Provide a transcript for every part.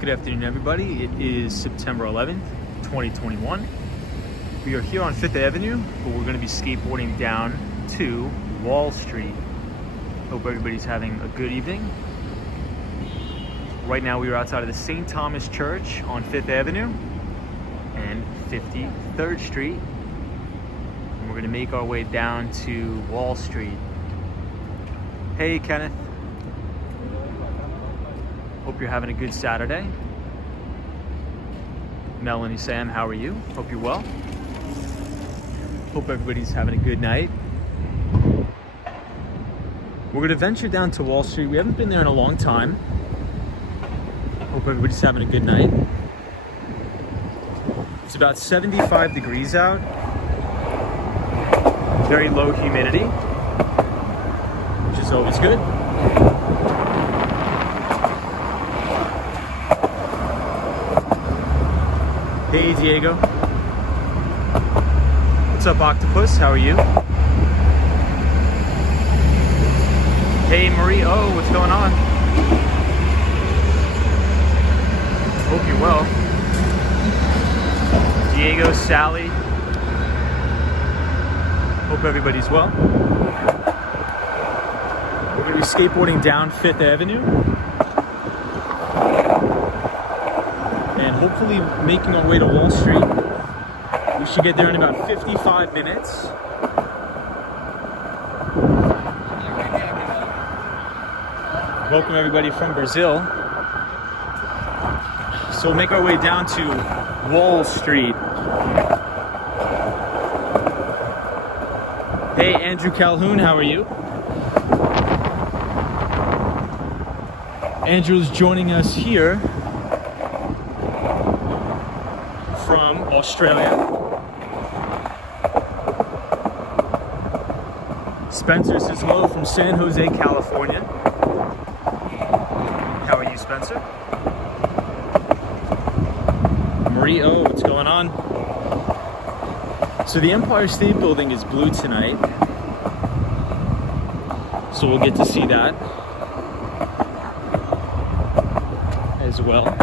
Good afternoon, everybody. It is September 11th, 2021. We are here on 5th Avenue, but we're going to be skateboarding down to Wall Street. Hope everybody's having a good evening. Right now we are outside of the St. Thomas Church on 5th Avenue and 53rd Street. And we're going to make our way down to Wall Street. Hey, Kenneth. Hope you're having a good Saturday. Melanie, Sam, how are you? Hope you're well. Hope everybody's having a good night. We're gonna venture down to Wall Street. We haven't been there in a long time. Hope everybody's having a good night. It's about 75 degrees out. Very low humidity, which is always good. Hey, Diego. What's up, Octopus? How are you? Hey, Marie. Oh, what's going on? Hope you're well. Diego, Sally. Hope everybody's well. We're going to be skateboarding down 5th Avenue. And hopefully making our way to Wall Street. We should get there in about 55 minutes. Welcome everybody from Brazil. So we'll make our way down to Wall Street. Hey, Andrew Calhoun, how are you? Andrew's joining us here from Australia. Spencer says hello from San Jose, California. How are you, Spencer? Marie, oh, what's going on? So the Empire State Building is blue tonight. So we'll get to see that as well.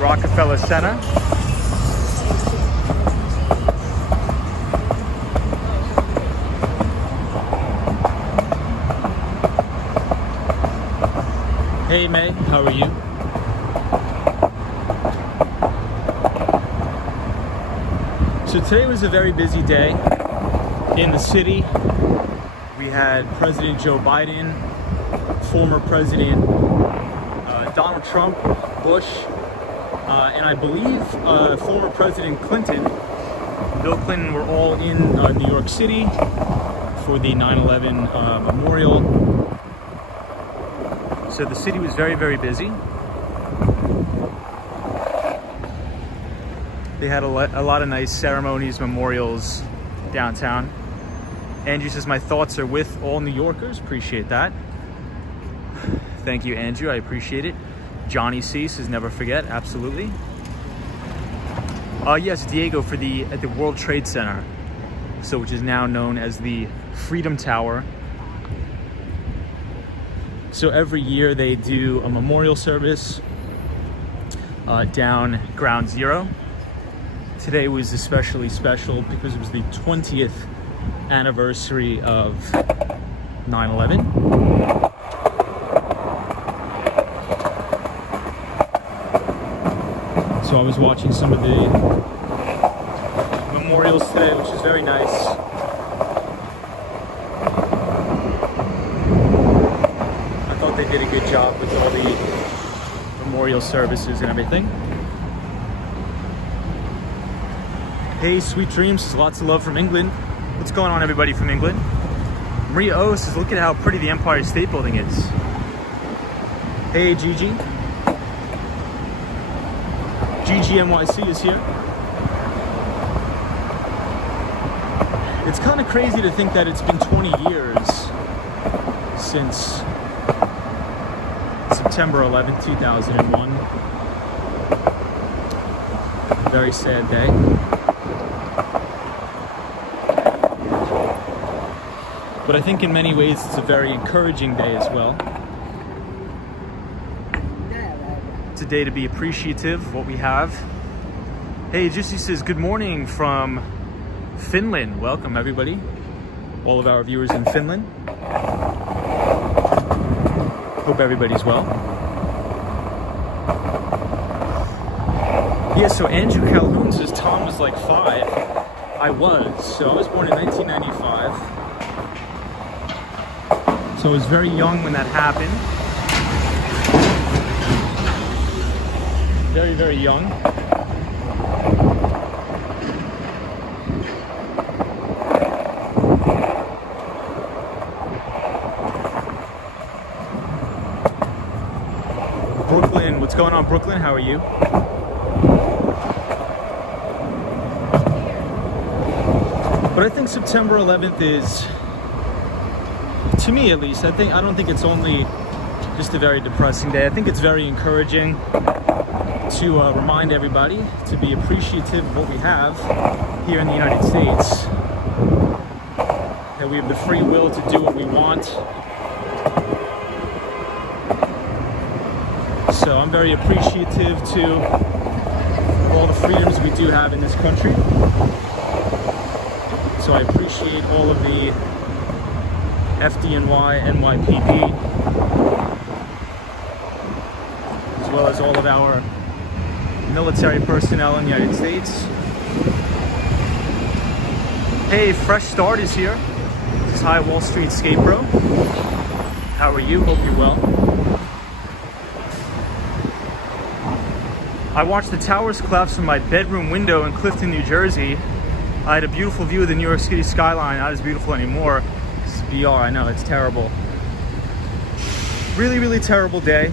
Rockefeller Center. Hey May, how are you? So today was a very busy day in the city. We had President Joe Biden, former President Donald Trump, Bush, and I believe former President Clinton, Bill Clinton, were all in New York City for the 9/11 memorial. So the city was very, very busy. They had a lot of nice ceremonies, memorials downtown. Andrew says, my thoughts are with all New Yorkers. Appreciate that. Thank you, Andrew. I appreciate it. Johnny C says, never forget. Absolutely. Yes, Diego, at the World Trade Center, so which is now known as the Freedom Tower. So every year they do a memorial service down Ground Zero. Today was especially special because it was the 20th anniversary of 9/11. So I was watching some of the memorials today, which is very nice. I thought they did a good job with all the memorial services and everything. Hey, sweet dreams, lots of love from England. What's going on, everybody from England? Maria O says, look at how pretty the Empire State Building is. Hey, Gigi. GGNYC is here. It's kind of crazy to think that it's been 20 years since September 11th, 2001. very sad day. But I think in many ways it's a very encouraging day as well. It's a day to be appreciative of what we have. Hey, Jussi says, good morning from Finland. Welcome, everybody. All of our viewers in Finland. Hope everybody's well. Yeah, so Andrew Calhoun says Tom was like 5. I was. So I was born in 1995. So I was very young when that happened. Very, very young. Brooklyn, what's going on, Brooklyn? How are you? But I think September 11th is, to me at least, I don't think it's only just a very depressing day. I think it's very encouraging to remind everybody to be appreciative of what we have here in the United States. That we have the free will to do what we want. So I'm very appreciative to all the freedoms we do have in this country. So I appreciate all of the FDNY, NYPD, as well as all of our military personnel in the United States. Hey, Fresh Start is here. This is High Wall Street Skate Pro. How are you? Hope you're well. I watched the towers collapse from my bedroom window in Clifton, New Jersey. I had a beautiful view of the New York City skyline. Not as beautiful anymore. It's VR, I know, it's terrible. Really, really terrible day.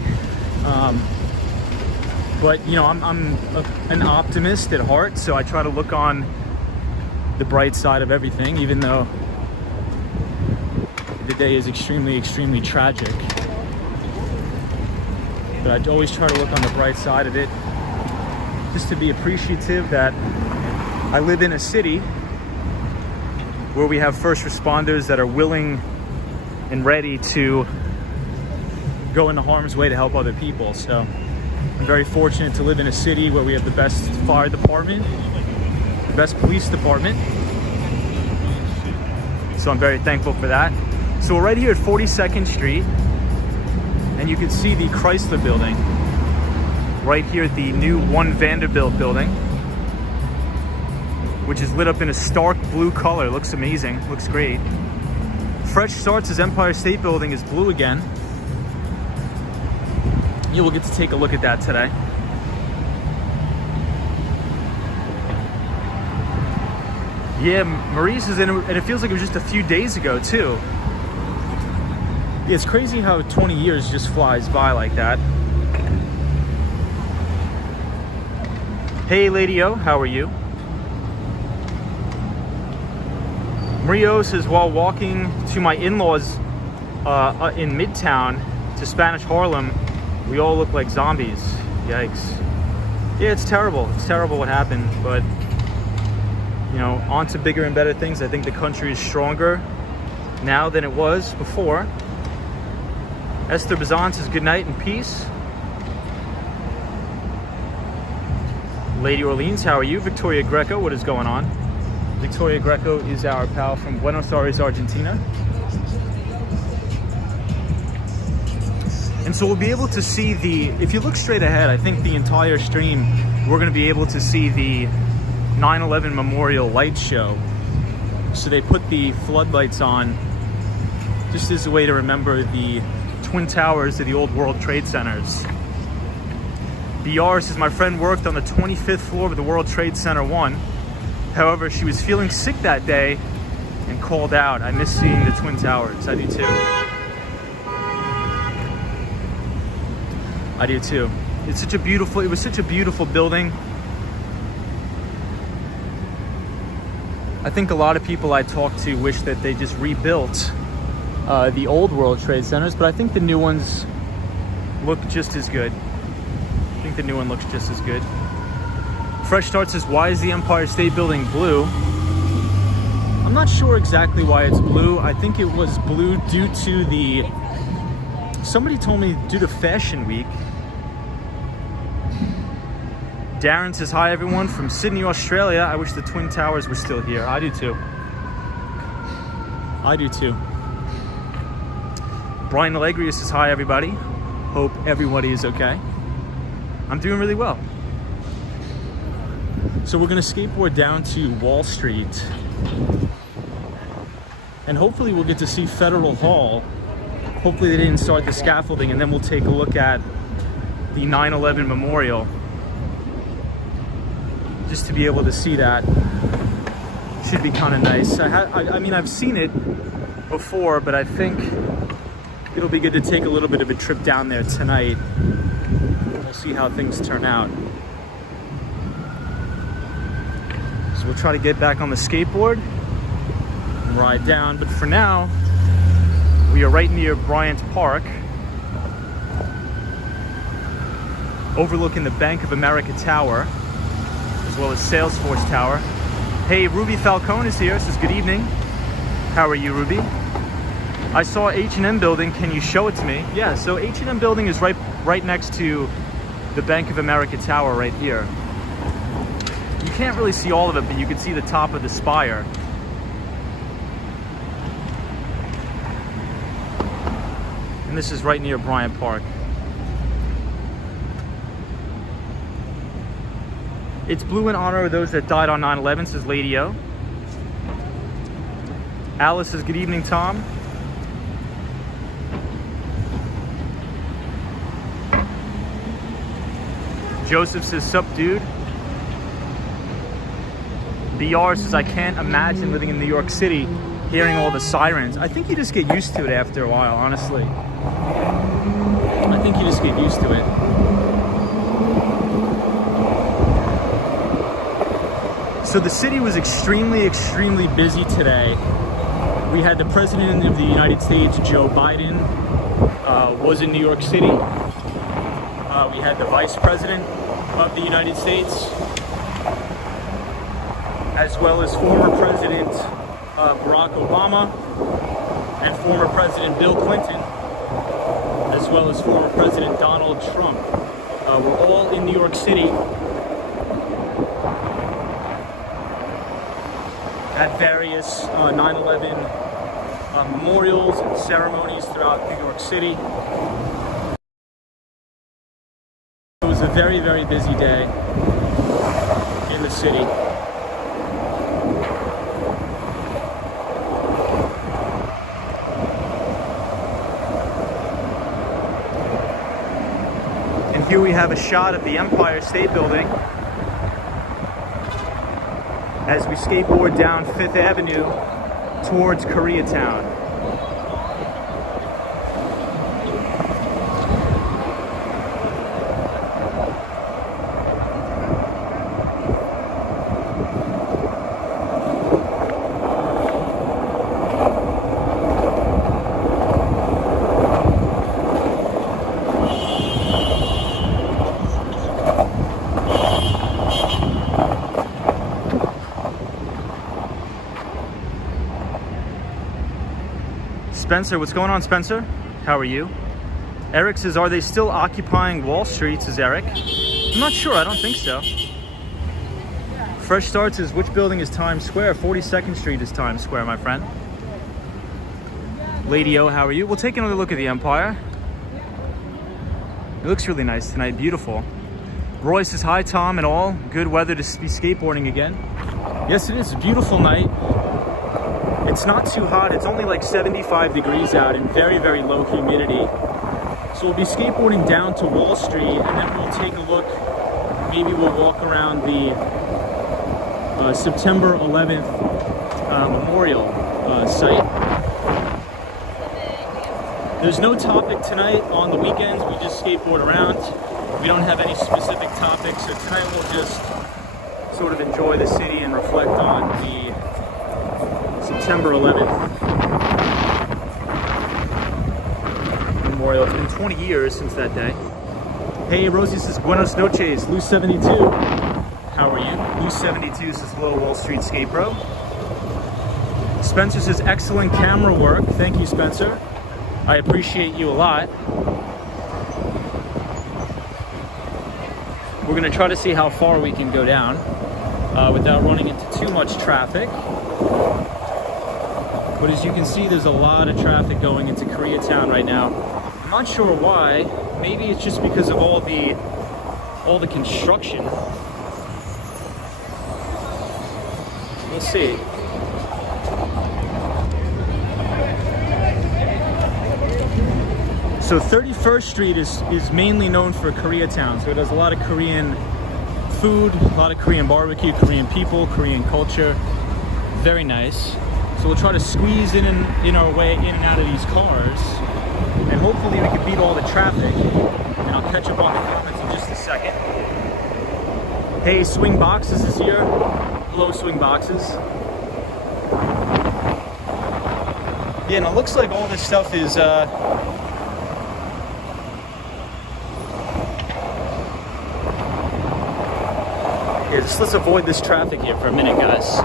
But you know, I'm an optimist at heart, so I try to look on the bright side of everything, even though the day is extremely, extremely tragic. But I always try to look on the bright side of it, just to be appreciative that I live in a city where we have first responders that are willing and ready to go into harm's way to help other people. So I'm very fortunate to live in a city where we have the best fire department, the best police department. So I'm very thankful for that. So we're right here at 42nd Street, and you can see the Chrysler building right here at the new One Vanderbilt building, which is lit up in a stark blue color. Looks amazing, looks great. Fresh Starts' Empire State Building is blue again. You will get to take a look at that today. Yeah, Maurice is in, and it feels like it was just a few days ago too. Yeah, it's crazy how 20 years just flies by like that. Hey Lady O, how are you? Mario says, while walking to my in-laws in Midtown to Spanish Harlem, we all look like zombies. Yikes. Yeah, it's terrible. It's terrible what happened, but you know, on to bigger and better things. I think the country is stronger now than it was before. Esther Bazan says, good night and peace. Lady Orleans, how are you? Victoria Greco, what is going on? Victoria Greco is our pal from Buenos Aires, Argentina. And so we'll be able to see if you look straight ahead, I think the entire stream, we're gonna be able to see the 9/11 Memorial Light Show. So they put the floodlights on just as a way to remember the Twin Towers of the old World Trade Centers. BR says, my friend worked on the 25th floor of the World Trade Center 1. However, she was feeling sick that day and called out. I miss seeing the Twin Towers. I do too. I do too. It was such a beautiful building. I think a lot of people I talk to wish that they just rebuilt the old World Trade Centers, but I think the new ones look just as good. I think the new one looks just as good. Fresh Start says, why is the Empire State Building blue? I'm not sure exactly why it's blue. I think it was blue due to the... Somebody told me due to Fashion Week. Darren says, hi everyone from Sydney, Australia. I wish the Twin Towers were still here. I do too. I do too. Brian Allegria says, hi everybody. Hope everybody is okay. I'm doing really well. So we're gonna skateboard down to Wall Street. And hopefully we'll get to see Federal Hall. Hopefully they didn't start the scaffolding, and then we'll take a look at the 9/11 memorial. Just to be able to see that. Should be kind of nice. I mean, I've seen it before, but I think it'll be good to take a little bit of a trip down there tonight. We'll see how things turn out. So we'll try to get back on the skateboard and ride down. But for now, we are right near Bryant Park, overlooking the Bank of America Tower, as well as Salesforce Tower. Hey, Ruby Falcone is here, says good evening. How are you, Ruby? I saw H&M building, can you show it to me? Yeah, so H&M building is right next to the Bank of America Tower right here. You can't really see all of it, but you can see the top of the spire. And this is right near Bryant Park. It's blue in honor of those that died on 9/11, says Lady O. Alice says, good evening, Tom. Joseph says, sup, dude. BR says, I can't imagine living in New York City hearing all the sirens. I think you just get used to it after a while, honestly. I think you just get used to it. So the city was extremely busy today. We had the President of the United States, Joe Biden, was in New York City. We had the Vice President of the United States, as well as former President Barack Obama and former President Bill Clinton, as well as former President Donald Trump. We're all in New York City at various 9/11 memorials and ceremonies throughout New York City. It was a very busy day in the city. And here we have a shot of the Empire State Building as we skateboard down 5th Avenue towards Koreatown. Spencer, what's going on, Spencer? How are you? Eric says, are they still occupying Wall Street, says Eric. I'm not sure, I don't think so. Fresh Start says, which building is Times Square? 42nd Street is Times Square, my friend. Lady O, how are you? We'll take another look at the Empire. It looks really nice tonight, beautiful. Roy says, hi Tom and all. Good weather to be skateboarding again. Yes, it is a beautiful night. It's not too hot, it's only like 75 degrees out and very low humidity. So we'll be skateboarding down to Wall Street, and then we'll take a look. Maybe we'll walk around the September 11th memorial site. There's no topic tonight on the weekends, we just skateboard around. We don't have any specific topics, so tonight we'll just sort of enjoy the city and reflect on the September 11th memorial. It's been 20 years since that day. Hey, Rosie says, buenos noches, Luz 72. How are you? Blue 72 says hello, Wall Street Skate Bro. Spencer says excellent camera work. Thank you, Spencer. I appreciate you a lot. We're gonna try to see how far we can go down without running into too much traffic. But as you can see, there's a lot of traffic going into Koreatown right now. I'm not sure why. Maybe it's just because of all the construction. We'll see. So 31st Street is mainly known for Koreatown. So it has a lot of Korean food, a lot of Korean barbecue, Korean people, Korean culture. Very nice. So we'll try to squeeze in our way in and out of these cars. And hopefully we can beat all the traffic. And I'll catch up on the comments in just a second. Hey, Swing Boxes is here. Hello, Swing Boxes. Yeah, and it looks like all this stuff is yeah, just let's avoid this traffic here for a minute, guys.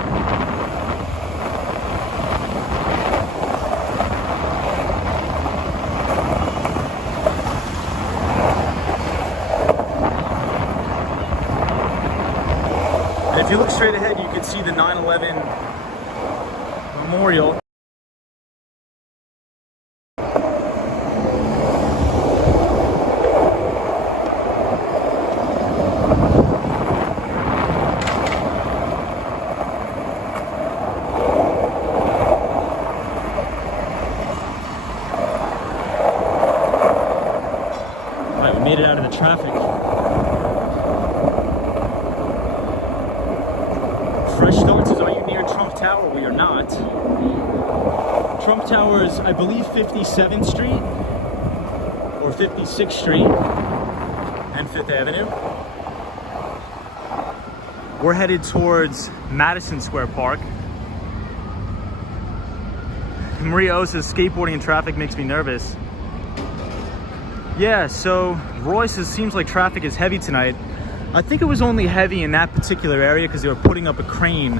And if you look straight ahead, you can see the 9/11 memorial. Made it out of the traffic. Fresh Start says, are you near Trump Tower? We are not. Trump Tower is, I believe, 57th Street or 56th Street and 5th Avenue. We're headed towards Madison Square Park. Maria O says, skateboarding in traffic makes me nervous. Yeah, so Roy says, seems like traffic is heavy tonight. I think it was only heavy in that particular area because they were putting up a crane.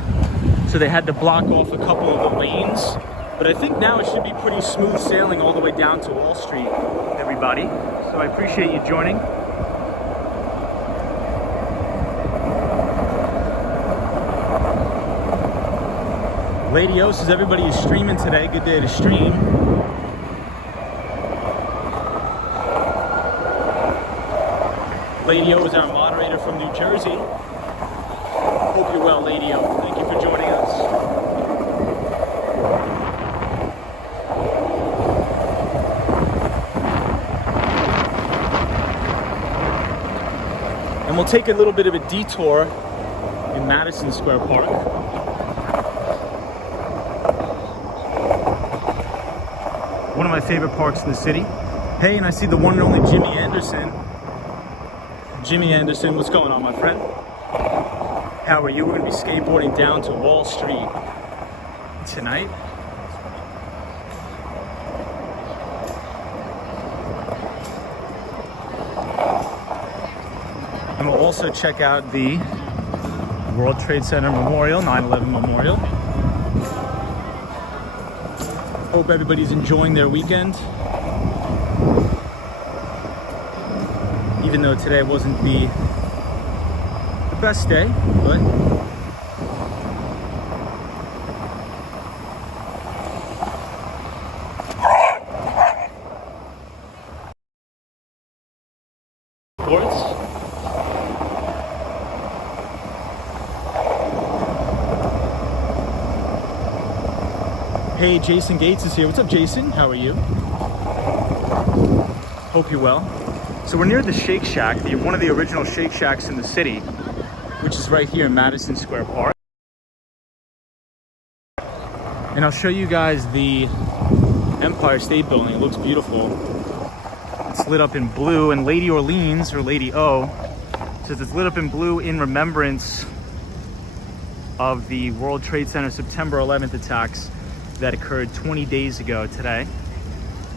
So they had to block off a couple of the lanes. But I think now it should be pretty smooth sailing all the way down to Wall Street, everybody. So I appreciate you joining. Lady O says, everybody is streaming today. Good day to stream. Lady O is our moderator from New Jersey. Hope you're well, Lady O. Thank you for joining us. And we'll take a little bit of a detour in Madison Square Park. One of my favorite parks in the city. Hey, and I see the one and only Jimmy Anderson. Jimmy Anderson, what's going on, my friend? How are you? We're going to be skateboarding down to Wall Street tonight. And we'll also check out the World Trade Center Memorial, 9/11 Memorial. Hope everybody's enjoying their weekend. Even though today wasn't the best day, but sports. Hey, Jason Gates is here. What's up, Jason? How are you? Hope you're well. So we're near the Shake Shack, one of the original Shake Shacks in the city, which is right here in Madison Square Park. And I'll show you guys the Empire State Building. It looks beautiful. It's lit up in blue, and Lady Orleans, or Lady O, says it's lit up in blue in remembrance of the World Trade Center September 11th attacks that occurred 20 days ago today.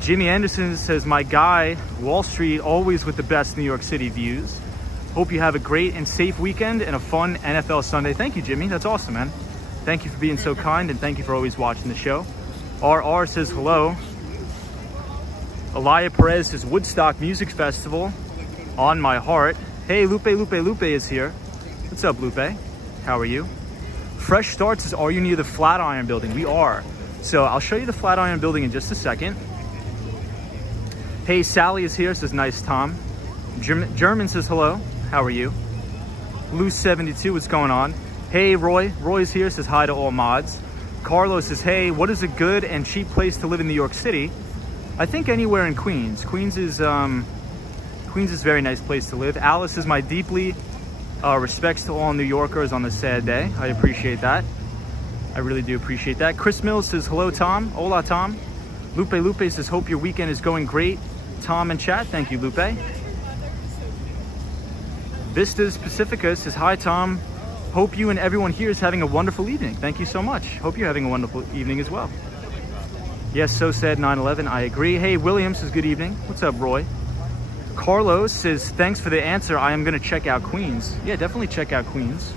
Jimmy Anderson says, my guy, Wall Street, always with the best New York City views. Hope you have a great and safe weekend and a fun NFL Sunday. Thank you, Jimmy. That's awesome, man. Thank you for being so kind, and thank you for always watching the show. RR says hello. Elia Perez says Woodstock Music Festival on my heart. Hey, Lupe is here. What's up, Lupe? How are you? Fresh Start says, are you near the Flatiron Building? We are. So I'll show you the Flatiron Building in just a second. Hey, Sally is here, says nice, Tom. German says hello. How are you? Loose72, what's going on? Hey, Roy. Roy's here, says hi to all mods. Carlos says, hey, what is a good and cheap place to live in New York City? I think anywhere in Queens. Queens is a very nice place to live. Alice says, my deeply respects to all New Yorkers on this sad day. I appreciate that. I really do appreciate that. Chris Mills says, hello, Tom. Hola, Tom. Lupe says, hope your weekend is going great. Tom and chat, thank you, Lupe. Vistas Pacifica says, hi, Tom. Hope you and everyone here is having a wonderful evening. Thank you so much. Hope you're having a wonderful evening as well. Yes, so said 9/11. I agree. Hey, William says, good evening. What's up, Roy? Carlos says, thanks for the answer. I am going to check out Queens. Yeah, definitely check out Queens.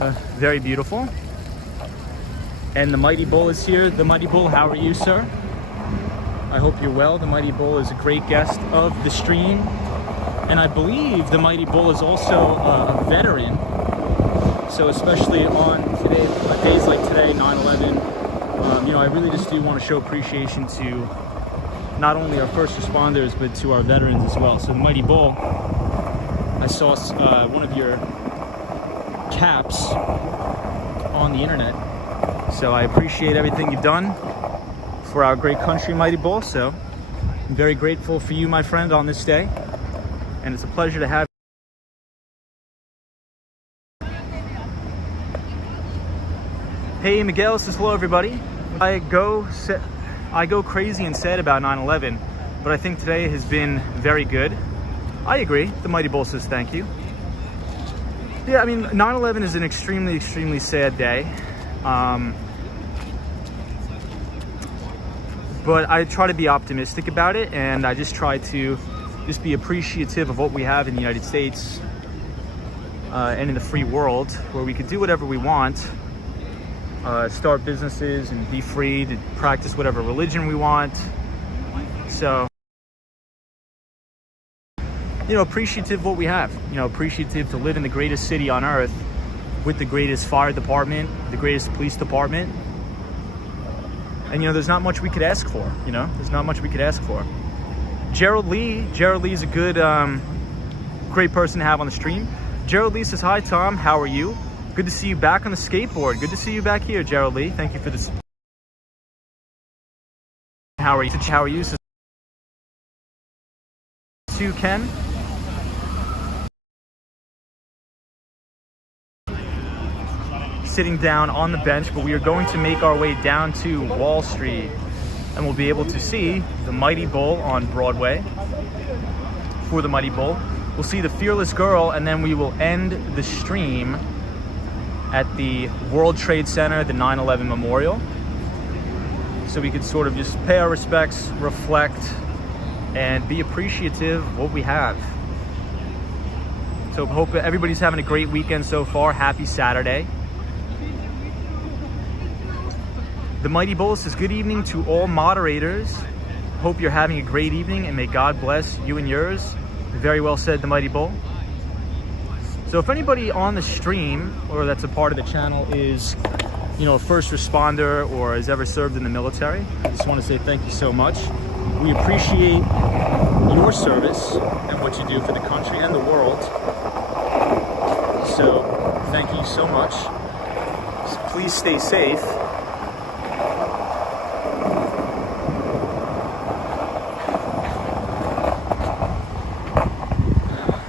Very beautiful. And the Mighty Bull is here. The Mighty Bull, how are you, sir? I hope you're well. The Mighty Bull is a great guest of the stream. And I believe the Mighty Bull is also a veteran. So especially on days like today, 9/11, I really just do want to show appreciation to not only our first responders, but to our veterans as well. So the Mighty Bull, I saw one of your caps on the internet. So I appreciate everything you've done for our great country, Mighty Bull. So I'm very grateful for you, my friend, on this day. And it's a pleasure to have you. Hey, Miguel says hello, everybody. I go crazy and sad about 9/11, but I think today has been very good. I agree. The Mighty Bull says thank you. Yeah, I mean, 9/11 is an extremely, extremely sad day. But I try to be optimistic about it, and I just try to just be appreciative of what we have in the United States and in the free world, where we could do whatever we want, start businesses and be free to practice whatever religion we want. So, appreciative of what we have, appreciative to live in the greatest city on earth with the greatest fire department, the greatest police department. And, there's not much we could ask for, there's not much we could ask for. Gerald Lee is a good, great person to have on the stream. Gerald Lee says, hi, Tom, how are you? Good to see you back on the skateboard. Good to see you back here, Gerald Lee. Thank you for this. How are you? How are you? To Ken. Sitting down on the bench, but we are going to make our way down to Wall Street, and we'll be able to see the Mighty Bull on Broadway. For the Mighty Bull, we'll see the Fearless Girl, and then we will end the stream at the World Trade Center, the 9/11 Memorial. So we could sort of just pay our respects, reflect, and be appreciative of what we have. So hope everybody's having a great weekend so far. Happy Saturday. The Mighty Bull says, good evening to all moderators. Hope you're having a great evening, and may God bless you and yours. Very well said, the Mighty Bull. So if anybody on the stream or that's a part of the channel is, a first responder or has ever served in the military, I just want to say thank you so much. We appreciate your service and what you do for the country and the world. So thank you so much. So please stay safe.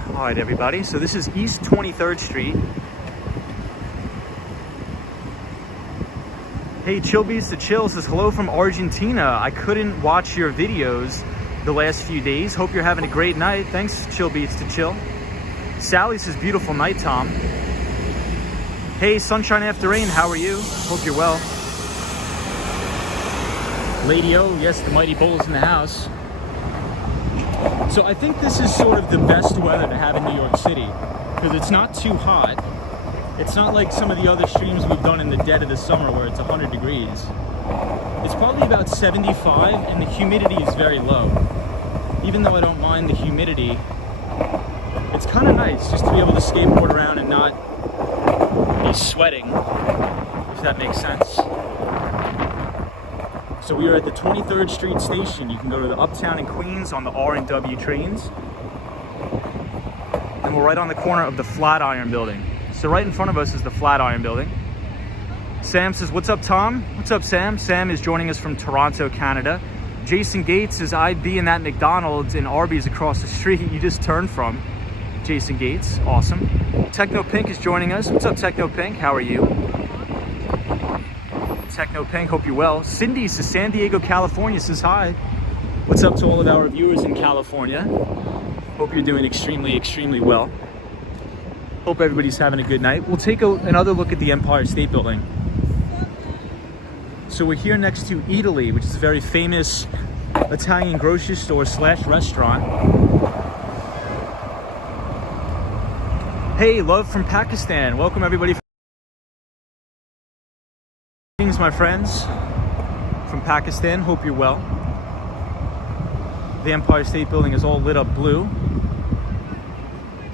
All right, everybody. So this is East 23rd Street. Hey, Chillbeats to Chill says, hello from Argentina. I couldn't watch your videos the last few days. Hope you're having a great night. Thanks, Chillbeats to Chill. Sally says, beautiful night, Tom. Hey, Sunshine After Rain, how are you? Hope you're well. Lady O, yes, the Mighty Bull is in the house. So I think this is sort of the best weather to have in New York City because it's not too hot. It's not like some of the other streams we've done in the dead of the summer where it's 100 degrees. It's probably about 75 and the humidity is very low. Even though I don't mind the humidity, it's kind of nice just to be able to skateboard around and not be sweating, if that makes sense. So we are at the 23rd Street station. You can go to the Uptown in Queens on the R and W trains. And we're right on the corner of the Flatiron Building. So right in front of us is the Flatiron Building. Sam says, what's up, Tom? What's up, Sam? Sam is joining us from Toronto, Canada. Jason Gates says, I'd be in that McDonald's and Arby's across the street you just turned from. Jason Gates, awesome. Techno Pink is joining us. What's up, Techno Pink? How are you? Techno Pink, hope you're well. Cindy says, San Diego, California says hi. What's up to all of our viewers in California? Hope you're doing extremely, extremely well. Hope everybody's having a good night. We'll take another look at the Empire State Building. So we're here next to Italy, which is a very famous Italian grocery store / restaurant. Hey, love from Pakistan. Welcome everybody. Greetings, my friends from Pakistan. Hope you're well. The Empire State Building is all lit up blue.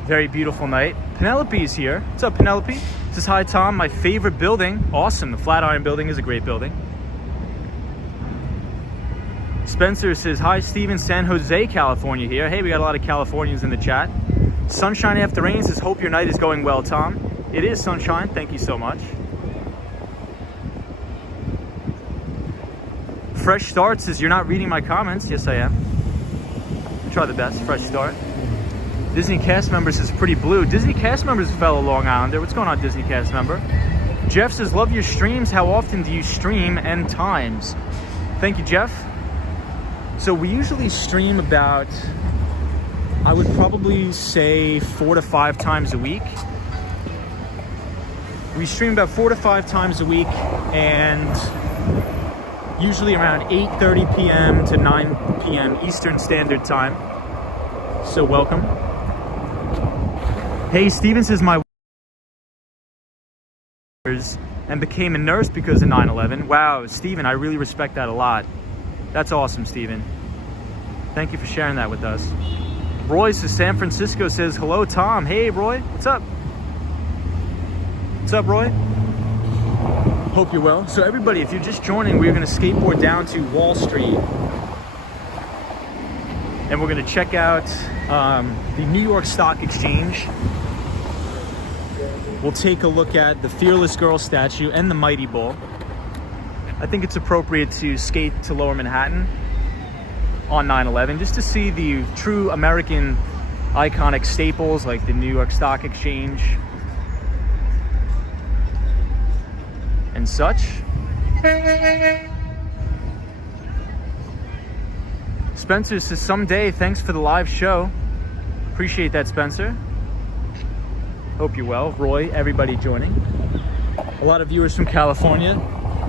Very beautiful night. Penelope's here. What's up, Penelope? Says hi, Tom. My favorite building. Awesome. The Flatiron Building is a great building. Spencer says hi, Steven, San Jose, California here. Hey, we got a lot of Californians in the chat. Sunshine After Rain says, hope your night is going well, Tom. It is sunshine. Thank you so much. Fresh Start says, you're not reading my comments. Yes, I am. Try the best. Fresh Start. Disney cast members is pretty blue. Disney cast members, fellow Long Islander. What's going on, Disney cast member? Jeff says, love your streams. How often do you stream and times? Thank you, Jeff. So we usually stream about, I would probably say 4 to 5 times a week. We stream about 4 to 5 times a week and usually around 8:30 p.m. to 9 p.m. Eastern Standard Time. So welcome. Hey, Steven says my and became a nurse because of 9/11. Wow, Steven, I really respect that a lot. That's awesome, Steven. Thank you for sharing that with us. Roy says San Francisco says, hello, Tom. Hey, Roy. What's up? What's up, Roy? Hope you're well. So everybody, if you're just joining, we're going to skateboard down to Wall Street. And we're going to check out the New York Stock Exchange. We'll take a look at the Fearless Girl statue and the Mighty Bull. I think it's appropriate to skate to Lower Manhattan on 9/11 just to see the true American iconic staples like the New York Stock Exchange and such. Spencer says, someday, thanks for the live show. Appreciate that, Spencer. Hope you're well. Roy, everybody joining. A lot of viewers from California.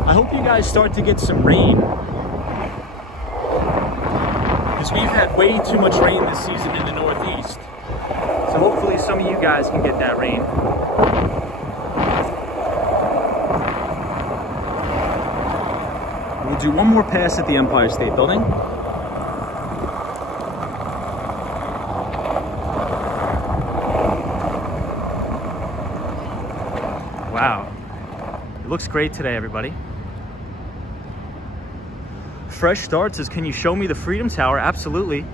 I hope you guys start to get some rain. Because we've had way too much rain this season in the Northeast. So hopefully some of you guys can get that rain. We'll do one more pass at the Empire State Building. Wow. It looks great today, everybody. Fresh Start says, can you show me the Freedom Tower? Absolutely.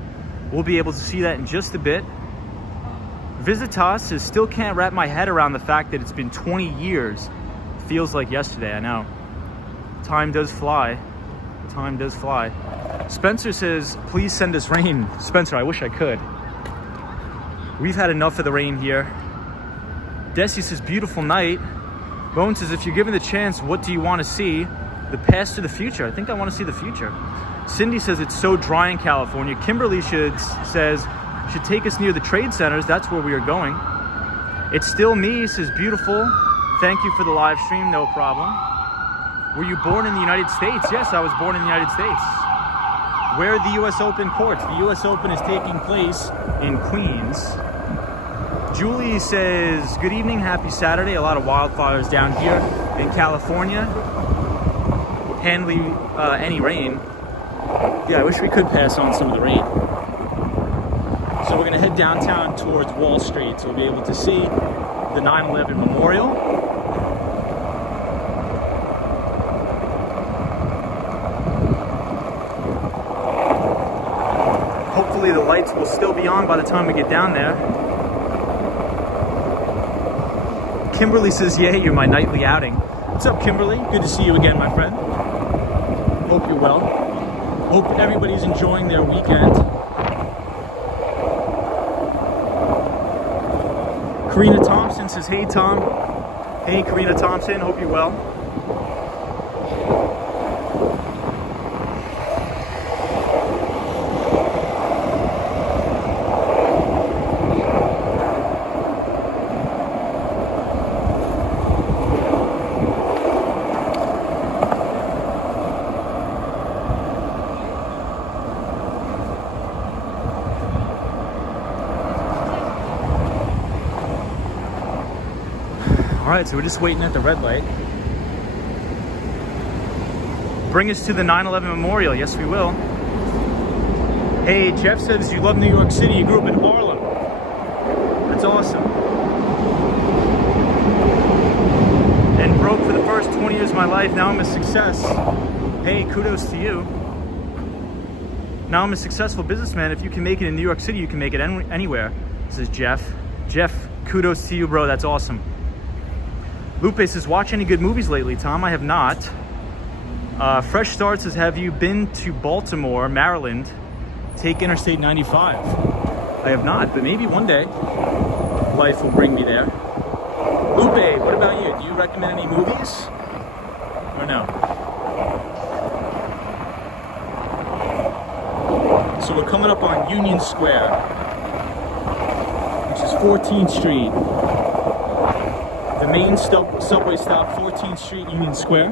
We'll be able to see that in just a bit. Visitas says, still can't wrap my head around the fact that it's been 20 years. Feels like yesterday, I know. Time does fly. Time does fly. Spencer says, please send us rain. Spencer, I wish I could. We've had enough of the rain here. Desi says, beautiful night. Bone says, if you're given the chance, what do you want to see? The past or the future? I think I want to see the future. Cindy says it's so dry in California. Kimberly says, should take us near the trade centers. That's where we are going. It's still me, says beautiful. Thank you for the live stream, no problem. Were you born in the United States? Yes, I was born in the United States. Where are the US Open courts? The US Open is taking place in Queens. Julie says, good evening, happy Saturday. A lot of wildfires down here in California. Hardly any rain. Yeah, I wish we could pass on some of the rain. So we're gonna head downtown towards Wall Street, so we'll be able to see the 9/11 memorial. Hopefully the lights will still be on by the time we get down there. Kimberly says, yeah, you're my nightly outing. What's up, Kimberly? Good to see you again, my friend. Hope you're well. Hope everybody's enjoying their weekend. Karina Thompson says, hey, Tom. Hey, Karina Thompson, hope you're well. All right, so we're just waiting at the red light. Bring us to the 9/11 memorial. Yes, we will. Hey, Jeff says you love New York City. You grew up in Harlem. That's awesome. And broke for the first 20 years of my life. Now I'm a success. Hey, kudos to you. Now I'm a successful businessman. If you can make it in New York City, you can make it anywhere. This is Jeff. Jeff, kudos to you, bro. That's awesome. Lupe says, watch any good movies lately, Tom? I have not. Fresh Start says, have you been to Baltimore, Maryland? Take Interstate 95. I have not, but maybe one day life will bring me there. Lupe, what about you? Do you recommend any movies? Or no? So we're coming up on Union Square, which is 14th Street. The main subway stop, 14th Street, Union Square.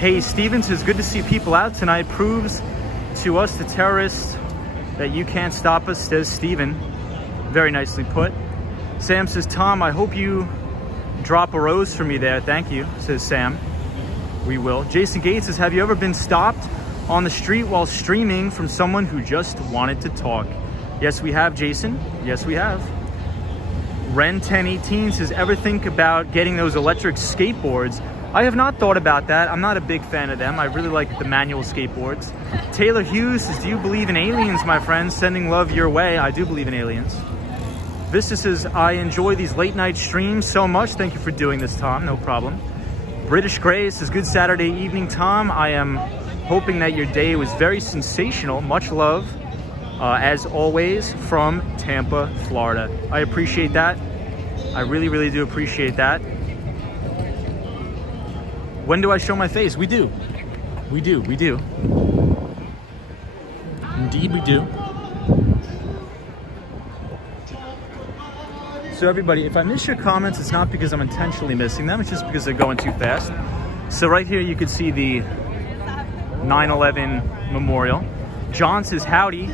Hey, Steven says, good to see people out tonight. Proves to us, the terrorists, that you can't stop us, says Steven. Very nicely put. Sam says, Tom, I hope you drop a rose for me there. Thank you, says Sam. We will. Jason Gates says, have you ever been stopped on the street while streaming from someone who just wanted to talk? Yes, we have, Jason. Yes, we have. Ren 1018 says, ever think about getting those electric skateboards? I have not thought about that. I'm not a big fan of them. I really like the manual skateboards. Taylor Hughes says, do you believe in aliens, my friend? Sending love your way. I do believe in aliens. Vista says, I enjoy these late night streams so much. Thank you for doing this, Tom. No problem. British Gray says, good Saturday evening, Tom. I am hoping that your day was very sensational. Much love, as always, from Tampa, Florida. I appreciate that. I really, really do appreciate that. When do I show my face? We do. We do. We do. Indeed, we do. So everybody, if I miss your comments, it's not because I'm intentionally missing them. It's just because they're going too fast. So right here, you can see the 9/11 memorial. John says, howdy.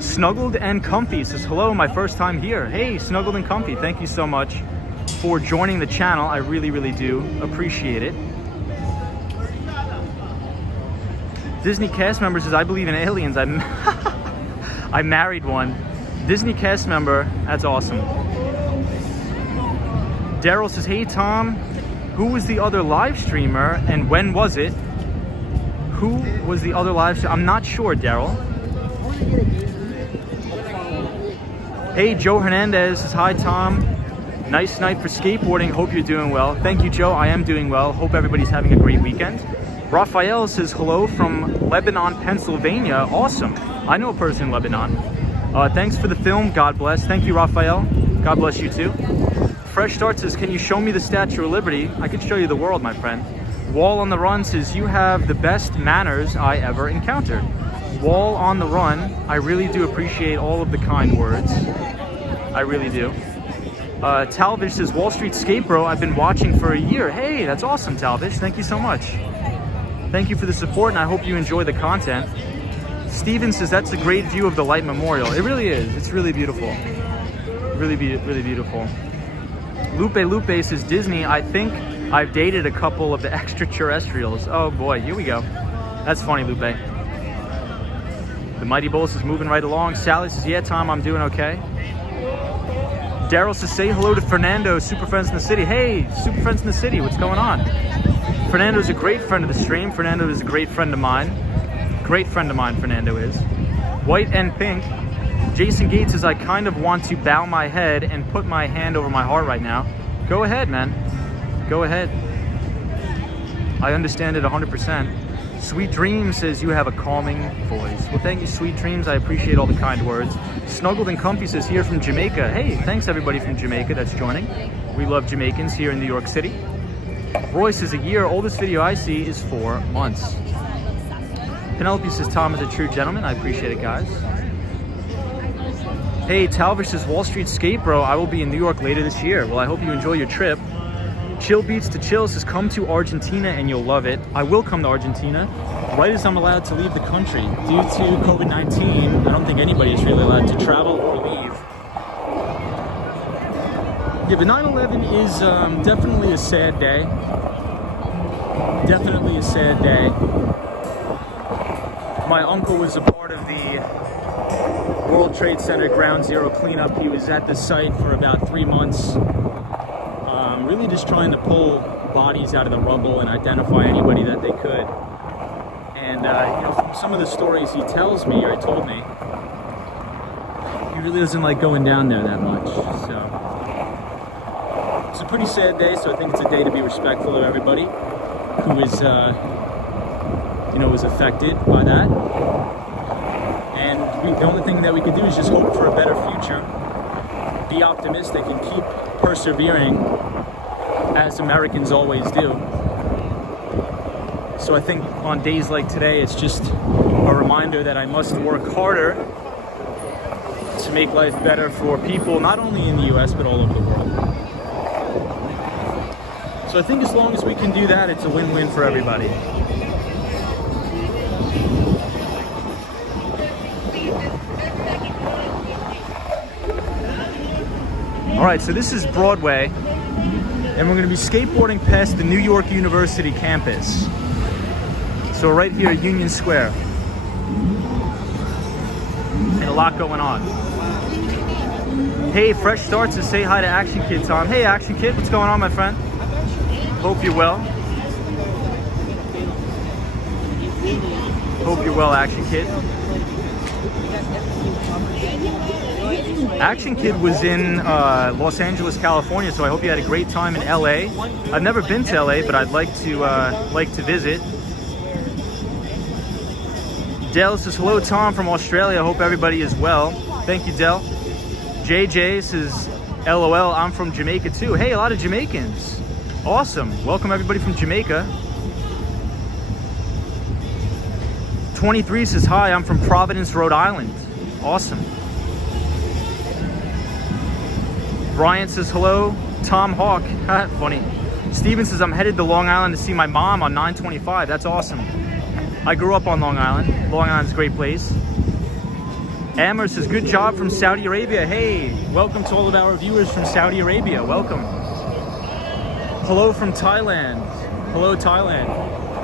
Snuggled and Comfy says, hello, my first time here. Hey, Snuggled and Comfy, thank you so much for joining the channel. I really, really do appreciate it. Disney cast member says, I believe in aliens. I married one. Disney cast member, that's awesome. Daryl says, hey Tom, who was the other live streamer and when was it? Who was the other live streamer? I'm not sure, Daryl. Hey, Joe Hernandez says, hi Tom. Nice night for skateboarding. Hope you're doing well. Thank you, Joe. I am doing well. Hope everybody's having a great weekend. Raphael says, hello from Lebanon, Pennsylvania. Awesome. I know a person in Lebanon. Thanks for the film. God bless. Thank you, Raphael. God bless you too. Fresh Start says, can you show me the Statue of Liberty? I can show you the world, my friend. Wall on the Run says, you have the best manners I ever encountered. Wall on the Run, I really do appreciate all of the kind words. I really do. Talvish says, Wall Street Skate Bro, I've been watching for a year. Hey, that's awesome, Talvish. Thank you so much. Thank you for the support, and I hope you enjoy the content. Steven says, that's a great view of the Light Memorial. It really is. It's really beautiful. Really beautiful. Lupe says, Disney, I think I've dated a couple of the extraterrestrials. Oh boy, here we go. That's funny, Lupe. The Mighty Bolus is moving right along. Sally says, yeah, Tom, I'm doing okay. Daryl says, say hello to Fernando, Super Friends in the City. Hey, Super Friends in the City, what's going on? Fernando's a great friend of the stream. Fernando is a great friend of mine. Great friend of mine, Fernando is. White and Pink. Jason Gates says, I kind of want to bow my head and put my hand over my heart right now. Go ahead, man. Go ahead. I understand it 100%. Sweet Dreams says, you have a calming voice. Well, thank you, Sweet Dreams. I appreciate all the kind words. Snuggled and Comfy says, here from Jamaica. Hey, thanks everybody from Jamaica that's joining. We love Jamaicans here in New York City. Roy says, a year. Oldest video I see is 4 months. Penelope says, Tom is a true gentleman. I appreciate it, guys. Hey, Talvish says, Wall Street Skate Bro, I will be in New York later this year. Well, I hope you enjoy your trip. Chill Beats to Chill says, come to Argentina and you'll love it. I will come to Argentina right as I'm allowed to leave the country. Due to COVID-19, I don't think anybody is really allowed to travel or leave. Yeah, but 9/11 is definitely a sad day. Definitely a sad day. My uncle was a part of the World Trade Center Ground Zero cleanup. He was at the site for about 3 months. Really just trying to pull bodies out of the rubble and identify anybody that they could. And you know, from some of the stories he tells me, or he told me, he really doesn't like going down there that much. So it's a pretty sad day. So I think it's a day to be respectful of everybody who is, you know, was affected by that. And the only thing that we can do is just hope for a better future, be optimistic, and keep persevering, as Americans always do. So I think on days like today, it's just a reminder that I must work harder to make life better for people, not only in the US, but all over the world. So I think as long as we can do that, it's a win-win for everybody. All right, so this is Broadway, and we're going to be skateboarding past the New York University campus. So right here at Union Square. And a lot going on. Hey, Fresh Starts to say hi to Action Kid, Tom. Hey, Action Kid, what's going on, my friend? Hope you're well. Hope you're well, Action Kid. Action Kid was in Los Angeles, California, so I hope you had a great time in LA. I've never been to LA, but I'd like to visit. Dell says, hello, Tom from Australia. I hope everybody is well. Thank you, Dell. JJ says, LOL, I'm from Jamaica too. Hey, a lot of Jamaicans. Awesome. Welcome everybody from Jamaica. 23 says, hi, I'm from Providence, Rhode Island. Awesome. Brian says, hello, Tom Hawk. Funny. Steven says, I'm headed to Long Island to see my mom on 9/25. That's awesome. I grew up on Long Island. Long Island's a great place. Amber says, good job from Saudi Arabia. Hey, welcome to all of our viewers from Saudi Arabia. Welcome. Hello from Thailand. Hello, Thailand.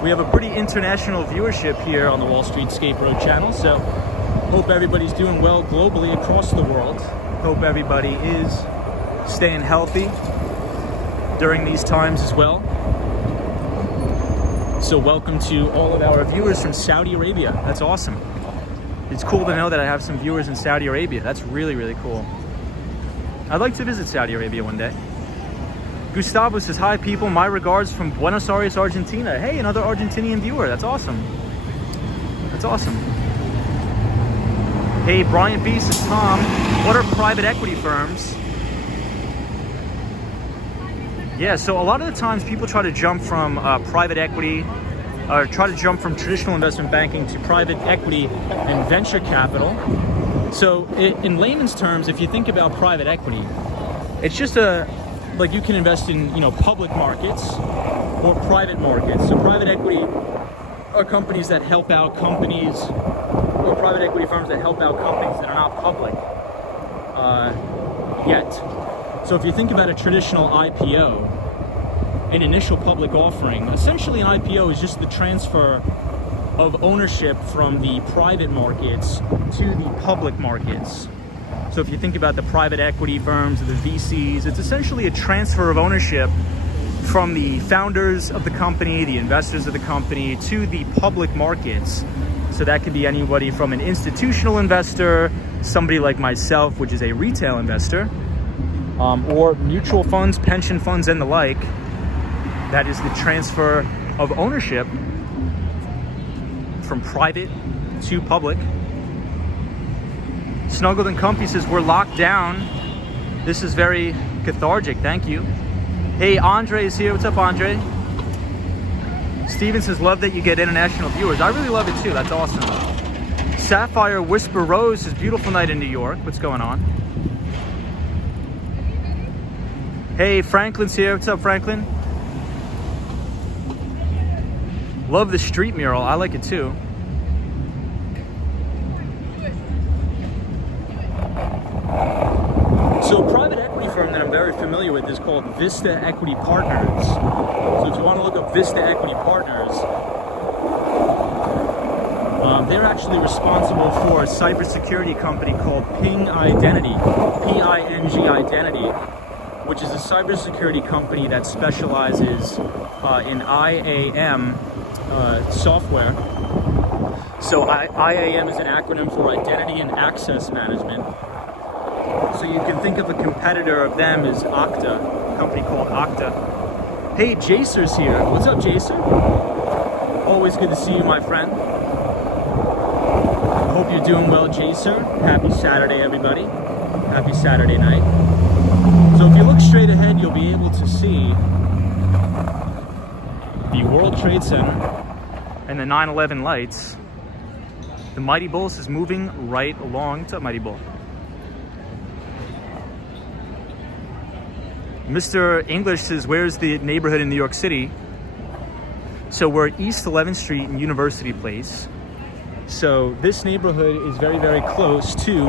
We have a pretty international viewership here on the Wall Street Skate Bro channel, so hope everybody's doing well globally across the world. Hope everybody is staying healthy during these times as well. So welcome to all of our viewers from Saudi Arabia. That's awesome. It's cool to know that I have some viewers in Saudi Arabia. That's really, really cool. I'd like to visit Saudi Arabia one day. Gustavo says, hi people, my regards from Buenos Aires, Argentina. Hey, another Argentinian viewer. That's awesome. That's awesome. Hey, Brian B says, Tom, what are private equity firms? Yeah, so a lot of the times people try to jump from private equity try to jump from traditional investment banking to private equity and venture capital. So in layman's terms, if you think about private equity, it's just like you can invest in, you know, public markets or private markets. So private equity are companies that help out companies, or private equity firms that help out companies that are not public yet. So if you think about a traditional IPO, an initial public offering, essentially an IPO is just the transfer of ownership from the private markets to the public markets. So if you think about the private equity firms or the VCs, it's essentially a transfer of ownership from the founders of the company, the investors of the company, to the public markets. So that could be anybody from an institutional investor, somebody like myself, which is a retail investor, or mutual funds, pension funds, and the like. That is the transfer of ownership from private to public. Snuggled and Comfy says, we're locked down. This is very cathartic, thank you. Hey, Andre is here. What's up, Andre? Steven says, love that you get international viewers. I really love it too, that's awesome. Sapphire Whisper Rose says, beautiful night in New York. What's going on? Hey, Franklin's here. What's up, Franklin? Love the street mural. I like it too. So a private equity firm that I'm very familiar with is called Vista Equity Partners. So if you want to look up Vista Equity Partners, they're actually responsible for a cybersecurity company called Ping Identity, P-I-N-G Identity, which is a cybersecurity company that specializes in IAM software. So IAM is an acronym for Identity and Access Management. So you can think of a competitor of them as Okta, a company called Okta. Hey, Jacer's here. What's up, Jacer? Always good to see you, my friend. Hope you're doing well, Jacer. Happy Saturday, everybody. Happy Saturday night. So if you look straight ahead, you'll be able to see the World Trade Center and the 9/11 lights. The Mighty Bulls is moving right along. What's up, Mighty Bull? Mr. English says, where's the neighborhood in New York City? So we're at East 11th Street in University Place. So this neighborhood is very, very close to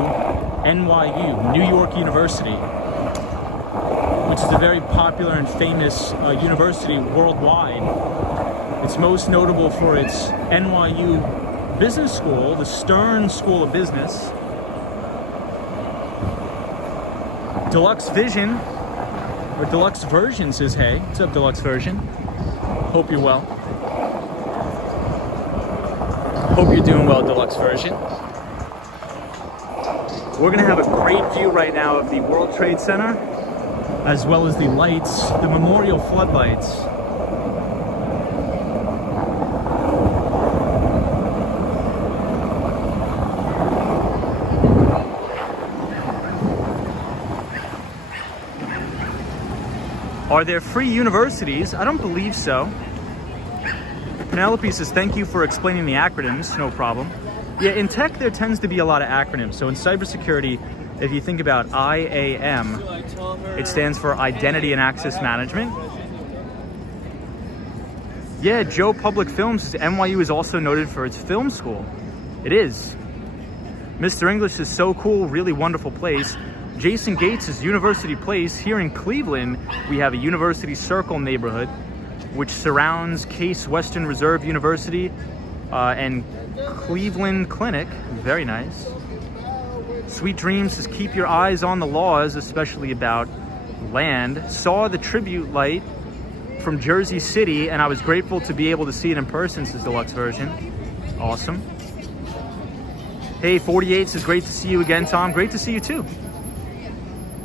NYU, New York University, which is a very popular and famous university worldwide. It's most notable for its NYU Business School, the Stern School of Business. Deluxe Vision, or Deluxe Version says, hey. What's up, Deluxe Version? Hope you're well. Hope you're doing well, Deluxe Version. We're gonna have a great view right now of the World Trade Center, as well as the lights, the memorial floodlights. Are there free universities? I don't believe so. Penelope says, thank you for explaining the acronyms. No problem. Yeah, in tech, there tends to be a lot of acronyms. So in cybersecurity, if you think about IAM, it stands for Identity and Access Management. Yeah, Joe Public Films says, NYU is also noted for its film school. It is. Mr. English is so cool, really wonderful place. Jason Gates is University Place. Here in Cleveland, we have a University Circle neighborhood, which surrounds Case Western Reserve University and Cleveland Clinic. Very nice. Sweet Dreams says, keep your eyes on the laws, especially about land. Saw the tribute light from Jersey City, and I was grateful to be able to see it in person, says Deluxe Version. Awesome. Hey, 48 says, great to see you again, Tom. Great to see you too.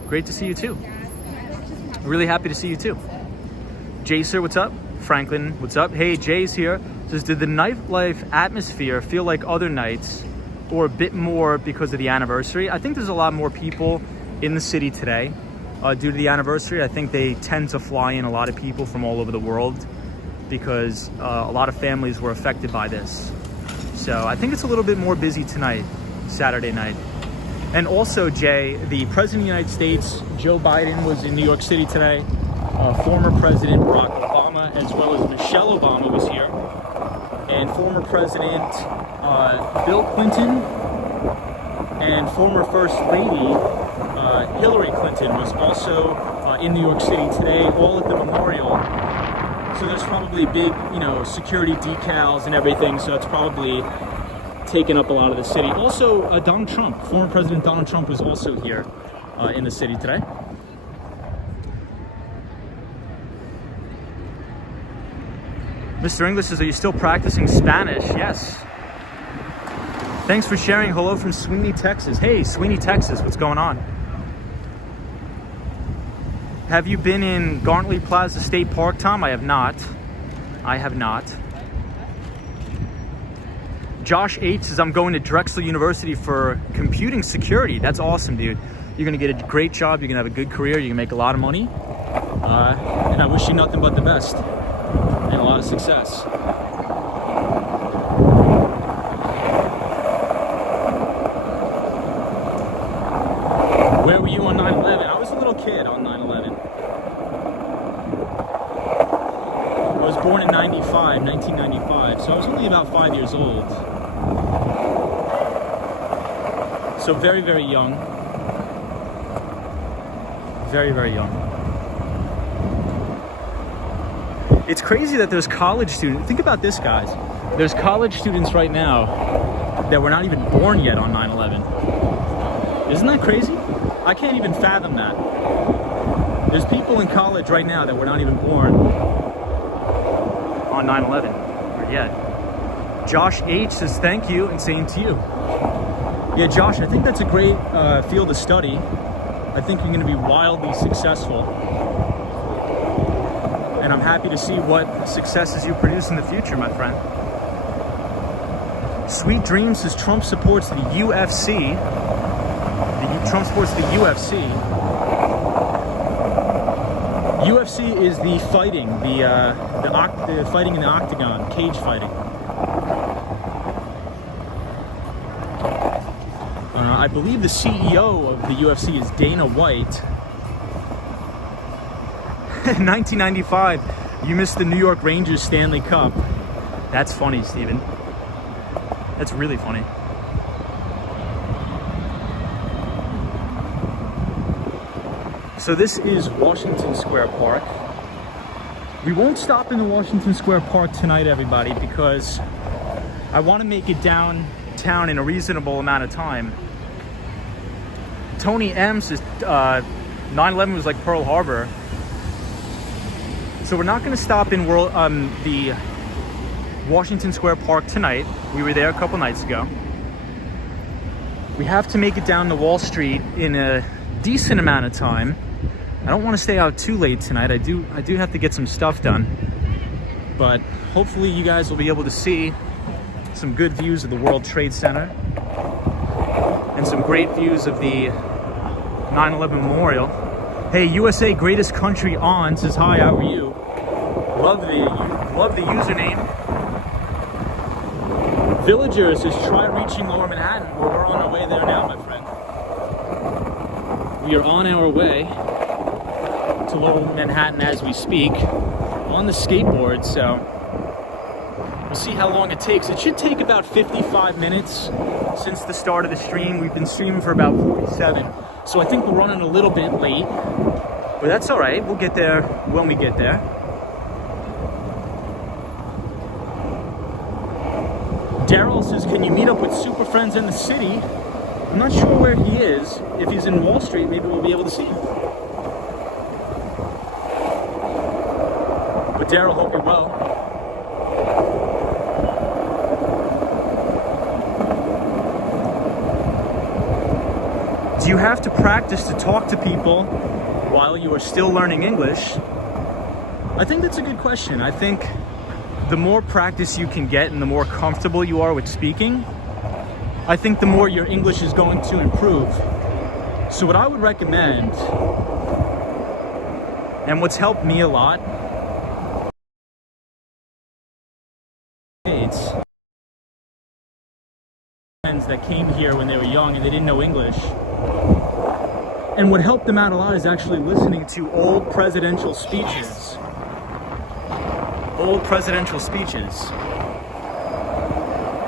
Great to see you too. Really happy to see you too. Jacer, what's up? Franklin, what's up? Hey, Jay's here. Says, did the nightlife atmosphere feel like other nights or a bit more because of the anniversary? I think there's a lot more people in the city today due to the anniversary. I think they tend to fly in a lot of people from all over the world because a lot of families were affected by this. So I think it's a little bit more busy tonight, Saturday night. And also, Jay, the President of the United States, Joe Biden, was in New York City today. Former President Barack Obama, as well as Michelle Obama, was here. And former President Bill Clinton and former First Lady Hillary Clinton was also in New York City today, all at the memorial. So there's probably big, security decals and everything, so it's probably taken up a lot of the city. Also, Donald Trump, former President Donald Trump, was also here in the city today. Mr. English says, are you still practicing Spanish? Yes. Thanks for sharing. Hello from Sweeney, Texas. Hey, Sweeney, Texas, what's going on? Have you been in Gartley Plaza State Park, Tom? I have not. I have not. Josh H says, I'm going to Drexel University for computing security. That's awesome, dude. You're gonna get a great job. You're gonna have a good career. You're gonna make a lot of money. And I wish you nothing but the best and a lot of success. Where were you on 9/11? I was a little kid on 9/11. I was born in 1995, so I was only about 5 years old. So very, very young. Very, very young. It's crazy that there's college students. Think about this, guys. There's college students right now that were not even born yet on 9/11. Isn't that crazy? I can't even fathom that. There's people in college right now that were not even born on 9/11 or yet. Josh H says thank you, and same to you. Yeah, Josh, I think that's a great field of study. I think you're going to be wildly successful. And I'm happy to see what successes you produce in the future, my friend. Sweet Dreams says Trump supports the UFC. Trump supports the UFC. UFC is the fighting, the fighting in the octagon, cage fighting. I believe the CEO of the UFC is Dana White. In 1995, you missed the New York Rangers Stanley Cup. That's funny, Steven. That's really funny. So this is Washington Square Park. We won't stop in the Washington Square Park tonight, everybody, because I want to make it downtown in a reasonable amount of time. Tony M says 9/11 was like Pearl Harbor. So we're not going to stop in the Washington Square Park tonight. We were there a couple nights ago. We have to make it down to Wall Street in a decent amount of time. I don't want to stay out too late tonight. I do have to get some stuff done. But hopefully you guys will be able to see some good views of the World Trade Center and some great views of the 9/11 Memorial. Hey, USA Greatest Country On says, hi, how are you? Love the username. Villager says, try reaching Lower Manhattan. Well, we're on our way there now, my friend. We are on our way to Lower Manhattan as we speak on the skateboard, so we'll see how long it takes. It should take about 55 minutes since the start of the stream. We've been streaming for about 47, so I think we're running a little bit late, but that's all right. We'll get there when we get there. Daryl says, can you meet up with Super Friends in the city? I'm not sure where he is. If he's in Wall Street, maybe we'll be able to see him. But Daryl, hope you're well. Do you have to practice to talk to people while you are still learning English? I think that's a good question. I think the more practice you can get and the more comfortable you are with speaking, I think the more your English is going to improve. So what I would recommend, and what's helped me a lot, that came here when they were young and they didn't know English. And what helped them out a lot is actually listening to old presidential speeches. Old presidential speeches.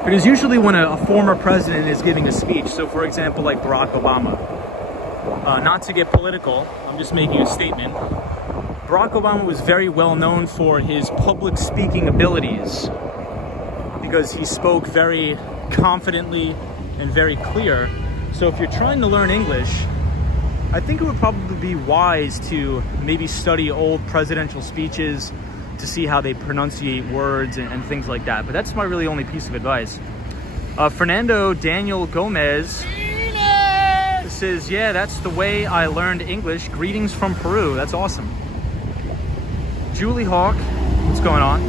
Because usually when a former president is giving a speech, so for example, like Barack Obama, not to get political, I'm just making a statement. Barack Obama was very well known for his public speaking abilities because he spoke very confidently and very clear. So if you're trying to learn English, I think it would probably be wise to maybe study old presidential speeches to see how they pronunciate words and things like that. But that's my really only piece of advice. Fernando Daniel Gomez says, yeah, that's the way I learned English. Greetings from Peru. That's awesome. Julie Hawk, what's going on?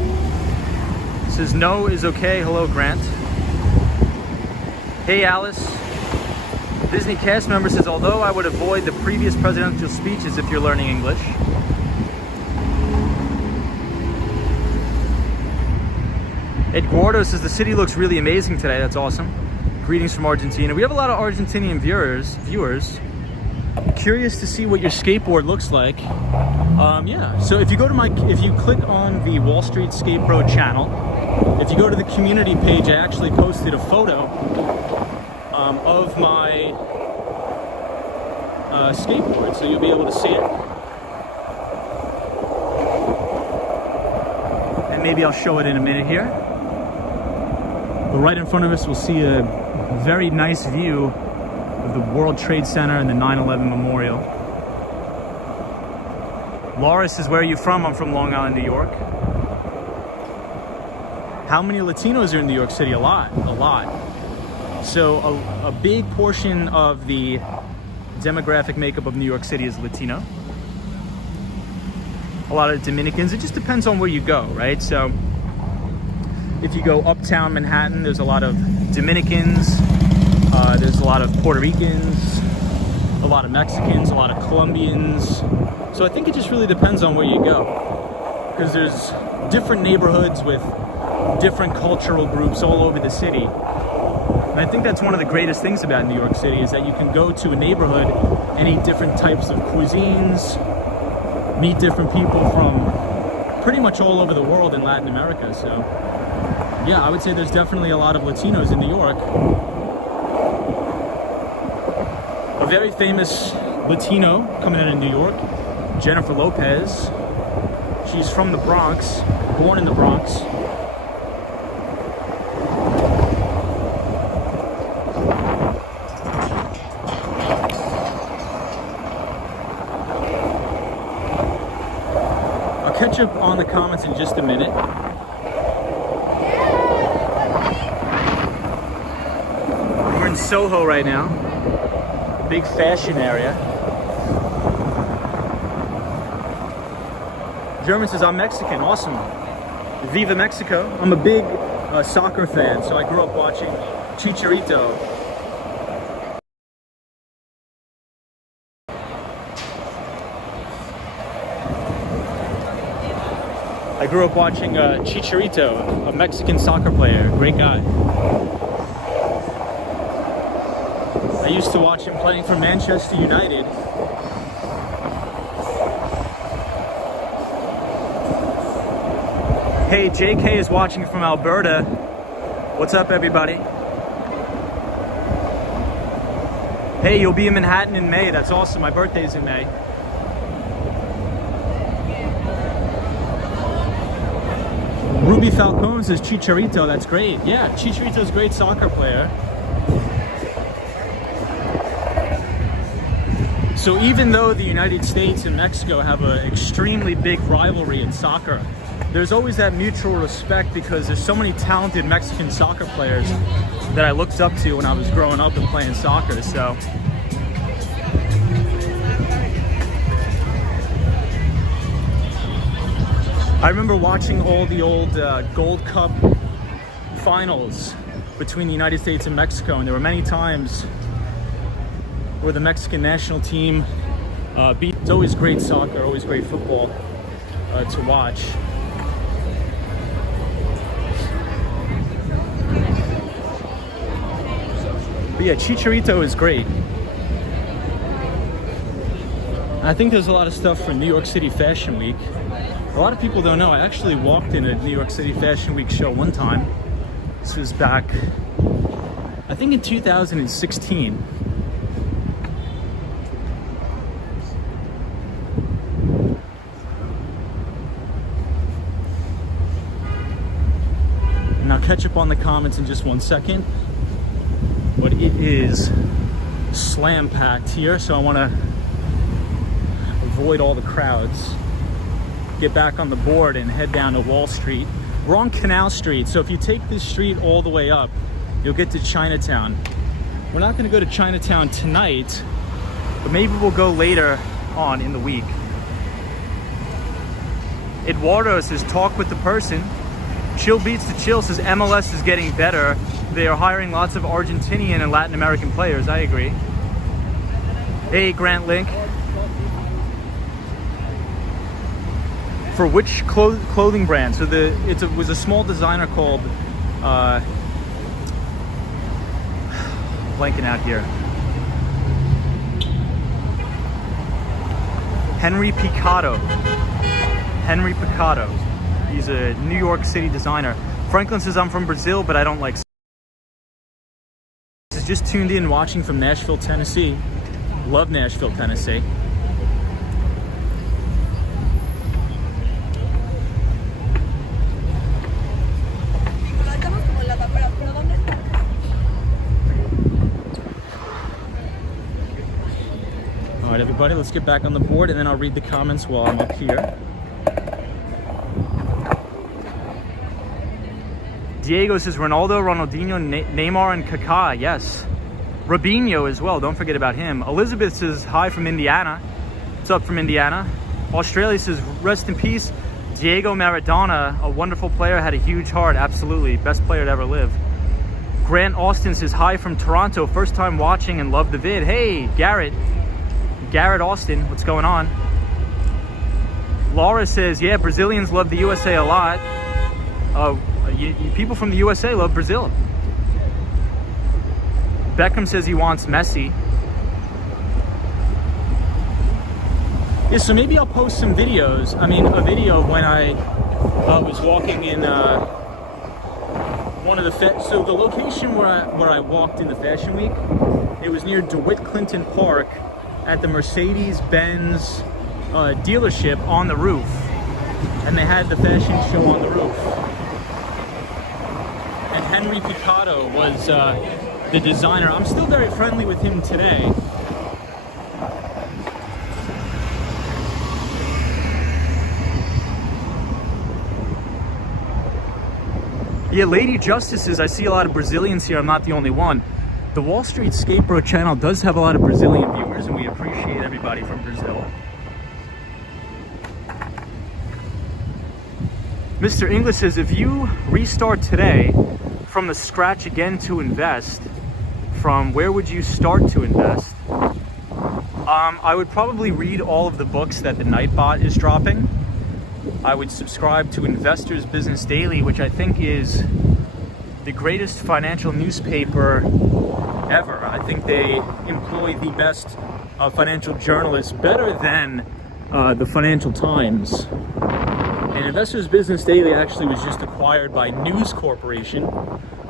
Says, no is okay. Hello, Grant. Hey, Alice. Disney cast member says, although I would avoid the previous presidential speeches if you're learning English. Eduardo says, the city looks really amazing today. That's awesome. Greetings from Argentina. We have a lot of Argentinian viewers. Curious to see what your skateboard looks like. Yeah, so if you click on the Wall Street Skate Pro channel, if you go to the community page, I actually posted a photo of my skateboard, so you'll be able to see it. And maybe I'll show it in a minute here. But right in front of us, we'll see a very nice view of the World Trade Center and the 9/11 Memorial. Laura says, where are you from? I'm from Long Island, New York. How many Latinos are in New York City? A lot. So a big portion of the demographic makeup of New York City is Latino. A lot of Dominicans. It just depends on where you go, right? So if you go uptown Manhattan, there's a lot of Dominicans, there's a lot of Puerto Ricans, a lot of Mexicans, a lot of Colombians. So I think it just really depends on where you go, because there's different neighborhoods with different cultural groups all over the city. And I think that's one of the greatest things about New York City, is that you can go to a neighborhood and eat different types of cuisines, meet different people from pretty much all over the world in Latin America. So yeah, I would say there's definitely a lot of Latinos in New York. A very famous Latino coming out of New York, Jennifer Lopez. She's from the Bronx, born in the Bronx. I'll catch up on the comments in just a minute. We're in Soho right now, big fashion area. German says, I'm Mexican. Awesome. Viva Mexico. I'm a big soccer fan, so I grew up watching Chicharito. I grew up watching Chicharito, a Mexican soccer player. Great guy. I used to watch him playing for Manchester United. Hey, JK is watching from Alberta. What's up, everybody? Hey, you'll be in Manhattan in May. That's awesome. My birthday's in May. Ruby Falcone says Chicharito. That's great. Yeah, Chicharito's a great soccer player. So even though the United States and Mexico have an extremely big rivalry in soccer, there's always that mutual respect, because there's so many talented Mexican soccer players that I looked up to when I was growing up and playing soccer. So I remember watching all the old Gold Cup finals between the United States and Mexico, and there were many times where the Mexican national team beat. It's always great soccer, always great football to watch. But yeah, Chicharito is great. I think there's a lot of stuff for New York City Fashion Week. A lot of people don't know, I actually walked in a New York City Fashion Week show one time. This was back, I think in 2016. And I'll catch up on the comments in just 1 second. But it is slam packed here, so I want to avoid all the crowds. Get back on the board and head down to Wall Street. We're on Canal Street, so if you take this street all the way up, you'll get to Chinatown. We're not going to go to Chinatown tonight, but maybe we'll go later on in the week. Eduardo says, talk with the person. Chill Beats the Chill says, MLS is getting better. They are hiring lots of Argentinian and Latin American players. I agree. Hey, Grant Link. For which clothing brand? So it was a small designer called blanking out here. Henry Picado. Henry Picado. He's a New York City designer. Franklin says, I'm from Brazil, but I don't like. This is just tuned in watching from Nashville, Tennessee. Love Nashville, Tennessee. All right, everybody, let's get back on the board, and then I'll read the comments while I'm up here. Diego says, Ronaldo, Ronaldinho, Neymar, and Kaká. Yes. Robinho as well. Don't forget about him. Elizabeth says, hi from Indiana. What's up from Indiana? Australia says, rest in peace. Diego Maradona, a wonderful player, had a huge heart. Absolutely. Best player to ever live. Grant Austin says, hi from Toronto. First time watching and love the vid. Hey, Garrett. Garrett Austin, what's going on? Laura says, yeah, Brazilians love the USA a lot. People from the USA love Brazil. Beckham says he wants Messi. Yeah, so maybe I'll post some videos. I mean, a video of when I was walking in one of the so the location where I walked in the Fashion Week, it was near DeWitt Clinton Park at the Mercedes-Benz dealership on the roof, and they had the fashion show on the roof. And Henry Picado was the designer. I'm still very friendly with him today. Yeah, Lady Justices, I see a lot of Brazilians here. I'm not the only one. The Wall Street Skatebro channel does have a lot of Brazilian viewers, and we appreciate everybody from Brazil. Mr. English says, if you restart today from the scratch again to invest, from where would you start to invest? I would probably read all of the books that the Nightbot is dropping. I would subscribe to Investors Business Daily, which I think is the greatest financial newspaper ever. I think they employ the best financial journalists, better than the Financial Times. And Investors Business Daily actually was just acquired by News Corporation,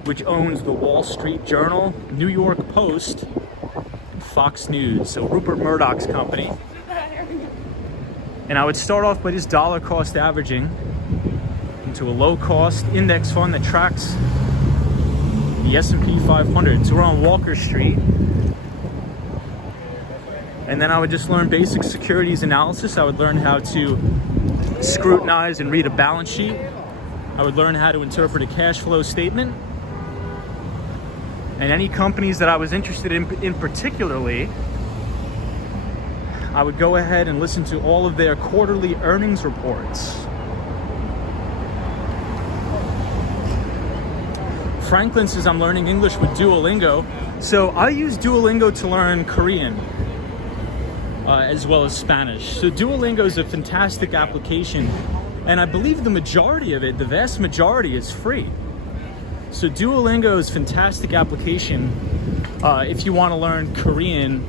which owns the Wall Street Journal, New York Post, and Fox News. So Rupert Murdoch's company. And I would start off by just dollar cost averaging into a low cost index fund that tracks the S&P 500. So we're on Walker Street. And then I would just learn basic securities analysis. I would learn how to scrutinize and read a balance sheet. I would learn how to interpret a cash flow statement. And any companies that I was interested in particularly, I would go ahead and listen to all of their quarterly earnings reports. Franklin says, I'm learning English with Duolingo. So I use Duolingo to learn Korean, as well as Spanish. So Duolingo is a fantastic application, and I believe the majority of it, the vast majority, is free. So Duolingo is a fantastic application if you want to learn Korean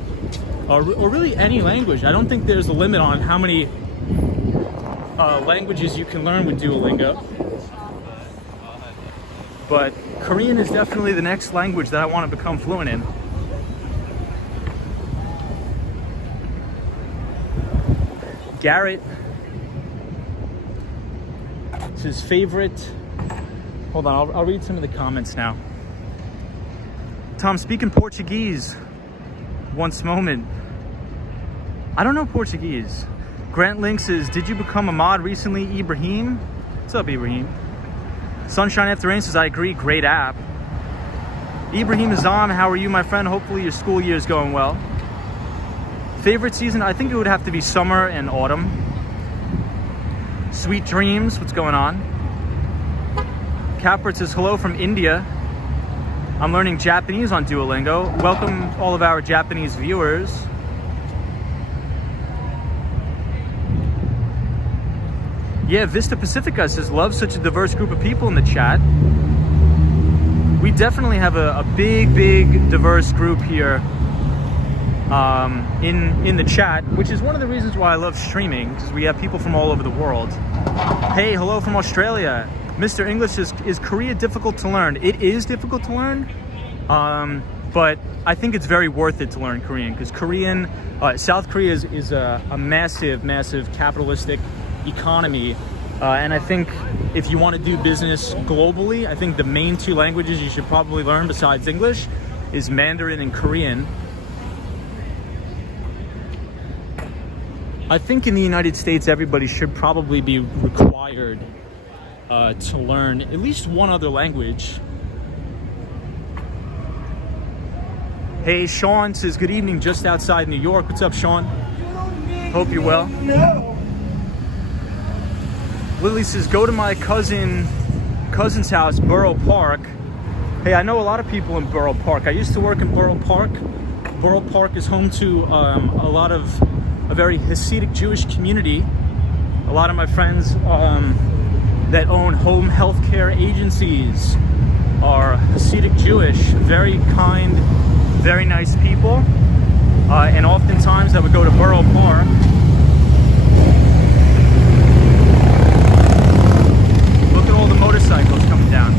or really any language. I don't think there's a limit on how many languages you can learn with Duolingo. But Korean is definitely the next language that I want to become fluent in. Garrett, it's his favorite. Hold on, I'll read some of the comments now. Tom, speaking Portuguese. Once moment. I don't know Portuguese. Grant Link says, did you become a mod recently, Ibrahim? What's up, Ibrahim? Sunshine After Rain says, I agree, great app. Ibrahim Azam, how are you, my friend? Hopefully your school year is going well. Favorite season? I think it would have to be summer and autumn. Sweet Dreams, what's going on? Capert says, hello from India. I'm learning Japanese on Duolingo. Welcome all of our Japanese viewers. Yeah, Vista Pacifica says, love such a diverse group of people in the chat. We definitely have a big diverse group here in the chat, which is one of the reasons why I love streaming, because we have people from all over the world. Hey, hello from Australia. Mr. English is Korea difficult to learn? It is difficult to learn, but I think it's very worth it to learn Korean, because South Korea is a massive capitalistic economy, and I think if you want to do business globally, I think the main two languages you should probably learn besides English is Mandarin and Korean. I think in the United States everybody should probably be required to learn at least one other language. Hey, Sean says, good evening, just outside New York. What's up, Sean? Hope you're well. Lily says, go to my cousin's house, Borough Park. Hey, I know a lot of people in Borough Park. I used to work in Borough Park. Borough Park is home to a very Hasidic Jewish community. A lot of my friends that own home healthcare agencies are Hasidic Jewish, very kind, very nice people, and oftentimes I would go to Borough Park. Look at all the motorcycles coming down.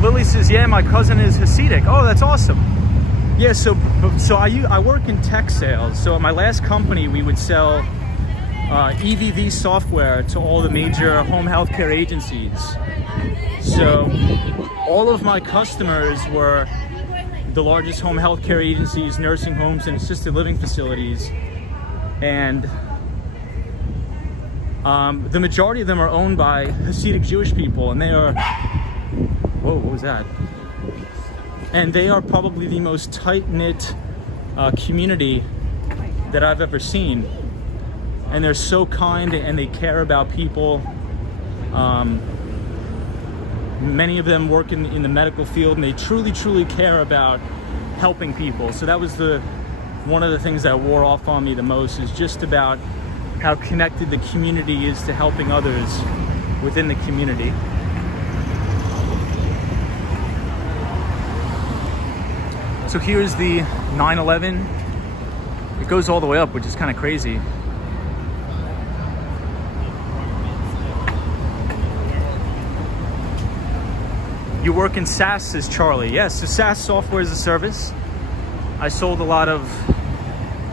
Lily says, yeah, my cousin is Hasidic. Oh, that's awesome. Yeah, so I work in tech sales. So at my last company, we would sell EVV software to all the major home healthcare agencies. So all of my customers were the largest home healthcare agencies, nursing homes, and assisted living facilities. And the majority of them are owned by Hasidic Jewish people, and they are, whoa, what was that? And they are probably the most tight-knit community that I've ever seen. And they're so kind, and they care about people. Many of them work in the medical field, and they truly care about helping people. So that was one of the things that wore off on me the most, is just about how connected the community is to helping others within the community. So here's the 911. It goes all the way up, which is kind of crazy. You work in SaaS, says Charlie. Yes, so SaaS, software as a service. I sold a lot of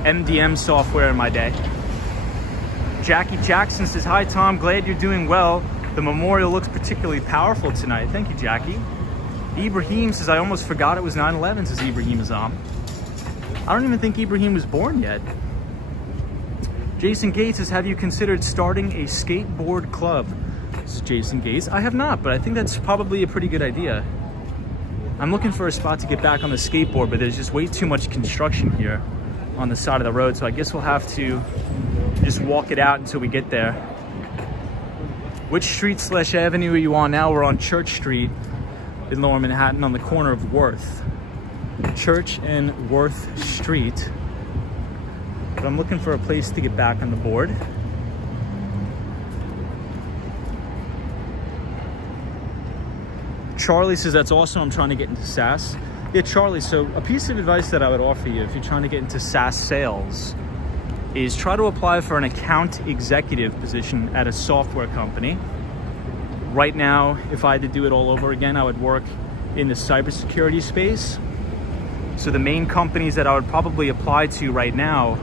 MDM software in my day. Jackie Jackson says, hi Tom, glad you're doing well. The memorial looks particularly powerful tonight. Thank you, Jackie. Ibrahim says, I almost forgot it was 9/11, says Ibrahim Azam. I don't even think Ibrahim was born yet. Jason Gates says, have you considered starting a skateboard club? This is Jason Gates. I have not, but I think that's probably a pretty good idea. I'm looking for a spot to get back on the skateboard, but there's just way too much construction here on the side of the road, so I guess we'll have to just walk it out until we get there. Which street/avenue are you on now? We're on Church Street in Lower Manhattan on the corner of Worth. Church and Worth Street. But I'm looking for a place to get back on the board. Charlie says, that's awesome. I'm trying to get into SaaS. Yeah, Charlie, so a piece of advice that I would offer you if you're trying to get into SaaS sales is try to apply for an account executive position at a software company. Right now, if I had to do it all over again, I would work in the cybersecurity space. So the main companies that I would probably apply to right now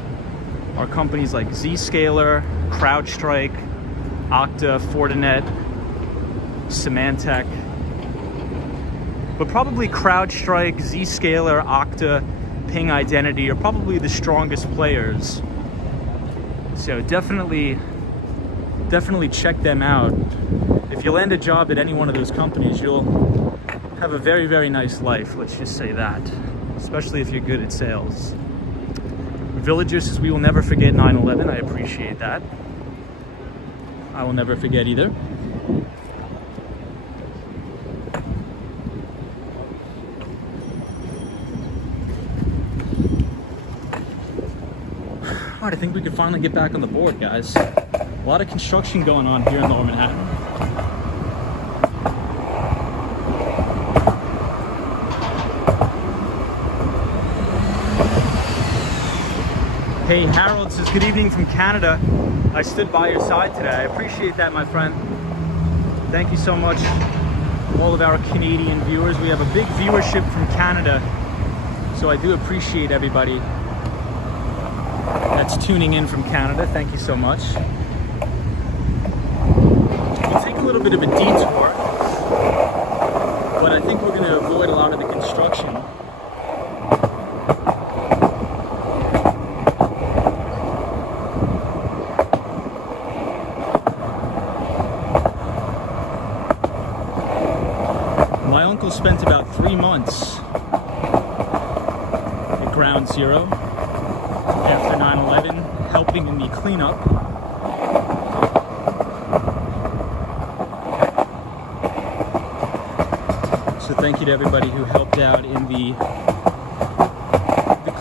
are companies like Zscaler, CrowdStrike, Okta, Fortinet, Symantec. But probably CrowdStrike, Zscaler, Okta, Ping Identity are probably the strongest players. So definitely check them out. If you land a job at any one of those companies, you'll have a very, very nice life. Let's just say that, especially if you're good at sales. Villager says, we will never forget 9/11. I appreciate that. I will never forget either. All right, I think we can finally get back on the board, guys. A lot of construction going on here in Lower Manhattan. Hey, Harold says, good evening from Canada. I stood by your side today. I appreciate that, my friend. Thank you so much, all of our Canadian viewers. We have a big viewership from Canada, so I do appreciate everybody that's tuning in from Canada. Thank you so much. We'll take a little bit of a detour, but I think we're going to avoid a lot of the construction. My uncle spent about 3 months at Ground Zero after 9/11, helping in the cleanup. So thank you to everybody who helped out in the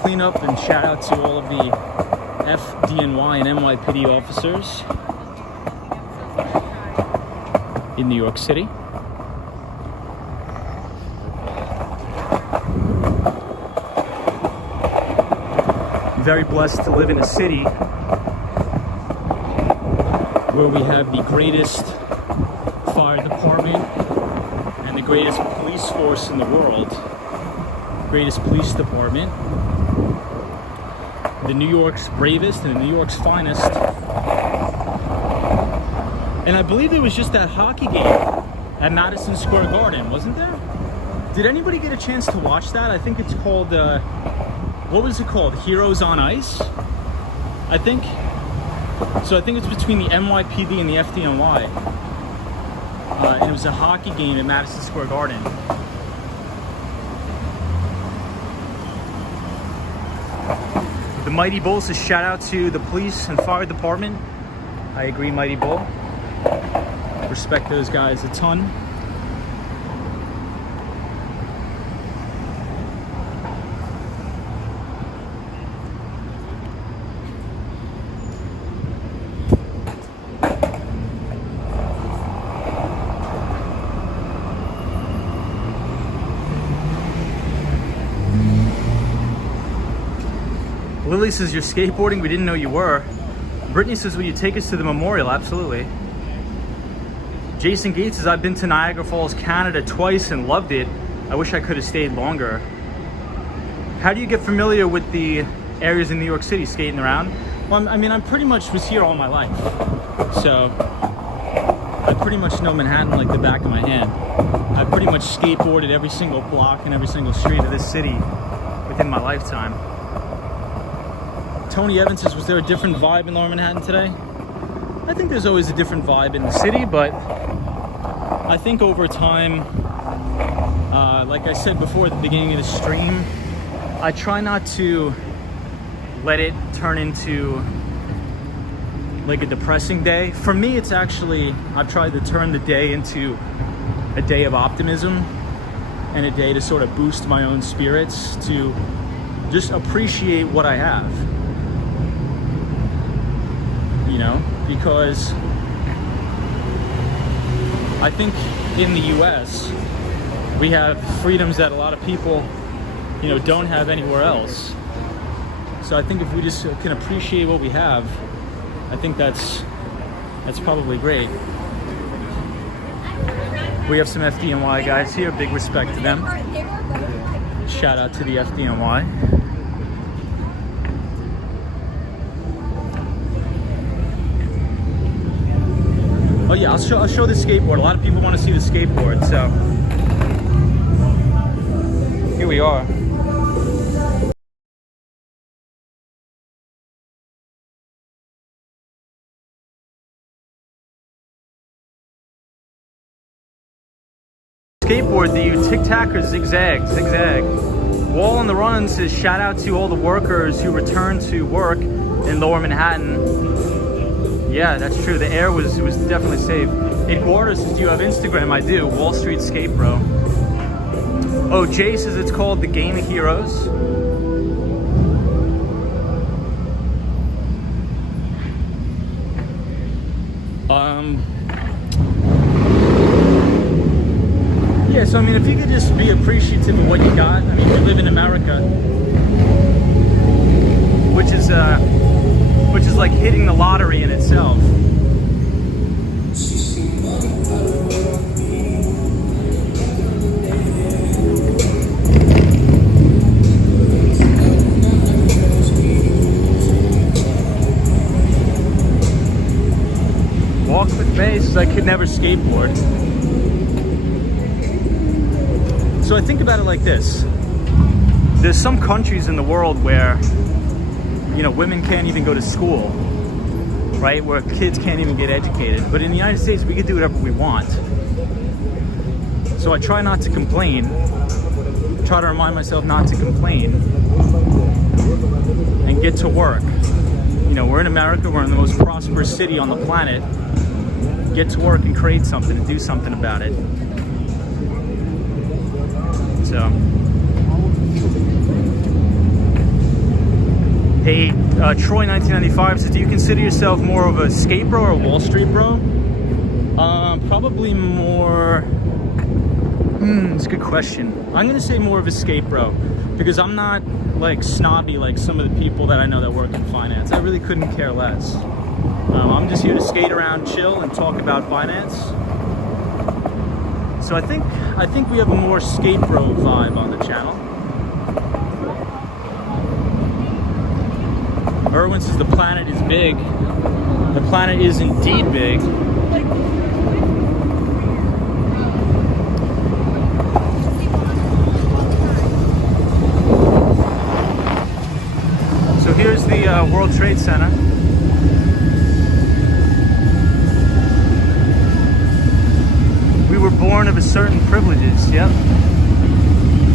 cleanup, and shout out to all of the FDNY and NYPD officers in New York City. Very blessed to live in a city where we have the greatest fire department and the greatest police force in the world, greatest police department, the New York's bravest and the New York's finest. And I believe there was just that hockey game at Madison Square Garden, wasn't there? Did anybody get a chance to watch that? I think it's called what was it called? Heroes on Ice, I think. So I think it's between the NYPD and the FDNY. And it was a hockey game at Madison Square Garden. The Mighty Bull says, shout out to the police and fire department. I agree, Mighty Bull. Respect those guys a ton. Lily says, you're skateboarding? We didn't know you were. Brittany says, will you take us to the memorial? Absolutely. Jason Gates says, I've been to Niagara Falls, Canada twice and loved it. I wish I could have stayed longer. How do you get familiar with the areas in New York City, skating around? Well, I mean, I pretty much was here all my life. So I pretty much know Manhattan like the back of my hand. I pretty much skateboarded every single block and every single street of this city within my lifetime. Tony Evans says, was there a different vibe in Lower Manhattan today? I think there's always a different vibe in the city, but I think over time, like I said before at the beginning of the stream, I try not to let it turn into like a depressing day. For me, it's actually, I've tried to turn the day into a day of optimism and a day to sort of boost my own spirits, to just appreciate what I have. You know, because I think in the US, we have freedoms that a lot of people, you know, don't have anywhere else. So I think if we just can appreciate what we have, I think that's probably great. We have some FDNY guys here. Big respect to them. Shout out to the FDNY. Oh yeah, I'll show the skateboard. A lot of people want to see the skateboard, so here we are. Skateboard, do you tic-tac or zigzag? Zigzag. Wall on the Run says shout out to all the workers who returned to work in Lower Manhattan. Yeah, that's true. The air was definitely safe. Eduardo says, do you have Instagram? I do. Wall Street Skate Bro. Oh, Jay says it's called The Game of Heroes. Yeah, so I mean, if you could just be appreciative of what you got. I mean, we live in America, which is like hitting the lottery in itself. Walk with bass, I could never skateboard. So I think about it like this. There's some countries in the world where, you know, women can't even go to school, right? Where kids can't even get educated. But in the United States, we can do whatever we want. So I try not to complain. Try to remind myself not to complain and get to work. You know, we're in America, we're in the most prosperous city on the planet. Get to work and create something and do something about it. So, hey, Troy 1995 says, do you consider yourself more of a skate bro or a Wall Street bro? Probably more, it's a good question. I'm gonna say more of a skate bro, because I'm not like snobby like some of the people that I know that work in finance. I really couldn't care less. I'm just here to skate around, chill, and talk about finance. So I think we have a more skate bro vibe on the channel. Erwin says the planet is big. The planet is indeed big. So here's the World Trade Center. We were born of a certain privileges. Yep.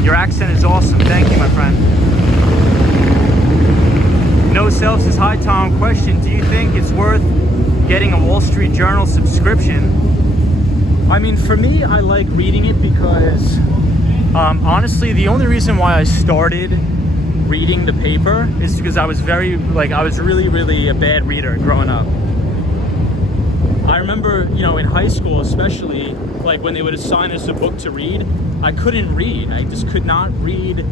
Your accent is awesome. Thank you, my friend. No Self says, hi Tom, question, do you think it's worth getting a Wall Street Journal subscription? I mean, for me, I like reading it because honestly, the only reason why I started reading the paper is because I was really a bad reader growing up. I remember, you know, in high school especially, like when they would assign us a book to read, I couldn't read. I just could not read.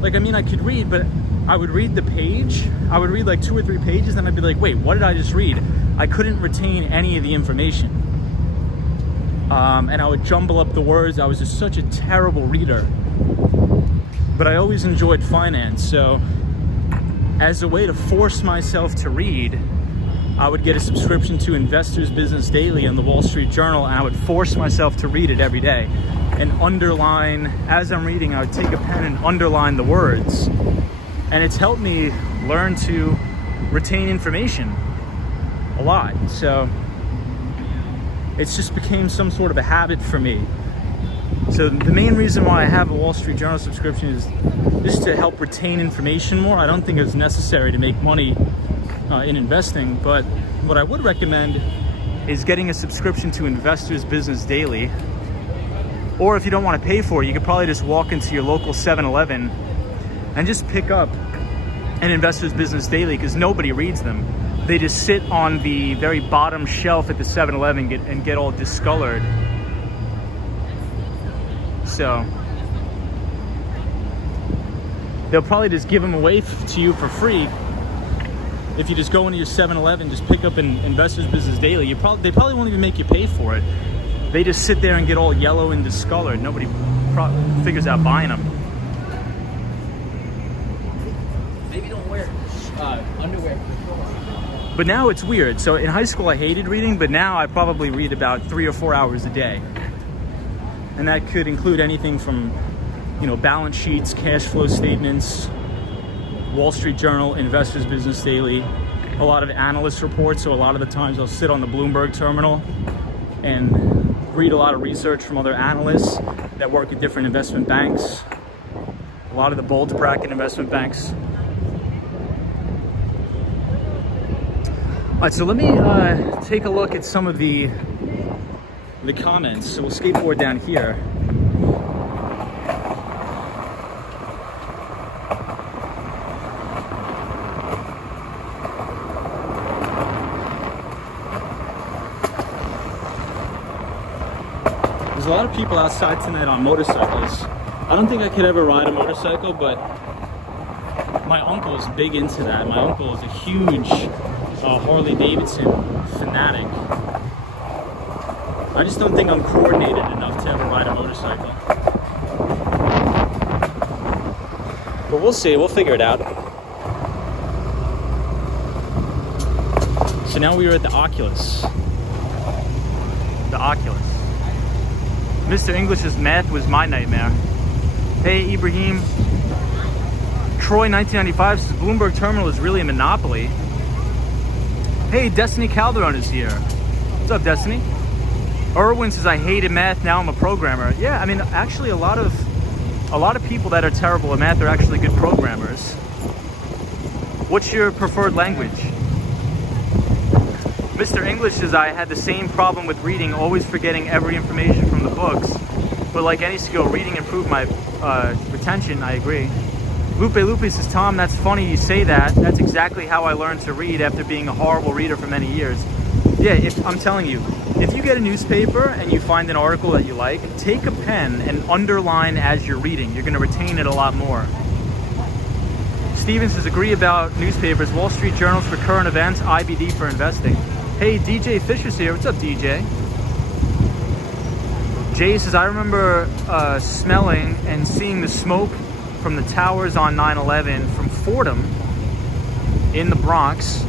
Like, I mean, I could read, but I would read the page. I would read like 2 or 3 pages, and I'd be like, wait, what did I just read? I couldn't retain any of the information. And I would jumble up the words. I was just such a terrible reader. But I always enjoyed finance, so as a way to force myself to read, I would get a subscription to Investors Business Daily and the Wall Street Journal, and I would force myself to read it every day and underline. As I'm reading, I would take a pen and underline the words. And it's helped me learn to retain information a lot. So it's just became some sort of a habit for me. So the main reason why I have a Wall Street Journal subscription is just to help retain information more. I don't think it's necessary to make money in investing, but what I would recommend is getting a subscription to Investors Business Daily. Or if you don't want to pay for it, you could probably just walk into your local 7-Eleven and just pick up an Investors Business Daily, because nobody reads them. They just sit on the very bottom shelf at the 7-Eleven and get all discolored. so they'll probably just give them away to you for free. If you just go into your 7-Eleven, just pick up an Investor's Business Daily, they probably won't even make you pay for it. They just sit there and get all yellow and discolored. Nobody figures out buying them. Maybe don't wear underwear for sure. But now it's weird. So in high school I hated reading, but now I probably read about 3 or 4 hours a day. And that could include anything from, you know, balance sheets, cash flow statements, Wall Street Journal, Investor's Business Daily, a lot of analyst reports. So a lot of the times I'll sit on the Bloomberg terminal and read a lot of research from other analysts that work at different investment banks, a lot of the bulge bracket investment banks. All right, so let me take a look at some of the comments. So we'll skateboard down here. There's a lot of people outside tonight on motorcycles. I don't think I could ever ride a motorcycle, but my uncle is big into that. My uncle is a huge Harley Davidson fanatic. I just don't think I'm coordinated enough to ever ride a motorcycle. But we'll see, we'll figure it out. So now we are at the Oculus. The Oculus. Mr. English's math was my nightmare. Hey, Ibrahim. Troy 1995 says Bloomberg Terminal is really a monopoly. Hey, Destiny Calderon is here. What's up, Destiny? Erwin says I hated math, now I'm a programmer. Yeah, I mean, actually a lot of people that are terrible at math are actually good programmers. What's your preferred language? Mr. English says I had the same problem with reading, always forgetting every information from the books. But like any skill, reading improved my retention, I agree. Lupe says, Tom, that's funny you say that. That's exactly how I learned to read after being a horrible reader for many years. Yeah, I'm telling you, if you get a newspaper and you find an article that you like, take a pen and underline as you're reading. You're going to retain it a lot more. Steven says, agree about newspapers, Wall Street Journals for current events, IBD for investing. Hey, DJ Fisher's here. What's up, DJ? Jay says, I remember smelling and seeing the smoke from the towers on 9/11 from Fordham in the Bronx.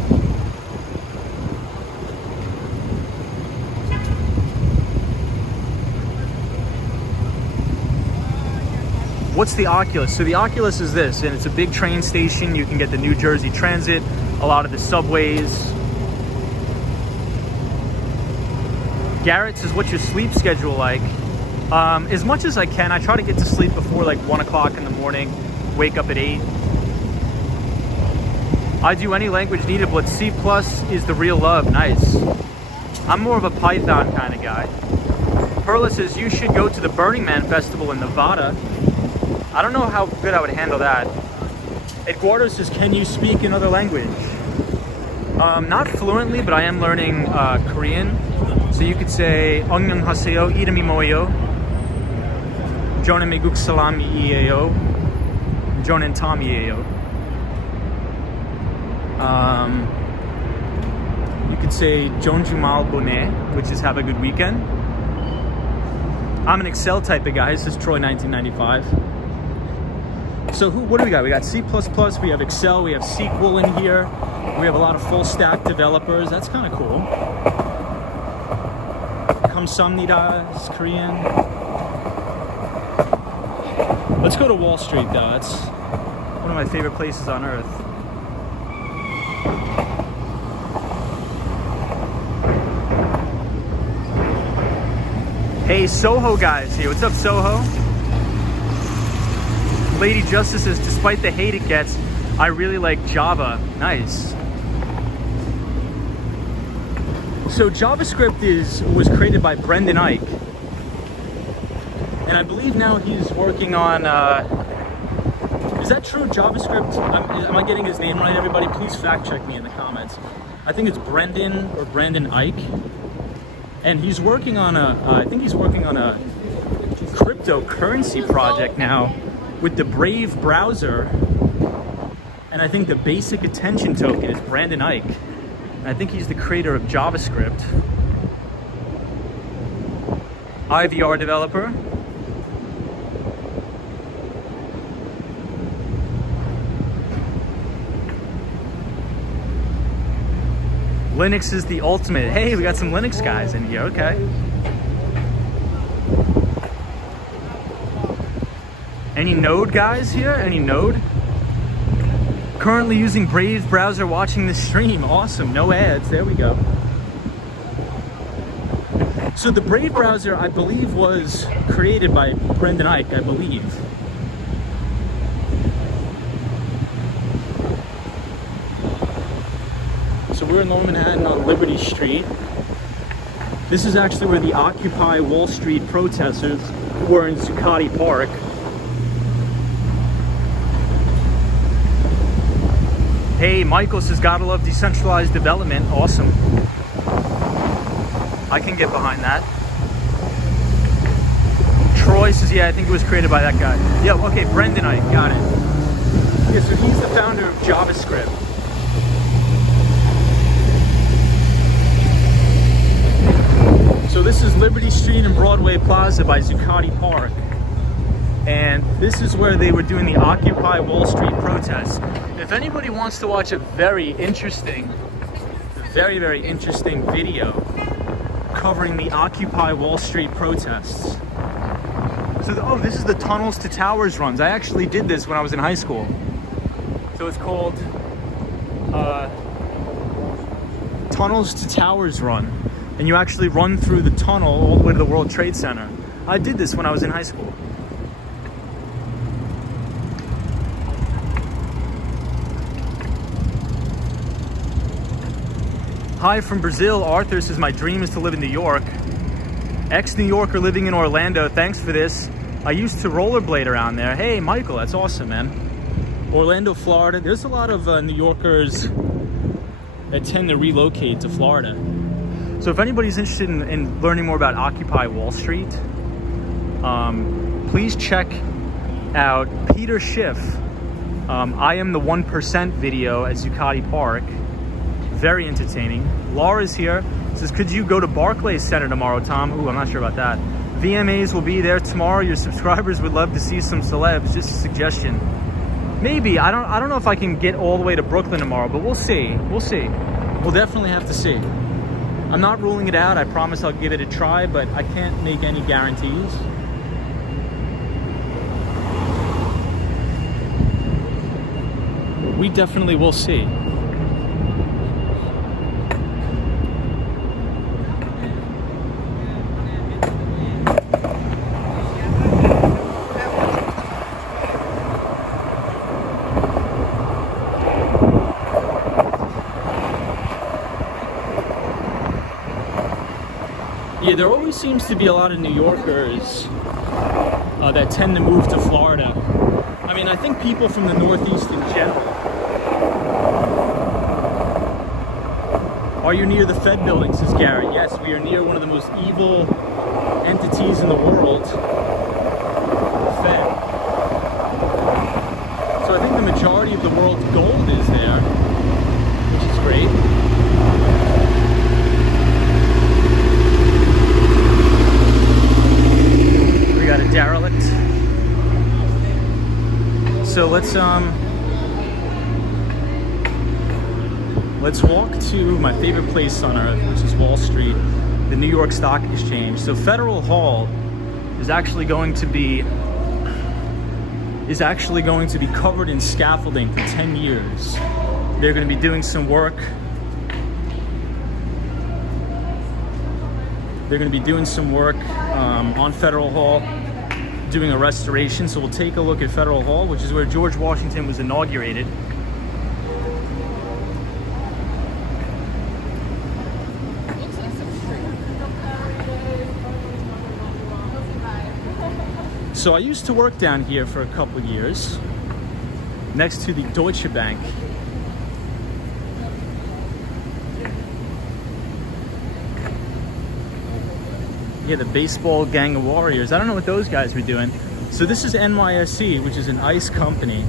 What's the Oculus? So the Oculus is this, and it's a big train station. You can get the New Jersey Transit, a lot of the subways. Garrett says, what's your sleep schedule like? As much as I can. I try to get to sleep before like 1 o'clock in the morning, wake up at 8. I do any language needed, but C+ is the real love. Nice. I'm more of a Python kind of guy. Perla says, you should go to the Burning Man Festival in Nevada. I don't know how good I would handle that. Eduardo says, can you speak another language? Not fluently, but I am learning Korean. So you could say, 안녕하세요, 이름이 뭐예요? 저는 미국 사람이에요. 저는 톰이에요. You could say, 좋은 주말 보내, which is have a good weekend. I'm an Excel type of guy. This is Troy 1995. So what do we got? We got C++, we have Excel, we have SQL in here. We have a lot of full stack developers. That's kind of cool. Kamsamnida is Korean. Let's go to Wall Street though. That's one of my favorite places on earth. Hey, Soho guys here. What's up, Soho? Lady Justice says, despite the hate it gets, I really like Java. Nice. So JavaScript was created by Brendan Eich. And I believe now he's working on, is that true, JavaScript? Am I getting his name right, everybody? Please fact check me in the comments. I think it's Brendan or Brendan Eich. And he's working on I think he's working on a cryptocurrency project now with the Brave browser. And I think the basic attention token is Brandon Ike. And I think he's the creator of JavaScript. IVR developer. Linux is the ultimate. Hey, we got some Linux guys in here, okay. Any Node guys here? Any Node? Currently using Brave browser watching the stream. Awesome, no ads, there we go. So the Brave browser, I believe, was created by Brendan Ike, I believe. So we're in Lower Manhattan on Liberty Street. This is actually where the Occupy Wall Street protesters were in Zuccotti Park. Hey, Michael says, gotta love decentralized development. Awesome. I can get behind that. Troy says, yeah, I think it was created by that guy. Yeah, okay, Brendan Ike, got it. Yeah, so he's the founder of JavaScript. So this is Liberty Street and Broadway Plaza by Zuccotti Park. And this is where they were doing the Occupy Wall Street protests. If anybody wants to watch a very interesting video covering the Occupy Wall Street protests. So, oh, this is the Tunnels to Towers runs. I actually did this when I was in high school. So it's called Tunnels to Towers run. And you actually run through the tunnel all the way to the World Trade Center. I did this when I was in high school. Hi from Brazil. Arthur says, my dream is to live in New York. Ex-New Yorker living in Orlando. Thanks for this. I used to rollerblade around there. Hey, Michael, that's awesome, man. Orlando, Florida. There's a lot of New Yorkers that tend to relocate to Florida. So if anybody's interested in learning more about Occupy Wall Street, please check out Peter Schiff. I am the 1% video at Zuccotti Park. Very entertaining. Laura's here. Says, could you go to Barclays Center tomorrow, Tom? Ooh, I'm not sure about that. VMAs will be there tomorrow. Your subscribers would love to see some celebs. Just a suggestion. Maybe. I don't know if I can get all the way to Brooklyn tomorrow, but we'll see. We'll see. We'll definitely have to see. I'm not ruling it out. I promise I'll give it a try, but I can't make any guarantees. We definitely will see. Yeah, there always seems to be a lot of New Yorkers that tend to move to Florida. I mean, I think people from the Northeast in general. Are you near the Fed building, says Garrett? Yes, we are near one of the most evil entities in the world, the Fed. So I think the majority of the world's gold is there, which is great. We got a derelict. So let's walk to my favorite place on earth, which is Wall Street, the New York Stock Exchange. So Federal Hall is actually going to be covered in scaffolding for 10 years. They're going to be doing some work. They're going to be doing some work on Federal Hall, doing a restoration. So we'll take a look at Federal Hall, which is where George Washington was inaugurated. So I used to work down here for a couple of years, next to the Deutsche Bank. Yeah, the baseball gang of warriors. I don't know what those guys were doing. So this is NYSE, which is an ICE company.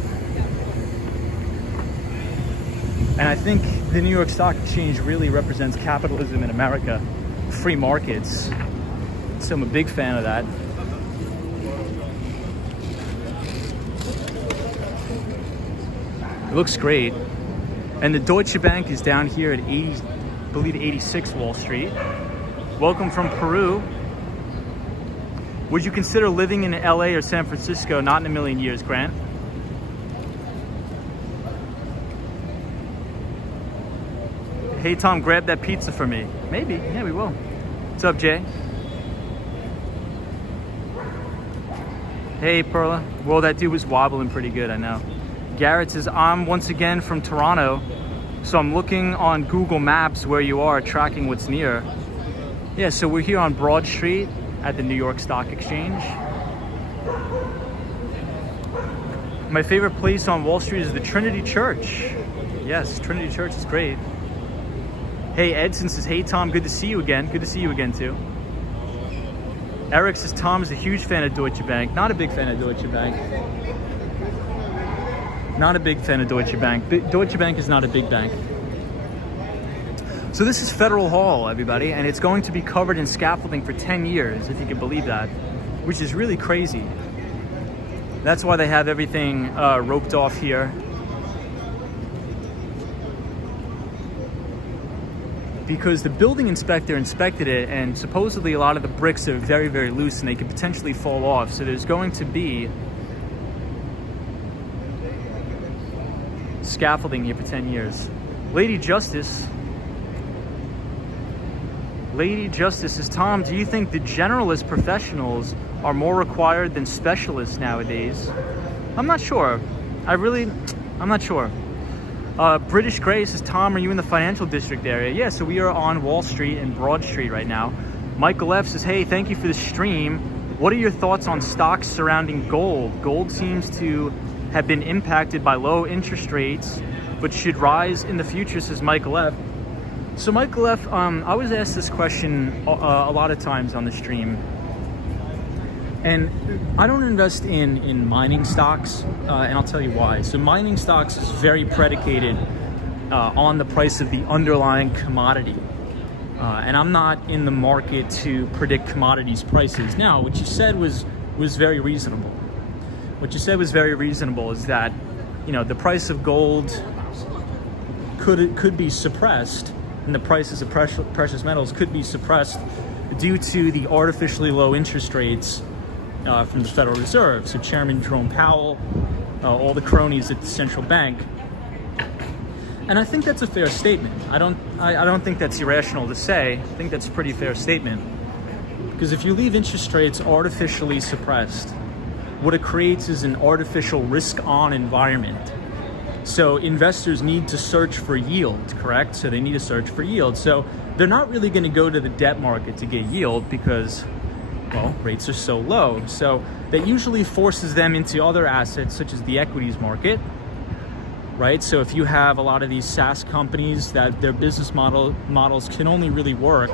And I think the New York Stock Exchange really represents capitalism in America, free markets. So I'm a big fan of that. It looks great. And the Deutsche Bank is down here at 80, I believe 86 Wall Street. Welcome from Peru. Would you consider living in LA or San Francisco? Not in a million years, Grant. Hey Tom, grab that pizza for me. Maybe, yeah, we will. What's up, Jay? Hey, Perla. Well, that dude was wobbling pretty good, I know. Garrett says, I'm once again from Toronto, so I'm looking on Google Maps where you are, tracking what's near. Yeah, so we're here on Broad Street at the New York Stock Exchange. My favorite place on Wall Street is the Trinity Church. Yes, Trinity Church is great. Hey, Edson says, hey Tom, good to see you again. Good to see you again too. Eric says, Tom is a huge fan of Deutsche Bank. Not a big fan of Deutsche Bank. Not a big fan of Deutsche Bank. Deutsche Bank is not a big bank. So this is Federal Hall, everybody, and it's going to be covered in scaffolding for 10 years, if you can believe that, which is really crazy. That's why they have everything roped off here. Because the building inspector inspected it, and supposedly a lot of the bricks are very, very loose and they could potentially fall off. So there's going to be scaffolding here for 10 years. Lady Justice says, Tom, do you think the generalist professionals are more required than specialists nowadays? I'm not sure. I'm not sure. British Gray says, Tom, are you in the financial district area? Yeah, so we are on Wall Street and Broad Street right now. Michael F says, hey, thank you for the stream. What are your thoughts on stocks surrounding gold? Gold seems to have been impacted by low interest rates, but should rise in the future, says Michael F. So Michael F, I was asked this question a lot of times on the stream. And I don't invest in mining stocks, and I'll tell you why. So mining stocks is very predicated on the price of the underlying commodity. And I'm not in the market to predict commodities prices. Now, what you said was very reasonable. What you said was very reasonable is that, you know, the price of gold could be suppressed, and the prices of precious metals could be suppressed due to the artificially low interest rates from the Federal Reserve. So Chairman Jerome Powell, all the cronies at the central bank. And I think that's a fair statement. I don't think that's irrational to say. I think that's a pretty fair statement. Because if you leave interest rates artificially suppressed, what it creates is an artificial risk-on environment. So investors need to search for yield, correct? So they need to search for yield. So they're not really going to go to the debt market to get yield because, well, rates are so low. So that usually forces them into other assets such as the equities market, right? So if you have a lot of these SaaS companies that their business models can only really work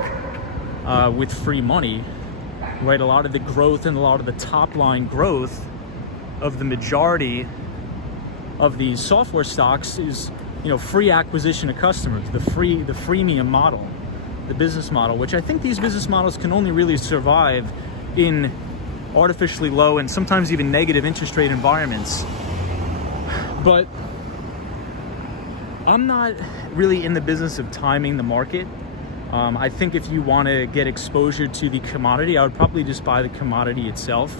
with free money, right? A lot of the growth and a lot of the top line growth of the majority of these software stocks is, you know, free acquisition of customers, the freemium model, the business model, which I think these business models can only really survive in artificially low and sometimes even negative interest rate environments. But I'm not really in the business of timing the market. I think if you want to get exposure to the commodity, I would probably just buy the commodity itself.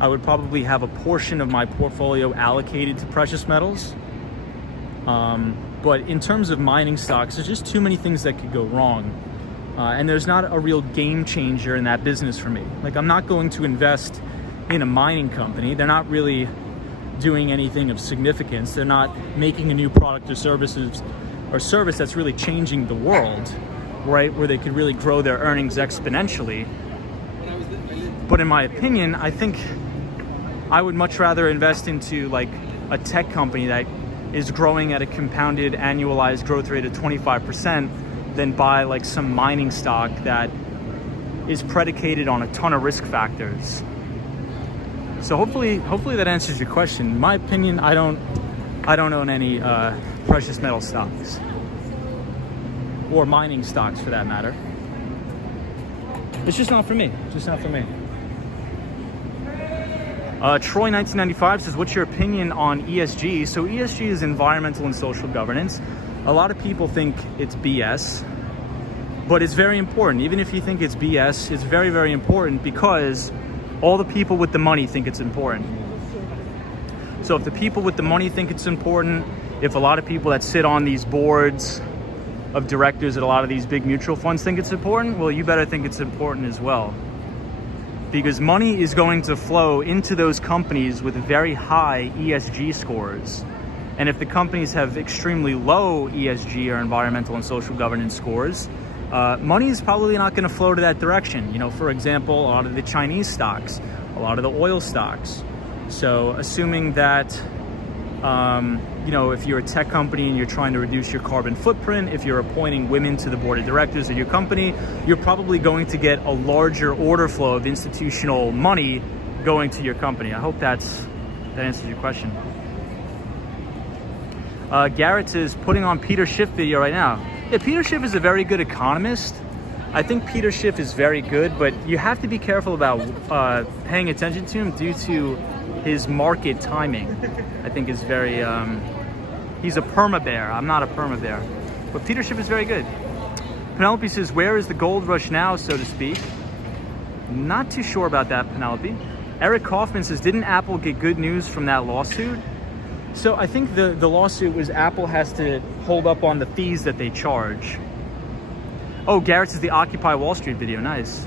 I would probably have a portion of my portfolio allocated to precious metals. But in terms of mining stocks, there's just too many things that could go wrong. And there's not a real game changer in that business for me. Like, I'm not going to invest in a mining company. They're not really doing anything of significance. They're not making a new product or service that's really changing the world, right? Where they could really grow their earnings exponentially. But in my opinion, I think I would much rather invest into like a tech company that is growing at a compounded annualized growth rate of 25% than buy like some mining stock that is predicated on a ton of risk factors. So hopefully that answers your question. In my opinion, I don't own any precious metal stocks or mining stocks for that matter. It's just not for me. Just not for me. Troy 1995 says, what's your opinion on ESG? So ESG is environmental and social governance. A lot of people think it's BS, but it's very important. Even if you think it's BS, it's very, very important because all the people with the money think it's important. So if the people with the money think it's important, if a lot of people that sit on these boards of directors at a lot of these big mutual funds think it's important, well, you better think it's important as well. Because money is going to flow into those companies with very high ESG scores. And if the companies have extremely low ESG or environmental and social governance scores, money is probably not going to flow to that direction. You know, for example, a lot of the Chinese stocks, a lot of the oil stocks. So assuming that, you know, if you're a tech company and you're trying to reduce your carbon footprint, if you're appointing women to the board of directors of your company, you're probably going to get a larger order flow of institutional money going to your company. I hope that answers your question. Garrett says, putting on Peter Schiff video right now. Yeah, Peter Schiff is a very good economist. I think Peter Schiff is very good, but you have to be careful about paying attention to him due to his market timing. I think is very, he's a perma bear. I'm not a perma bear, but Peter Schiff is very good. Penelope says, where is the gold rush now, so to speak? Not too sure about that, Penelope. Eric Kaufman says, didn't Apple get good news from that lawsuit? So I think the lawsuit was Apple has to hold up on the fees that they charge. Oh, Garrett says the Occupy Wall Street video, nice.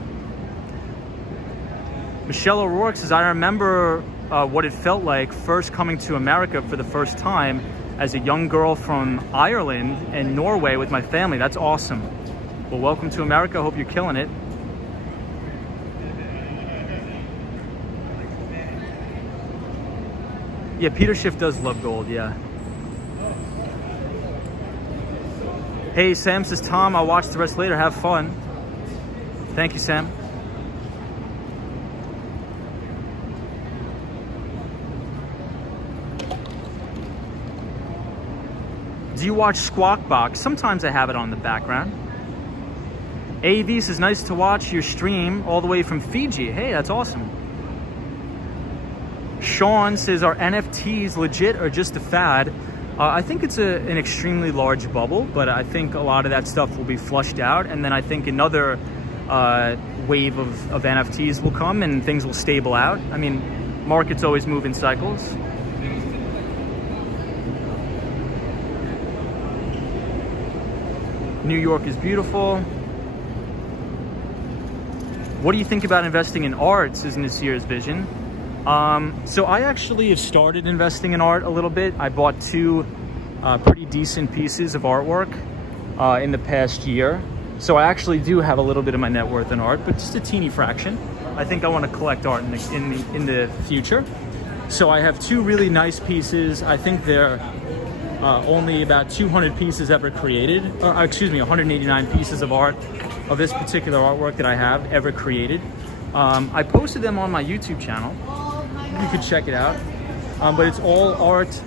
Michelle O'Rourke says, I remember what it felt like first coming to America for the first time as a young girl from Ireland and Norway with my family. That's awesome. Well, welcome to America. Hope you're killing it. Yeah, Peter Schiff does love gold, yeah. Hey, Sam says, Tom, I'll watch the rest later. Have fun. Thank you, Sam. Do you watch Squawk Box? Sometimes I have it on the background. AV says, nice to watch your stream all the way from Fiji. Hey, that's awesome. Sean says, are NFTs legit or just a fad? I think it's an extremely large bubble, but I think a lot of that stuff will be flushed out. And then I think another wave of NFTs will come and things will stable out. I mean, markets always move in cycles. New York is beautiful. What do you think about investing in arts is Nasir's vision? So I actually have started investing in art a little bit. I bought two pretty decent pieces of artwork in the past year. So I actually do have a little bit of my net worth in art, but just a teeny fraction. I think I want to collect art in the future. So I have two really nice pieces. I think they're only about 200 pieces ever created. 189 pieces of art of this particular artwork that I have ever created. I posted them on my YouTube channel. You could check it out. But it's all art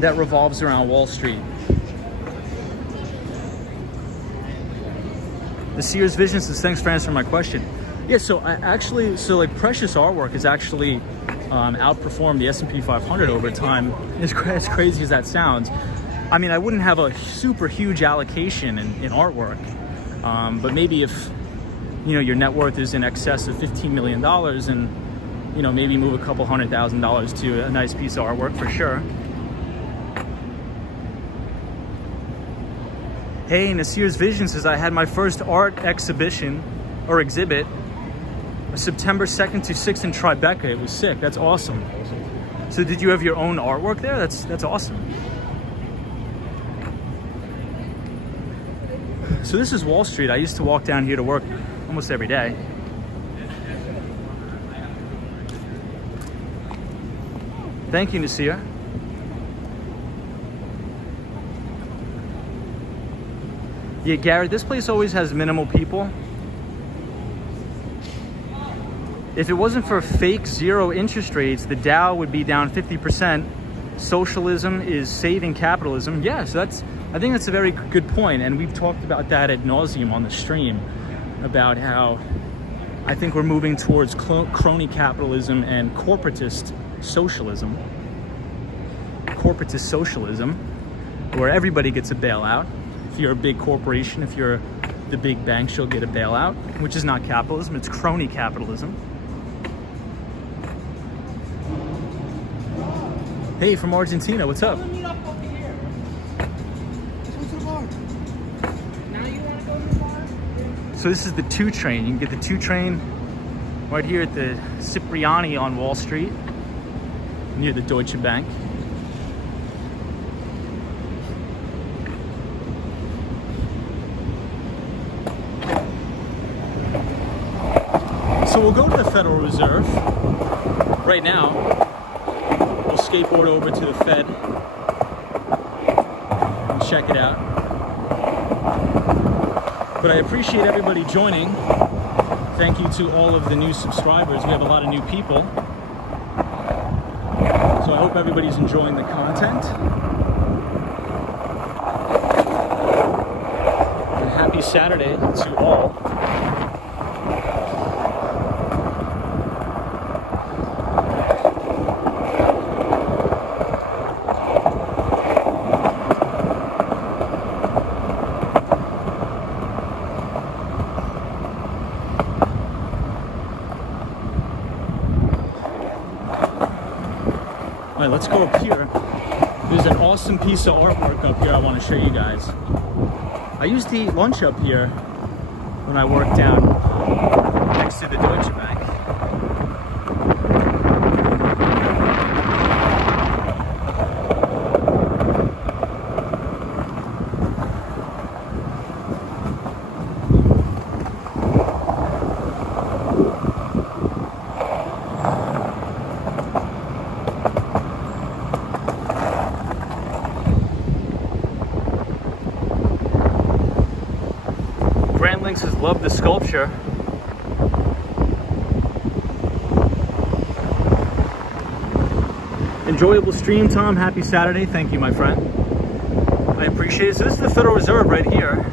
that revolves around Wall Street. The Sears Vision says, thanks for answering my question. Yeah, so like precious artwork has actually outperformed the S&P 500 over time. As crazy as that sounds. I mean, I wouldn't have a super huge allocation in artwork. But maybe if, you know, your net worth is in excess of $15 million and, you know, maybe move a couple $100,000 to a nice piece of artwork for sure. Hey, Nasir's Vision says, I had my first art exhibition or exhibit September 2nd to 6th in Tribeca. It was sick. That's awesome. So did you have your own artwork there? That's awesome. So this is Wall Street. I used to walk down here to work almost every day. Thank you, Nasir. Yeah, Garrett, this place always has minimal people. If it wasn't for fake zero interest rates, the Dow would be down 50%. Socialism is saving capitalism. Yeah, so I think that's a very good point, and we've talked about that ad nauseum on the stream, about how I think we're moving towards crony capitalism and corporatist socialism. Corporatist socialism, where everybody gets a bailout. If you're a big corporation, if you're the big banks, you'll get a bailout, which is not capitalism, it's crony capitalism. Hey, from Argentina, what's up? So this is the 2 train. You can get the 2 train right here at the Cipriani on Wall Street, near the Deutsche Bank. So we'll go to the Federal Reserve right now. We'll skateboard over to the Fed and check it out. But I appreciate everybody joining. Thank you to all of the new subscribers. We have a lot of new people. So I hope everybody's enjoying the content. And happy Saturday to all. All right, let's go up here. There's an awesome piece of artwork up here I want to show you guys. I used to eat lunch up here when I worked down next to the Deutsche Bank. Says love the sculpture. Enjoyable stream, Tom. Happy Saturday. Thank you, my friend. I appreciate it. So this is the Federal Reserve right here.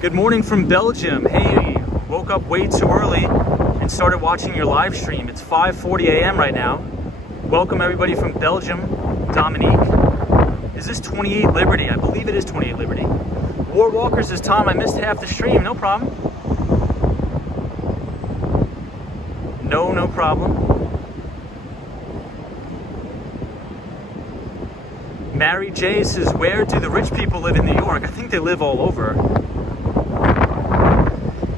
Good morning from Belgium. Hey, woke up way too early and started watching your live stream. It's 5:40 a.m. right now. Welcome everybody from Belgium. Dominique. Is this 28 Liberty? I believe it is 28 Liberty. War Walker says, Tom, I missed half the stream. No problem. No problem. Mary J says, where do the rich people live in New York? I think they live all over.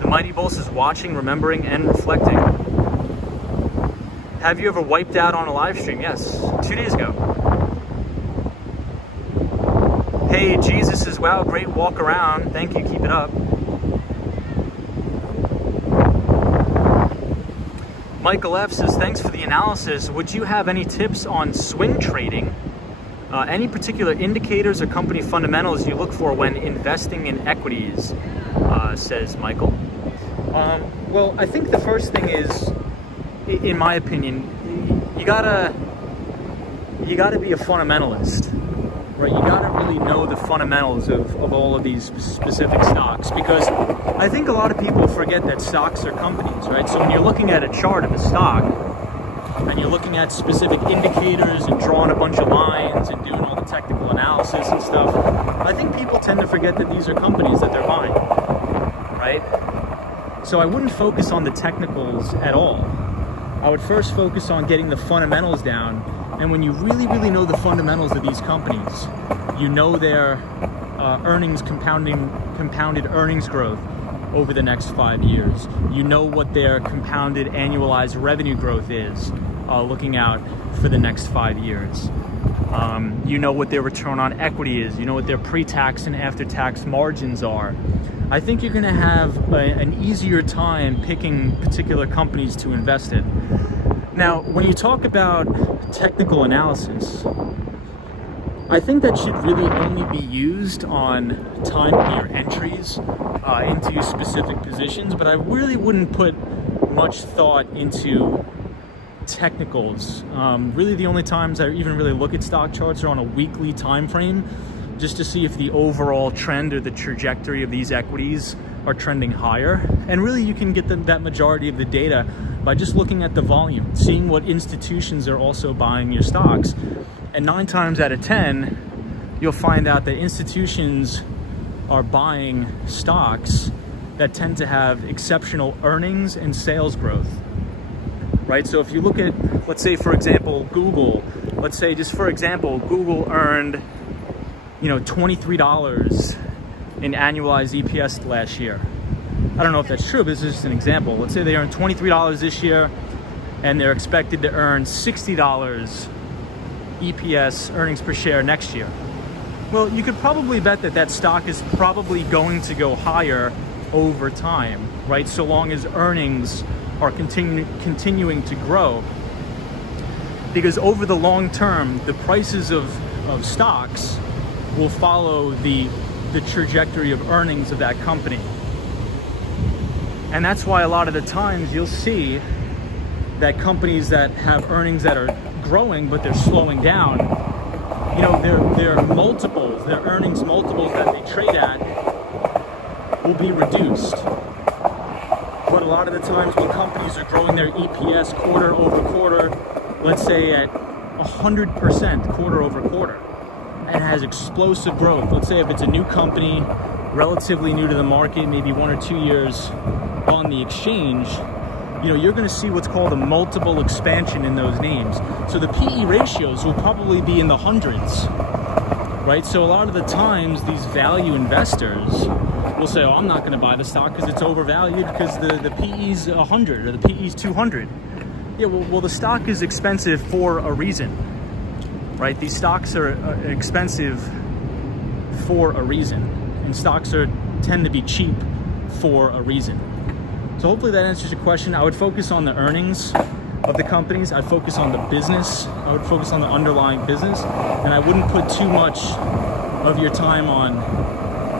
The Mighty Bull says, watching, remembering, and reflecting. Have you ever wiped out on a live stream? Yes, 2 days ago. Hey, Jesus says, wow, great walk around. Thank you, keep it up. Michael F says, thanks for the analysis. Would you have any tips on swing trading? Any particular indicators or company fundamentals you look for when investing in equities? Says Michael. Well, I think the first thing is, in my opinion, you gotta be a fundamentalist. Right, you gotta really know the fundamentals of all of these specific stocks, because I think a lot of people forget that stocks are companies, right? So when you're looking at a chart of a stock and you're looking at specific indicators and drawing a bunch of lines and doing all the technical analysis and stuff, I think people tend to forget that these are companies that they're buying, right? So I wouldn't focus on the technicals at all. I would first focus on getting the fundamentals down. And when you really know the fundamentals of these companies, you know their compounded earnings growth over the next 5 years. You know what their compounded annualized revenue growth is looking out for the next 5 years. You know what their return on equity is. You know what their pre-tax and after-tax margins are. I think you're going to have an easier time picking particular companies to invest in. Now, when you talk about technical analysis, I think that should really only be used on time-of-year entries into specific positions, but I really wouldn't put much thought into technicals. Really the only times I even really look at stock charts are on a weekly time frame, just to see if the overall trend or the trajectory of these equities are trending higher. And really you can get that majority of the data by just looking at the volume, seeing what institutions are also buying your stocks. And 9 times out of 10, you'll find out that institutions are buying stocks that tend to have exceptional earnings and sales growth, right? So if you look at, let's say, for example, Google, let's say just for example, Google earned, $23 in annualized EPS last year. I don't know if that's true, but this is just an example. Let's say they earned $23 this year and they're expected to earn $60 EPS, earnings per share, next year. Well, you could probably bet that that stock is probably going to go higher over time, right? So long as earnings are continuing to grow. Because over the long term, the prices of stocks will follow the trajectory of earnings of that company. And that's why a lot of the times you'll see that companies that have earnings that are growing but they're slowing down, their multiples, their earnings multiples that they trade at will be reduced. But a lot of the times when companies are growing their EPS quarter over quarter, let's say at 100% quarter over quarter, and has explosive growth. Let's say if it's a new company, relatively new to the market, maybe 1 or 2 years on the exchange, you're going to see what's called a multiple expansion in those names. So the PE ratios will probably be in the hundreds, right? So a lot of the times these value investors will say, oh, I'm not going to buy the stock because it's overvalued because the PE's 100 or the PE's 200. Yeah, well, the stock is expensive for a reason, right? These stocks are expensive for a reason, and stocks tend to be cheap for a reason. So hopefully that answers your question. I would focus on the earnings of the companies. I'd focus on the business. I would focus on the underlying business, and I wouldn't put too much of your time on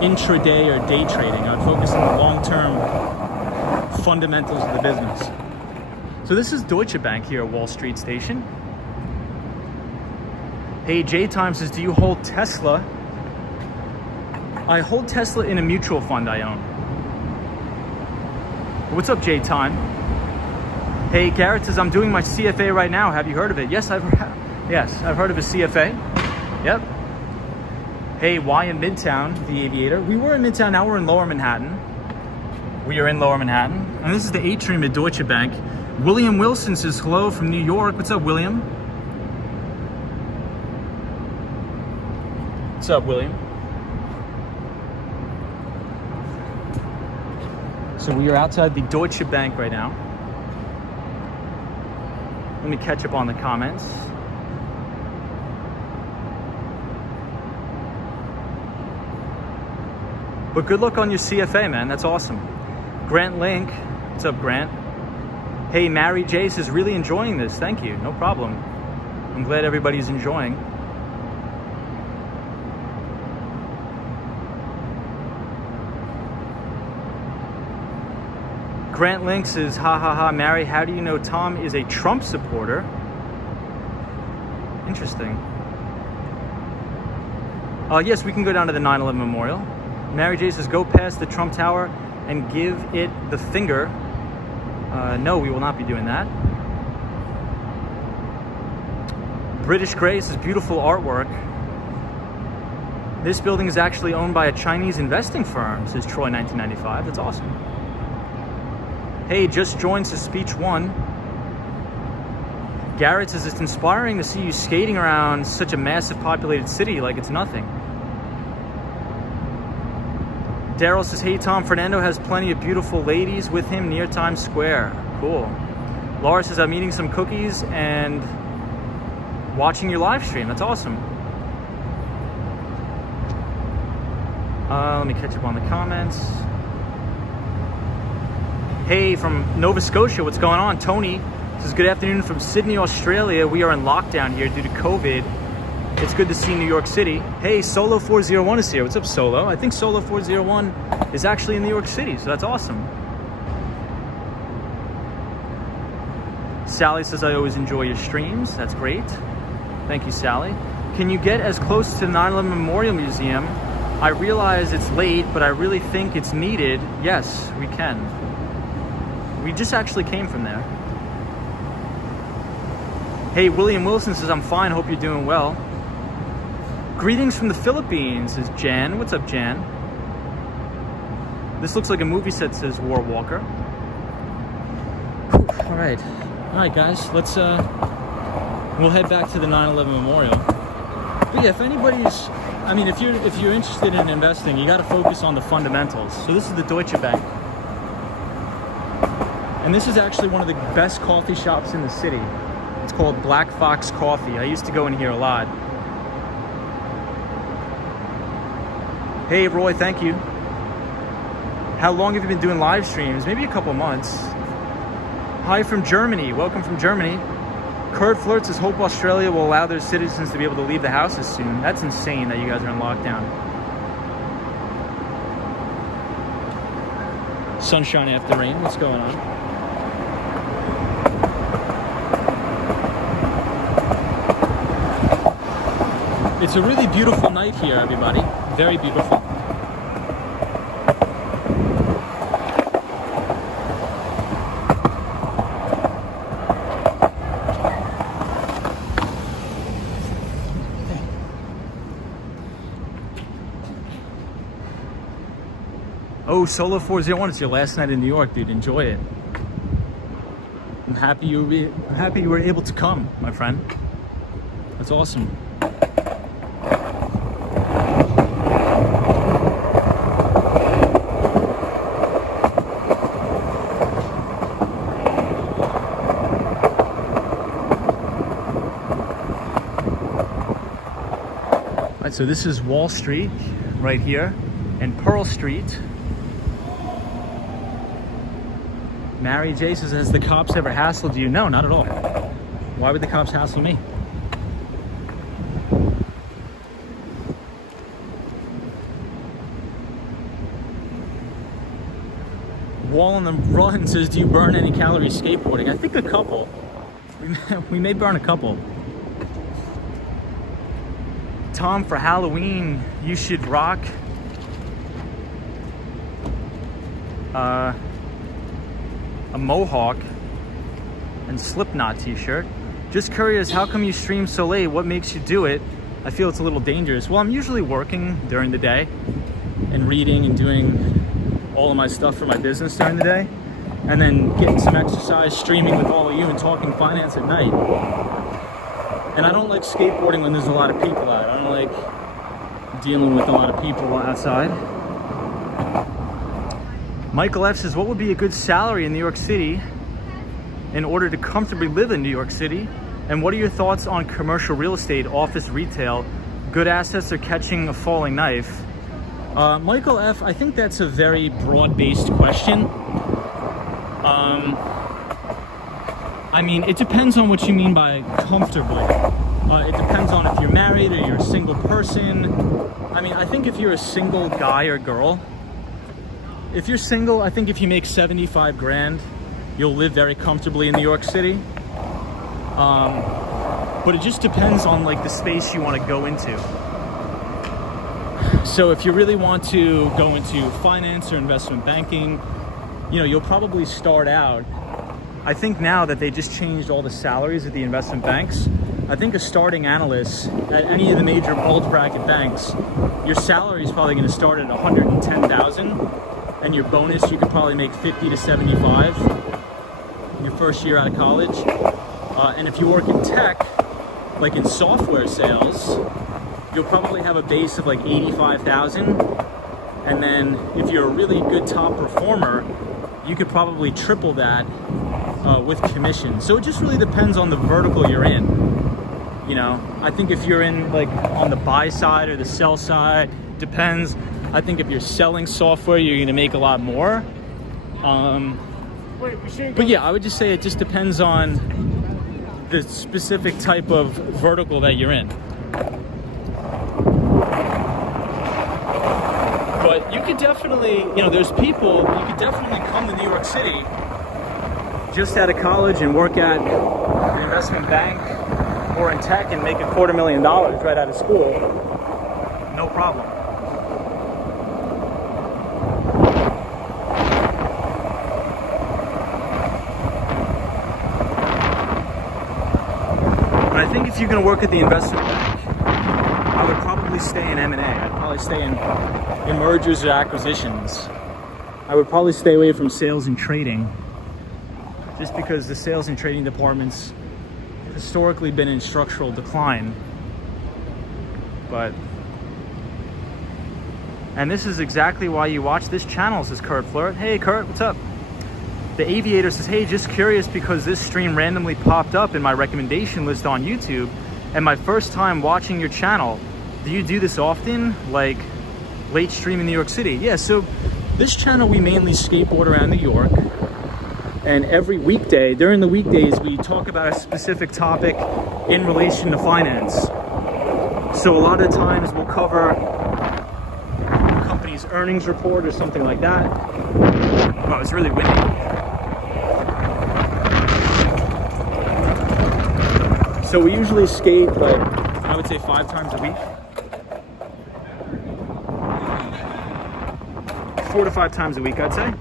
intraday or day trading. I'd focus on the long-term fundamentals of the business. So this is Deutsche Bank here at Wall Street Station. Hey, J-Time says, do you hold Tesla? I hold Tesla in a mutual fund I own. What's up, J-Time? Hey, Garrett says, I'm doing my CFA right now. Have you heard of it? Yes, I've heard of a CFA. Yep. Hey, why in Midtown, the aviator? We were in Midtown, now we're in Lower Manhattan. We are in Lower Manhattan. And this is the atrium at Deutsche Bank. William Wilson says, hello from New York. What's up, William? What's up, William? So we are outside the Deutsche Bank right now. Let me catch up on the comments. But good luck on your CFA, man. That's awesome. Grant Link. What's up, Grant? Hey, Mary Jace is really enjoying this. Thank you. No problem. I'm glad everybody's enjoying. Grant Link says, ha ha ha, Mary, how do you know Tom is a Trump supporter? Interesting. Yes, we can go down to the 9/11 memorial. Mary J says, go past the Trump Tower and give it the finger. No, we will not be doing that. British Grace is beautiful artwork. This building is actually owned by a Chinese investing firm, says Troy 1995. That's awesome. Hey, just joined to Speech 1. Garrett says, it's inspiring to see you skating around such a massive populated city like it's nothing. Daryl says, hey Tom, Fernando has plenty of beautiful ladies with him near Times Square. Cool. Laura says, I'm eating some cookies and watching your live stream. That's awesome. Let me catch up on the comments. Hey, from Nova Scotia, what's going on? Tony says, good afternoon from Sydney, Australia. We are in lockdown here due to COVID. It's good to see New York City. Hey, Solo 401 is here. What's up, Solo? I think Solo 401 is actually in New York City, so that's awesome. Sally says, I always enjoy your streams. That's great. Thank you, Sally. Can you get as close to the 9/11 Memorial Museum? I realize it's late, but I really think it's needed. Yes, we can. We just actually came from there. Hey, William Wilson says, I'm fine. Hope you're doing well. Greetings from the Philippines, is Jan. What's up, Jan? This looks like a movie set, says War Walker. Whew, all right, guys. Let's we'll head back to the 9/11 Memorial. But yeah, if anybody's, I mean, if you're interested in investing, you got to focus on the fundamentals. So this is the Deutsche Bank, and this is actually one of the best coffee shops in the city. It's called Black Fox Coffee. I used to go in here a lot. Hey, Roy, thank you. How long have you been doing live streams? Maybe a couple months. Hi from Germany. Welcome from Germany. Kurt Flirt says, hope Australia will allow their citizens to be able to leave the houses soon. That's insane that you guys are in lockdown. Sunshine after rain. What's going on? It's a really beautiful night here, everybody. Very beautiful. Oh, Solo 401, it's your last night in New York, dude. Enjoy it. I'm happy you were able to come, my friend. That's awesome. All right, so this is Wall Street right here and Pearl Street. Mary J says, has the cops ever hassled you? No, not at all. Why would the cops hassle me? Wall on the Run says, do you burn any calories skateboarding? I think a couple. We may burn a couple. Tom, for Halloween, you should rock a mohawk and Slipknot t-shirt. Just curious, how come you stream so late? What makes you do it? I feel it's a little dangerous. Well, I'm usually working during the day and reading and doing all of my stuff for my business during the day, and then getting some exercise, streaming with all of you and talking finance at night. And I don't like skateboarding when there's a lot of people out. I don't like dealing with a lot of people outside. Michael F says, what would be a good salary in New York City in order to comfortably live in New York City? And what are your thoughts on commercial real estate, office, retail, good assets, or catching a falling knife? Michael F, I think that's a very broad-based question. I mean, it depends on what you mean by comfortably. It depends on if you're married or you're a single person. I mean, I think if you're a single guy or girl, if you're single, I think if you make 75 grand, you'll live very comfortably in New York City. But it just depends on like the space you want to go into. So if you really want to go into finance or investment banking, you know, you'll probably start out. I think now that they just changed all the salaries at the investment banks, I think a starting analyst at any of the major bulge bracket banks, your salary is probably going to start at 110,000. And your bonus, you could probably make 50 to 75 your first year out of college. And if you work in tech, like in software sales, you'll probably have a base of like 85,000. And then if you're a really good top performer, you could probably triple that with commission. So it just really depends on the vertical you're in. You know, I think if you're in like on the buy side or the sell side, depends. I think if you're selling software, you're going to make a lot more. But yeah, I would just say it just depends on the specific type of vertical that you're in. But you could definitely, you know, there's people, you could definitely come to New York City just out of college and work at an investment bank or in tech and make $250,000 right out of school. No problem. But I think if you're going to work at the investment bank, I would probably stay in M&A. I'd probably stay in mergers or acquisitions. I would probably stay away from sales and trading, just because the sales and trading departments historically been in structural decline. And this is exactly why you watch this channel, says Kurt Flirt. Hey Kurt, what's up? The Aviator says, hey, just curious because this stream randomly popped up in my recommendation list on YouTube and my first time watching your channel. Do you do this often? Like late stream in New York City? Yeah, so this channel we mainly skateboard around New York, and every weekday, during the weekdays, we talk about a specific topic in relation to finance. So a lot of times we'll cover a company's earnings report or something like that. Oh, it's really windy. So we usually skate, like, I would say 5 times a week. 4 to 5 times a week, I'd say.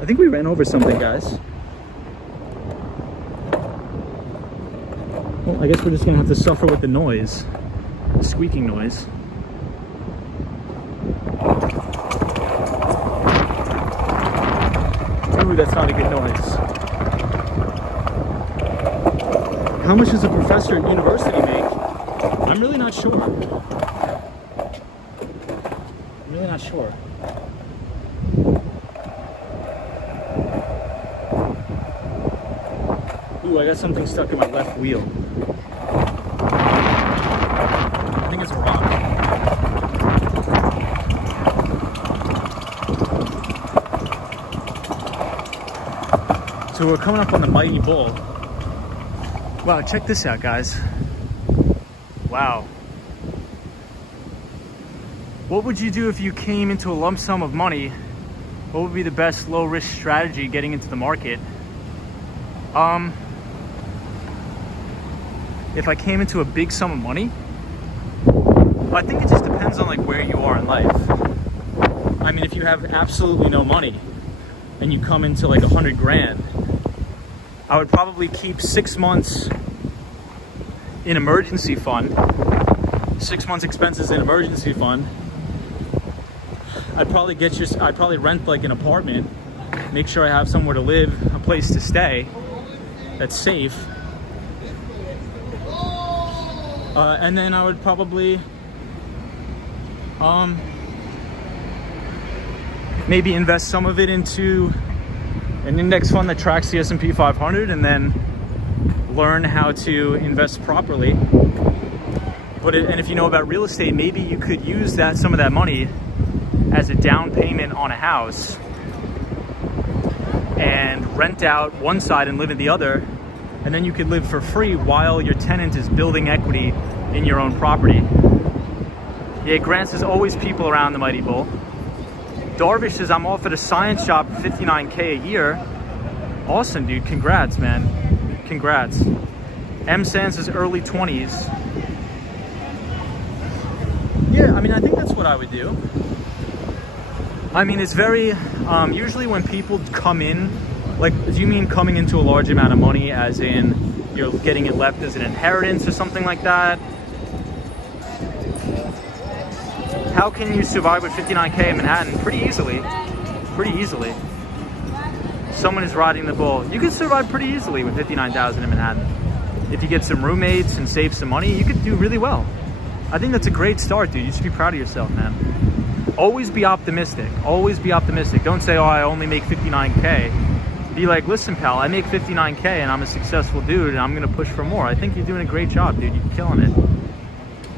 I think we ran over something, guys. Well, I guess we're just gonna have to suffer with the noise, the squeaking noise. Ooh, that's not a good noise. How much does a professor at university make? I'm really not sure. I'm really not sure. Ooh, I got something stuck in my left wheel. I think it's a rock. So we're coming up on the Mighty Bull. Wow, check this out, guys. Wow. What would you do if you came into a lump sum of money? What would be the best low-risk strategy getting into the market? If I came into a big sum of money, I think it just depends on like where you are in life. I mean, if you have absolutely no money and you come into like 100 grand, I would probably keep 6 months in emergency fund, 6 months expenses in emergency fund. I'd probably rent like an apartment, make sure I have somewhere to live, a place to stay that's safe. And then I would probably maybe invest some of it into an index fund that tracks the S&P 500 and then learn how to invest properly. And if you know about real estate, maybe you could use some of that money as a down payment on a house and rent out one side and live in the other, and then you could live for free while your tenant is building equity in your own property. Yeah, Grant says always people around the Mighty Bull. Darvish says I'm offered a science job for $59K a year. Awesome, dude. Congrats, man. Congrats. M Sands says early 20s. Yeah, I mean, I think that's what I would do. I mean, it's very, usually when people come in, like, do you mean coming into a large amount of money as in you're getting it left as an inheritance or something like that? How can you survive with $59K in Manhattan? Pretty easily. Pretty easily. Someone is riding the bull. You could survive pretty easily with $59,000 in Manhattan. If you get some roommates and save some money, you could do really well. I think that's a great start, dude. You should be proud of yourself, man. Always be optimistic. Always be optimistic. Don't say, oh, I only make $59K. Be like, listen, pal, I make $59K and I'm a successful dude and I'm going to push for more. I think you're doing a great job, dude. You're killing it.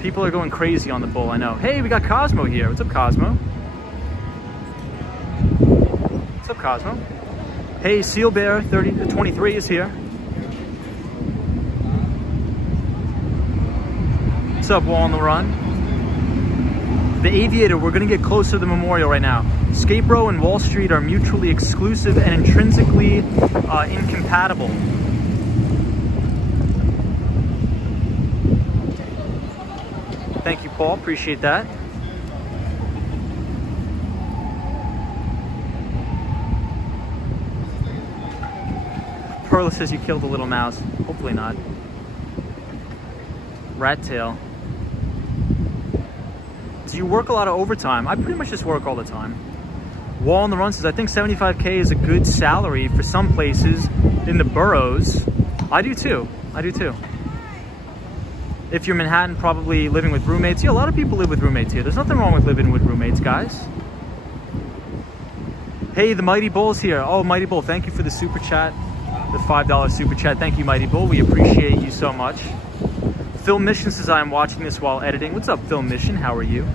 People are going crazy on the bull, I know. Hey, we got Cosmo here. What's up, Cosmo? What's up, Cosmo? Hey, Seal Bear 23 is here. What's up, Wall on the Run? The Aviator, we're gonna get closer to the memorial right now. Skate Row and Wall Street are mutually exclusive and intrinsically incompatible. Thank you, Paul, appreciate that. Perla says you killed a little mouse. Hopefully not. Rat tail. Do you work a lot of overtime? I pretty much just work all the time. Wall on the Run says, I think 75K is a good salary for some places in the boroughs. I do too. I do too. If you're Manhattan, probably living with roommates. Yeah, a lot of people live with roommates here. There's nothing wrong with living with roommates, guys. Hey, the Mighty Bull's here. Oh, Mighty Bull, thank you for the super chat. The $5 super chat. Thank you, Mighty Bull. We appreciate you so much. Phil Mission says, I am watching this while editing. What's up, Phil Mission? How are you?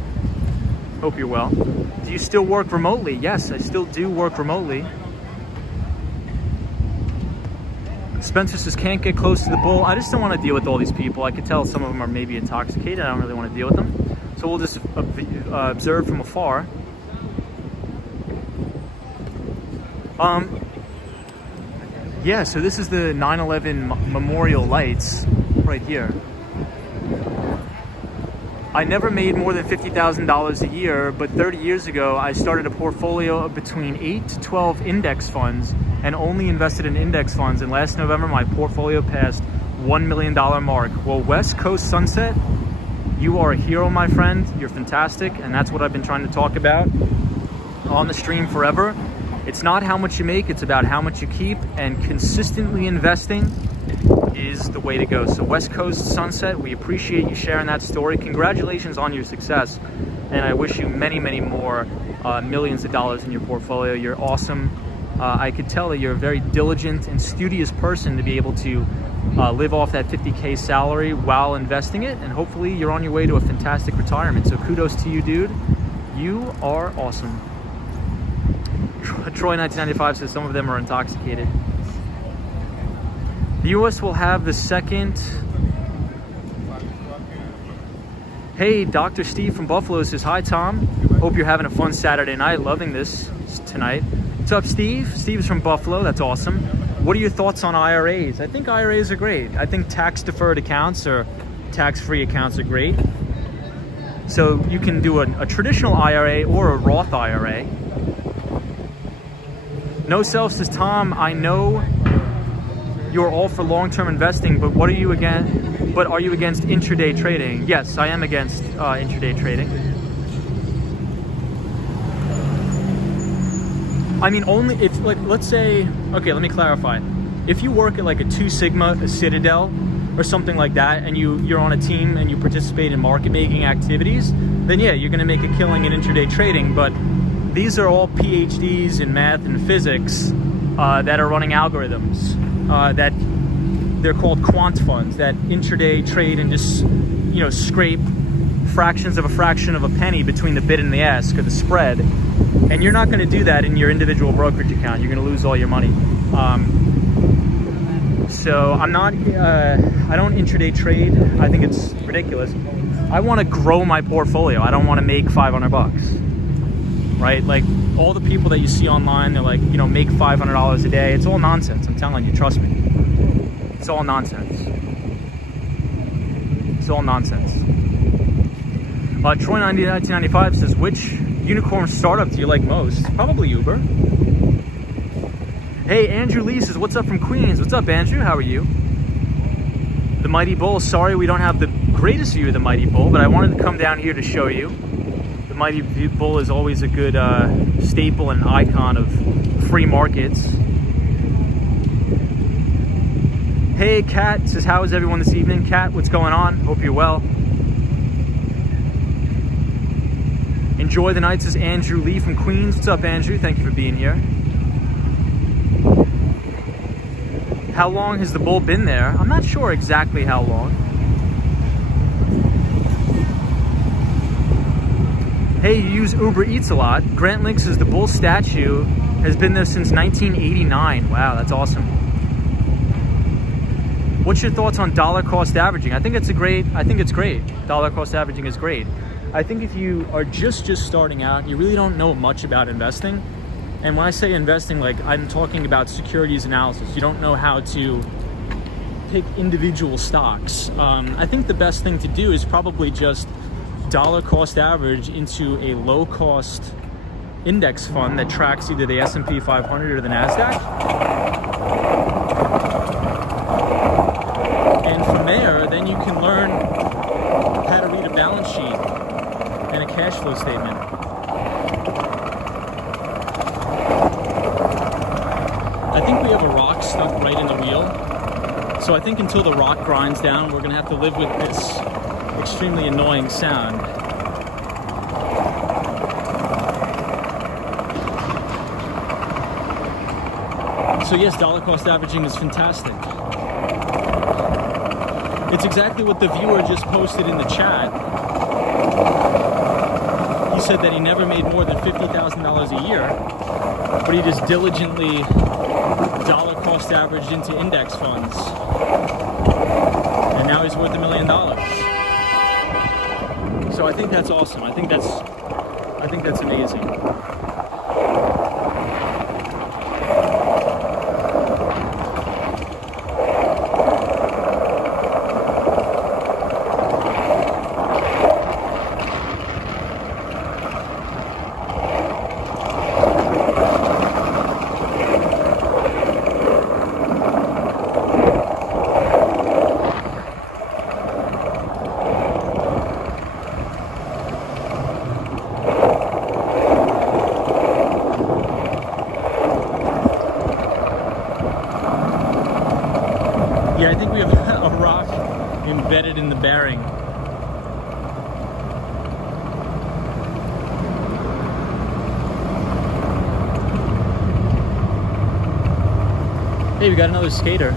Hope you're well. Do you still work remotely? Yes, I still do work remotely. Spencer says, can't get close to the bull. I just don't want to deal with all these people. I could tell some of them are maybe intoxicated. I don't really want to deal with them. So we'll just observe from afar. Yeah, so this is the 9/11 memorial lights right here. I never made more than $50,000 a year, but 30 years ago, I started a portfolio of between 8 to 12 index funds and only invested in index funds. And last November, my portfolio passed $1 million mark. Well, West Coast Sunset, you are a hero, my friend. You're fantastic. And that's what I've been trying to talk about on the stream forever. It's not how much you make, it's about how much you keep, and consistently investing is the way to go. So West Coast Sunset, we appreciate you sharing that story. Congratulations on your success, and I wish you many, many more millions of dollars in your portfolio. You're awesome. I could tell that you're a very diligent and studious person to be able to live off that 50K salary while investing it, and hopefully you're on your way to a fantastic retirement. So kudos to you, dude. You are awesome. Troy 1995 says some of them are intoxicated. The US will have the second. Hey, Dr. Steve from Buffalo says, hi, Tom. Hope you're having a fun Saturday night. Loving this tonight. What's up, Steve? Steve's from Buffalo. That's awesome. What are your thoughts on IRAs? I think IRAs are great. I think tax-deferred accounts or tax-free accounts are great. So you can do a traditional IRA or a Roth IRA. No Self says, Tom, I know you're all for long-term investing, but what are you again? But are you against intraday trading? Yes, I am against intraday trading. I mean, only if, like, let's say, okay, let me clarify. If you work at like a 2 Sigma, a Citadel, or something like that, and you're on a team and you participate in market-making activities, then yeah, you're gonna make a killing in intraday trading, but these are all PhDs in math and physics that are running algorithms. That they're called quant funds that intraday trade and just, you know, scrape fractions of a fraction of a penny between the bid and the ask, or the spread. And you're not going to do that in your individual brokerage account. You're going to lose all your money. So I'm not. I don't intraday trade. I think it's ridiculous. I want to grow my portfolio. I don't want to make $500. Right? Like all the people that you see online, they're like, you know, make $500 a day. It's all nonsense. I'm telling you, trust me. It's all nonsense. It's all nonsense. Troy 1995 says, which unicorn startup do you like most? Probably Uber. Hey, Andrew Lee says, what's up from Queens? What's up, Andrew? How are you? The Mighty Bull. Sorry we don't have the greatest view of the Mighty Bull, but I wanted to come down here to show you. The Mighty Bull is always a good staple and icon of free markets. Hey, Kat says, how is everyone this evening? Kat, what's going on? Hope you're well. Enjoy the night, says Andrew Lee from Queens. What's up, Andrew? Thank you for being here. How long has the bull been there? I'm not sure exactly how long. Hey, you use Uber Eats a lot. Grant Link says the bull statue has been there since 1989. Wow, that's awesome. What's your thoughts on dollar cost averaging? I think it's great. Dollar cost averaging is great. I think if you are just starting out and you really don't know much about investing, and when I say investing, like I'm talking about securities analysis, you don't know how to pick individual stocks. I think the best thing to do is probably just dollar cost average into a low cost index fund that tracks either the S&P 500 or the NASDAQ. And from there, then you can learn how to read a balance sheet and a cash flow statement. I think we have a rock stuck right in the wheel. So I think until the rock grinds down, we're gonna have to live with this extremely annoying sound. So yes, dollar cost averaging is fantastic. It's exactly what the viewer just posted in the chat. He said that he never made more than $50,000 a year, but he just diligently dollar cost averaged into index funds. And now he's worth $1 million. So I think that's awesome. I think that's amazing. Yeah, I think we have a rock embedded in the bearing. Hey, we got another skater.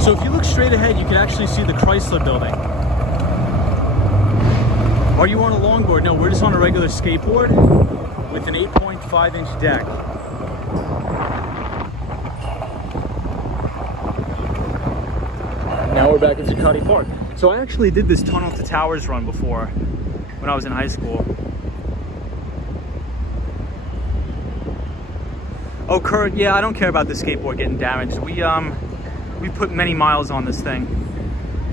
So if you look straight ahead, you can actually see the Chrysler building. Are you on a longboard? No, we're just on a regular skateboard with an 8.5-inch deck. Now we're back at Zuccotti Park. So I actually did this Tunnel to Towers run before when I was in high school. Oh, Kurt, yeah, I don't care about the skateboard getting damaged. We put many miles on this thing.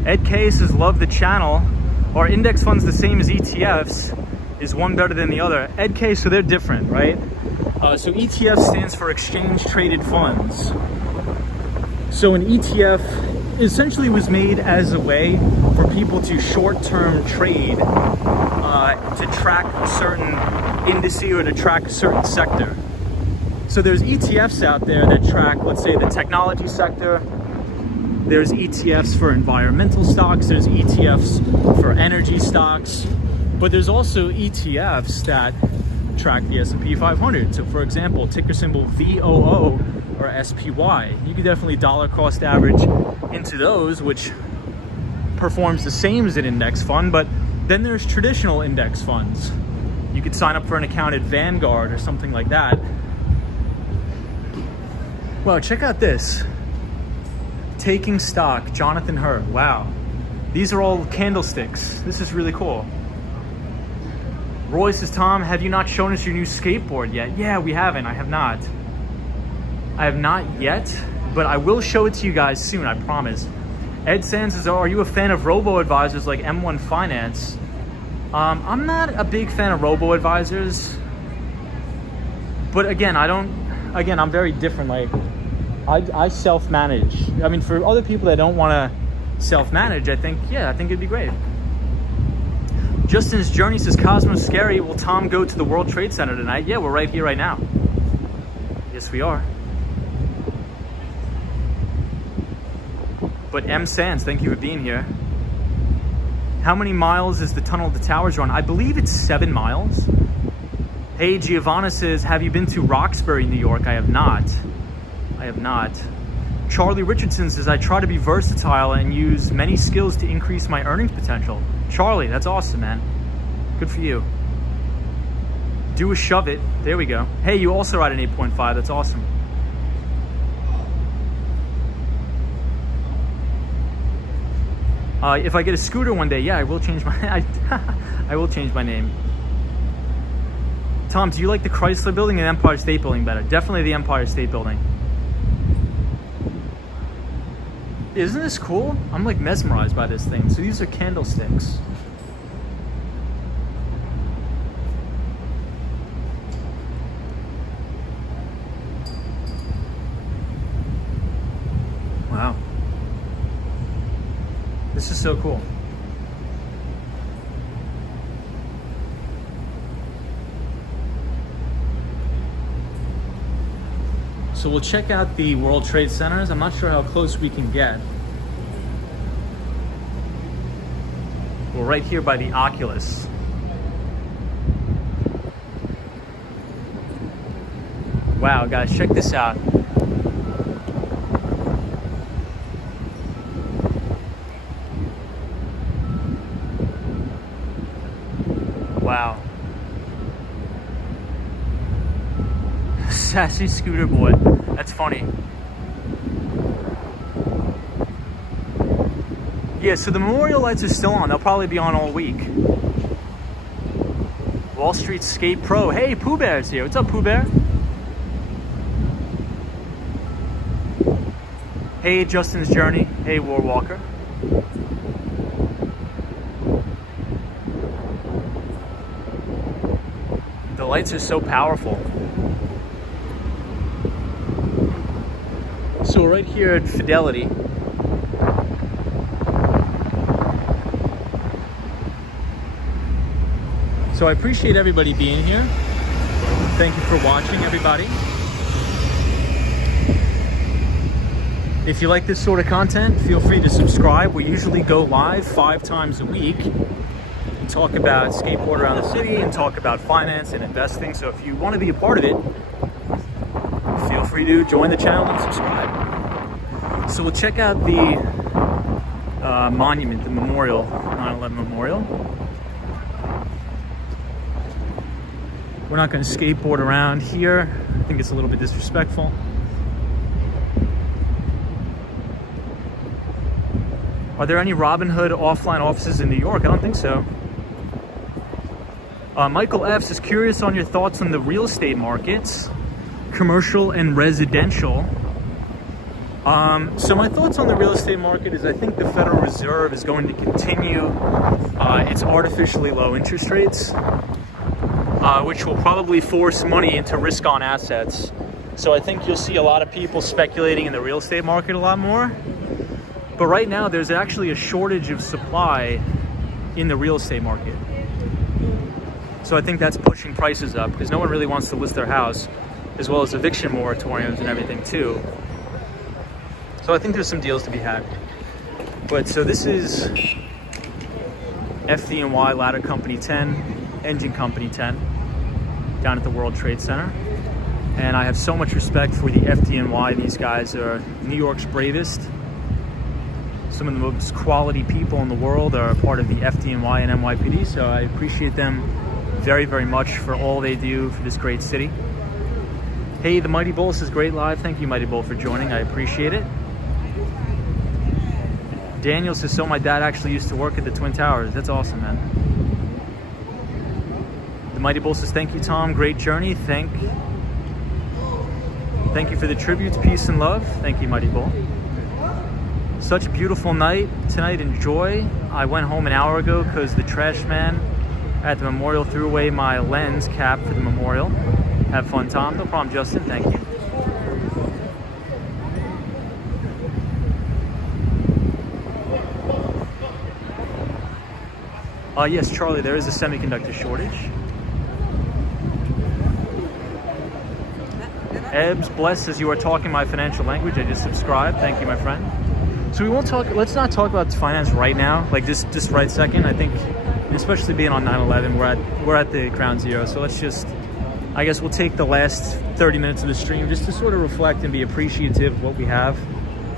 Ed K says, love the channel. Are index funds the same as ETFs? Is one better than the other? Ed K, so they're different, right? So ETF stands for exchange traded funds. So an ETF essentially was made as a way for people to short-term trade to track a certain indice or to track a certain sector. So there's ETFs out there that track, let's say, the technology sector. There's ETFs for environmental stocks. There's ETFs for energy stocks. But there's also ETFs that track the S&P 500. So for example, ticker symbol VOO or SPY. You can definitely dollar cost average into those, which performs the same as an index fund. But then there's traditional index funds. You could sign up for an account at Vanguard or something like that. Wow, check out this. Taking stock, Jonathan Herr. Wow. These are all candlesticks. This is really cool. Roy says, Tom, have you not shown us your new skateboard yet? Yeah, we haven't. I have not. I have not yet, but I will show it to you guys soon, I promise. Ed Sands says, are you a fan of robo-advisors like M1 Finance? I'm not a big fan of robo-advisors. But again, I'm very different. Like, I self-manage. I mean, for other people that don't want to self-manage, I think it'd be great. Justin's Journey says, Cosmo's scary. Will Tom go to the World Trade Center tonight? Yeah, we're right here right now. Yes, we are. But M. Sands, thank you for being here. How many miles is the Tunnel to Towers run? I believe it's 7 miles. Hey, Giovanna says, have you been to Roxbury, New York? I have not. I have not. Charlie Richardson says, I try to be versatile and use many skills to increase my earnings potential. Charlie, that's awesome, man. Good for you. Do a shove it. There we go. Hey, you also ride an 8.5. That's awesome. If I get a scooter one day, yeah, I will change my I will change my name. Tom, do you like the Chrysler Building and Empire State Building better? Definitely the Empire State Building. Isn't this cool? I'm like mesmerized by this thing. So these are candlesticks. Wow. This is so cool. So we'll check out the World Trade Centers. I'm not sure how close we can get. We're right here by the Oculus. Wow, guys, check this out. Wow. Sassy scooter boy. That's funny. Yeah, so the memorial lights are still on. They'll probably be on all week. Wall Street Skate Pro. Hey, Pooh Bear's here. What's up, Pooh Bear? Hey, Justin's Journey. Hey, War Walker. The lights are so powerful. So we're right here at Fidelity. So I appreciate everybody being here. Thank you for watching, everybody. If you like this sort of content, feel free to subscribe. We usually go live 5 times a week and talk about skateboard around the city and talk about finance and investing. So if you want to be a part of it, feel free to join the channel and subscribe. So we'll check out the monument, the memorial, 9/11 memorial. We're not going to skateboard around here. I think it's a little bit disrespectful. Are there any Robinhood offline offices in New York? I don't think so. Michael F. is curious on your thoughts on the real estate markets, commercial and residential. So my thoughts on the real estate market is I think the Federal Reserve is going to continue its artificially low interest rates, which will probably force money into risk-on assets. So I think you'll see a lot of people speculating in the real estate market a lot more. But right now, there's actually a shortage of supply in the real estate market. So I think that's pushing prices up because no one really wants to list their house, as well as eviction moratoriums and everything too. So I think there's some deals to be had. But so this is FDNY Ladder Company 10, Engine Company 10, down at the World Trade Center. And I have so much respect for the FDNY. These guys are New York's bravest. Some of the most quality people in the world are a part of the FDNY and NYPD. So I appreciate them very, very much for all they do for this great city. Hey, the Mighty Bull says great live. Thank you, Mighty Bull, for joining. I appreciate it. Daniel says, so my dad actually used to work at the Twin Towers. That's awesome, man. The Mighty Bull says, thank you, Tom. Great journey. Thank you for the tributes, peace and love. Thank you, Mighty Bull. Such a beautiful night tonight. Enjoy. I went home an hour ago because the trash man at the memorial threw away my lens cap for the memorial. Have fun, Tom. No problem, Justin. Thank you. Yes, Charlie, there is a semiconductor shortage. Ebbs, bless, as you are talking my financial language. I just subscribed. Thank you, my friend. So we won't talk, let's not talk about finance right now, like just right second. I think, especially being on 9/11, we're at the ground zero. So let's just, I guess we'll take the last 30 minutes of the stream just to sort of reflect and be appreciative of what we have.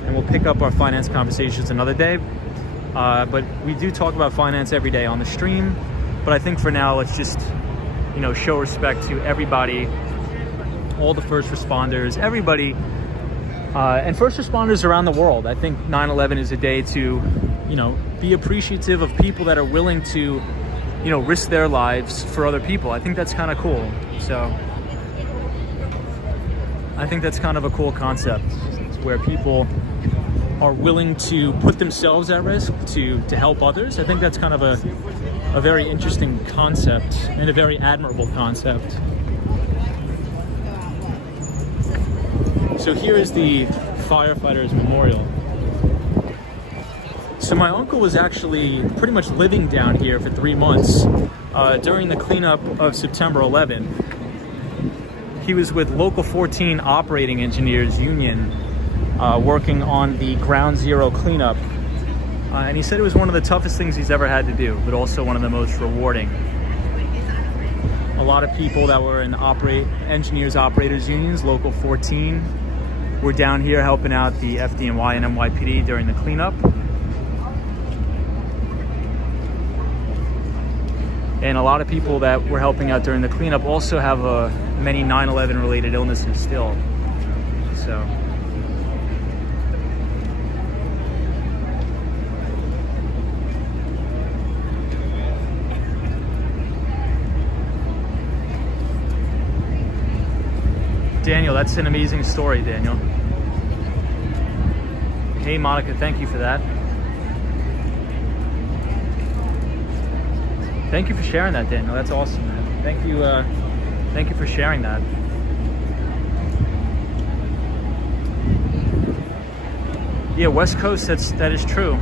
And we'll pick up our finance conversations another day. But we do talk about finance every day on the stream. But I think for now, let's just, show respect to everybody, all the first responders, everybody, and first responders around the world. I think 9/11 is a day to you know, be appreciative of people that are willing to, you know, risk their lives for other people. I think that's kind of cool. So I think that's kind of a cool concept, where people are willing to put themselves at risk to help others. I think that's kind of a very interesting concept and a very admirable concept. So here is the firefighters memorial. So my uncle was actually pretty much living down here for 3 months during the cleanup of September 11th. He was with Local 14 Operating Engineers Union, working on the Ground Zero cleanup. And he said it was one of the toughest things he's ever had to do, but also one of the most rewarding. A lot of people that were in Engineers Operators Unions, Local 14, were down here helping out the FDNY and NYPD during the cleanup. And a lot of people that were helping out during the cleanup also have many 9/11 related illnesses still. So Daniel, that's an amazing story, Daniel. Hey, Monica, thank you for that. Thank you for sharing that, Daniel. That's awesome, man. Thank you for sharing that. Yeah, West Coast, that is true.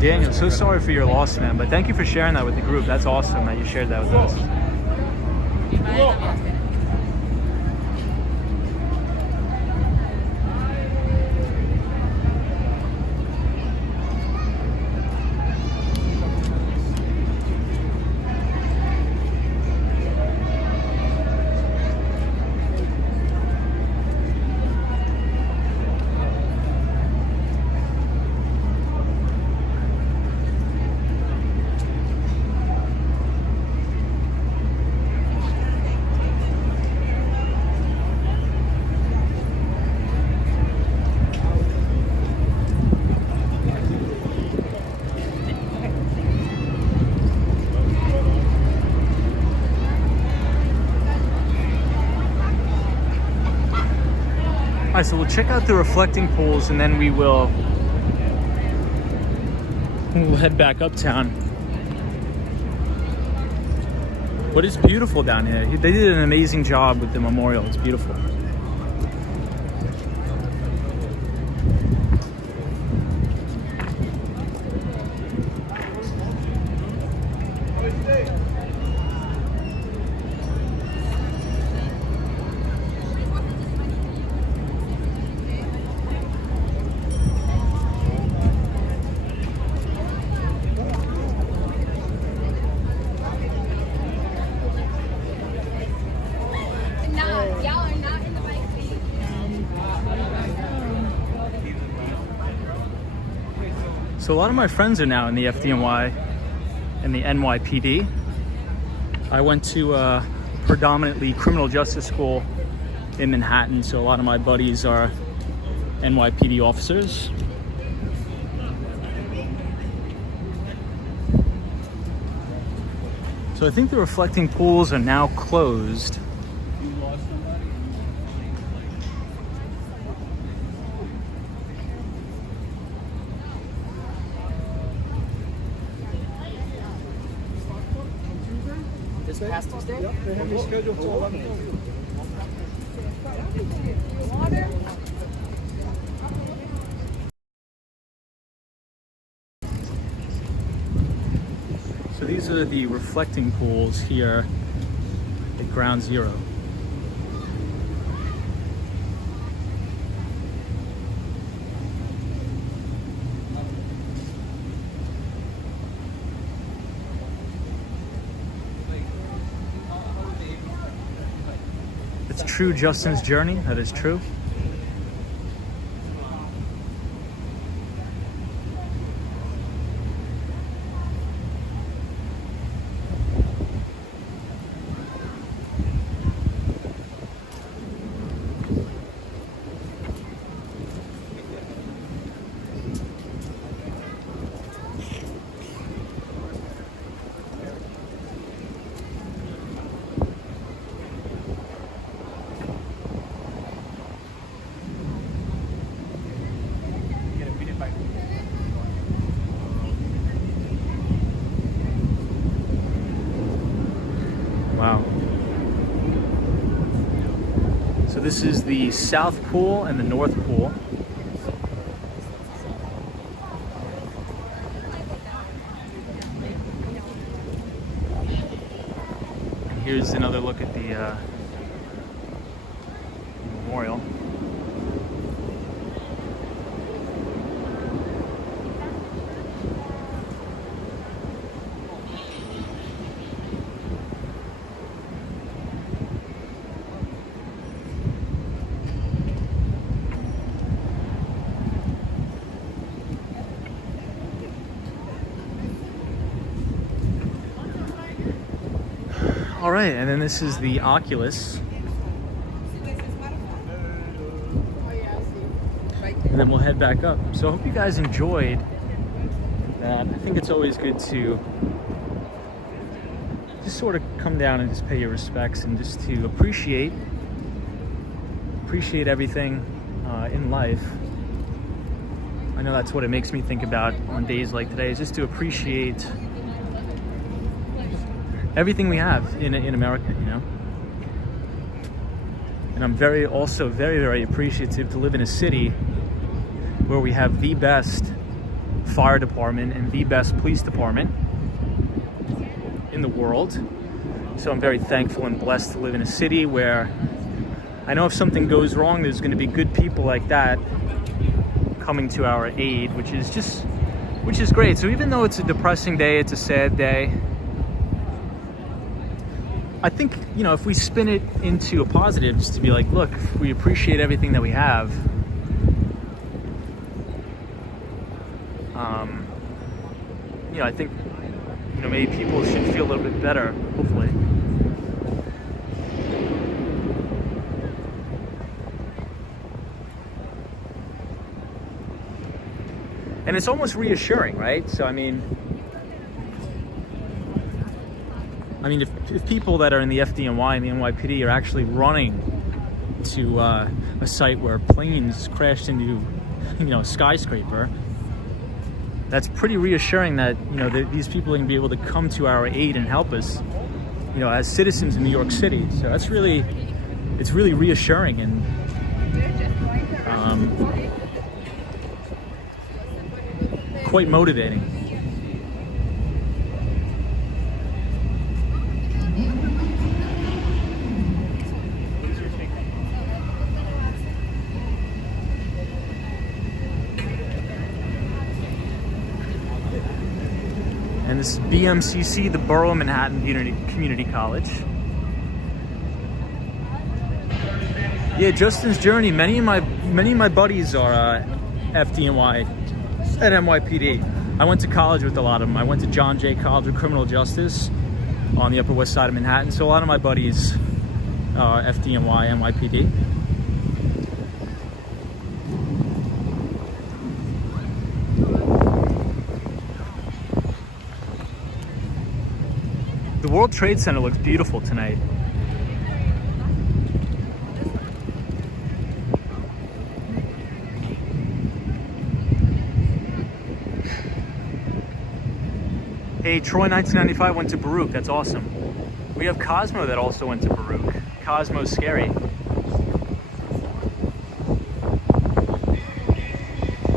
Daniel, so sorry for your loss, man, but thank you for sharing that with the group. That's awesome that you shared that with us. All right, so we'll check out the reflecting pools and then we'll head back uptown. But it's beautiful down here. They did an amazing job with the memorial. It's beautiful. So a lot of my friends are now in the FDNY and the NYPD. I went to a predominantly criminal justice school in Manhattan, so a lot of my buddies are NYPD officers. So I think the reflecting pools are now closed. Past Tuesday? Yep, they have me scheduled till 11. Water. So these are the reflecting pools here at Ground Zero. That's true Justin's journey. That is true. Wow. So this is the South Pool and the North Pool. And here's another look at the memorial. All right, and then this is the Oculus. And then we'll head back up. So I hope you guys enjoyed that. I think it's always good to just sort of come down and just pay your respects and just to appreciate everything in life. I know that's what it makes me think about on days like today, is just to appreciate everything we have in America, you know. And I'm very appreciative to live in a city where we have the best fire department and the best police department in the world. So I'm very thankful and blessed to live in a city where I know if something goes wrong, there's going to be good people like that coming to our aid, which is great. So even though it's a depressing day, it's a sad day, I think, you know, if we spin it into a positive, just to be like, look, we appreciate everything that we have. You know, I think, you know, maybe people should feel a little bit better, hopefully. And it's almost reassuring, right? So, I mean, if people that are in the FDNY and the NYPD are actually running to a site where planes crashed into, you know, a skyscraper, that's pretty reassuring that, you know, these people are going to be able to come to our aid and help us, you know, as citizens in New York City. So it's really reassuring and quite motivating. And this is BMCC, the Borough of Manhattan Community College. Yeah, Justin's journey. Many of my buddies are FDNY and NYPD. I went to college with a lot of them. I went to John Jay College of Criminal Justice on the Upper West Side of Manhattan. So a lot of my buddies are FDNY, NYPD. The World Trade Center looks beautiful tonight. Hey, Troy 1995 went to Baruch. That's awesome. We have Cosmo that also went to Baruch. Cosmo's scary.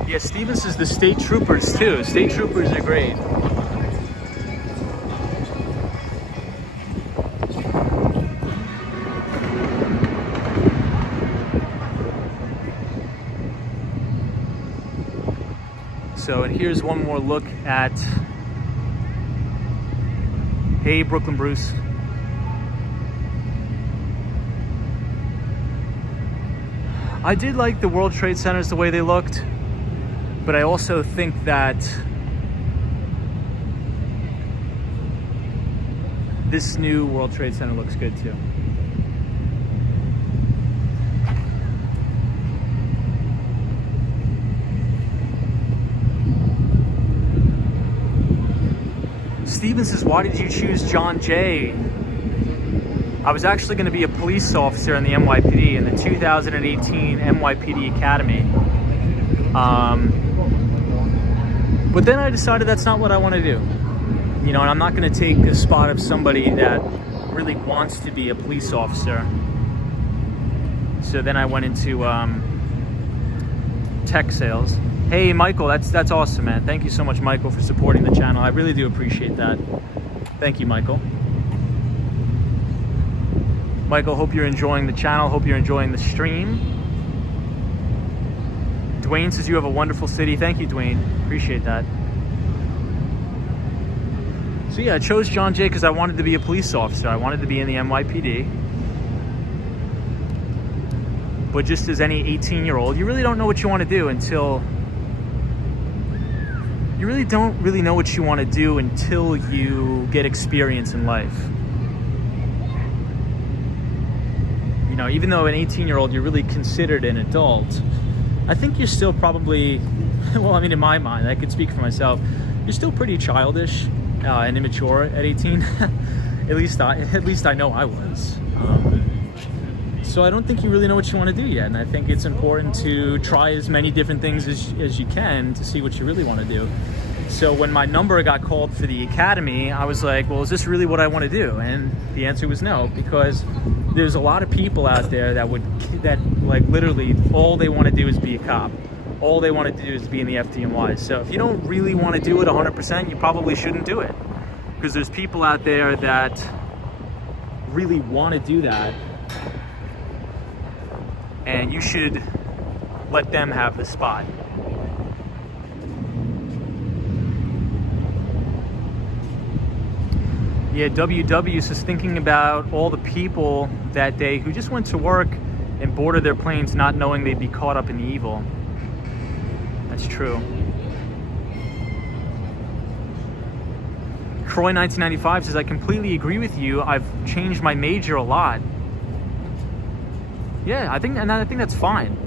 Yeah, Stevens is the state troopers too. State troopers are great. So, and here's one more look at, hey, Brooklyn Bruce. I did like the World Trade Centers the way they looked, but I also think that this new World Trade Center looks good too. Steven says, why did you choose John Jay? I was actually going to be a police officer in the NYPD, in the 2018 NYPD Academy. But then I decided that's not what I want to do. You know, and I'm not going to take the spot of somebody that really wants to be a police officer. So then I went into tech sales. Hey, Michael, that's awesome, man. Thank you so much, Michael, for supporting the channel. I really do appreciate that. Thank you, Michael. Michael, hope you're enjoying the channel. Hope you're enjoying the stream. Dwayne says you have a wonderful city. Thank you, Dwayne. Appreciate that. So yeah, I chose John Jay because I wanted to be a police officer. I wanted to be in the NYPD. But just as any 18-year-old, you really don't know what you want to do until... You really don't really know what you want to do until you get experience in life. You know, even though an 18-year-old, you're really considered an adult, I think you're still probably, well, I mean, in my mind, I could speak for myself, you're still pretty childish and immature at 18. At least I know I was. So I don't think you really know what you want to do yet, and I think it's important to try as many different things as you can to see what you really want to do. So when my number got called for the academy, I was like, well, is this really what I want to do? And the answer was no, because there's a lot of people out there that like literally all they want to do is be a cop. All they want to do is be in the FDNY. So if you don't really want to do it 100%, you probably shouldn't do it, because there's people out there that really want to do that, and you should let them have the spot. Yeah, WW says, thinking about all the people that day who just went to work and boarded their planes not knowing they'd be caught up in the evil. That's true. Croy 1995 says, I completely agree with you. I've changed my major a lot. Yeah, I think that's fine.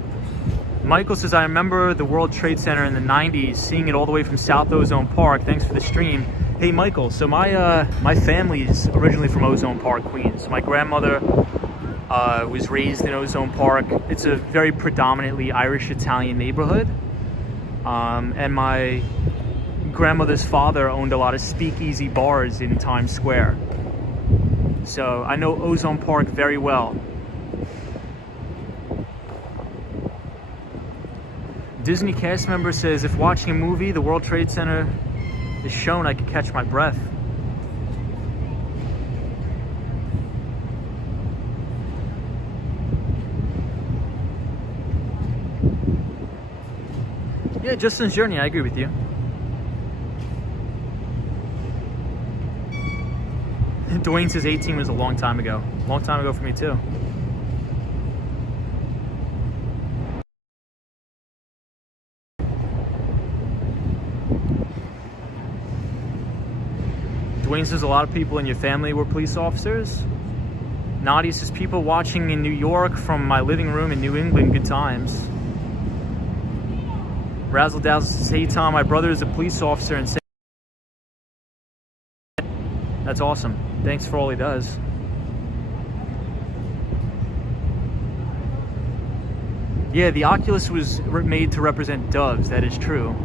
Michael says, I remember the World Trade Center in the 90s, seeing it all the way from South Ozone Park. Thanks for the stream. Hey, Michael, so my family is originally from Ozone Park, Queens. My grandmother was raised in Ozone Park. It's a very predominantly Irish-Italian neighborhood. And my grandmother's father owned a lot of speakeasy bars in Times Square. So I know Ozone Park very well. Disney cast member says, if watching a movie, the World Trade Center is shown, I could catch my breath. Yeah, Justin's Journey, I agree with you. Dwayne says 18 was a long time ago. Long time ago for me too. Dwayne says a lot of people in your family were police officers. Nadia says people watching in New York from my living room in New England, good times. Razzle Dazzle says, hey Tom, my brother is a police officer and say that's awesome. Thanks for all he does. Yeah, the Oculus was made to represent doves, that is true.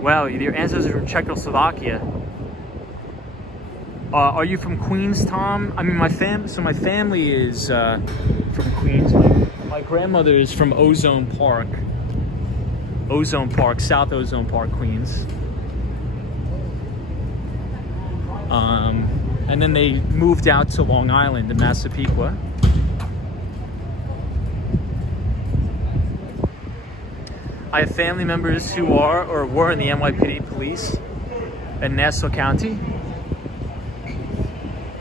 Wow, your ancestors are from Czechoslovakia. Are you from Queens, Tom? I mean, my family is from Queens. My grandmother is from Ozone Park. Ozone Park, South Ozone Park, Queens. And then they moved out to Long Island in Massapequa. I have family members who are or were in the NYPD police in Nassau County.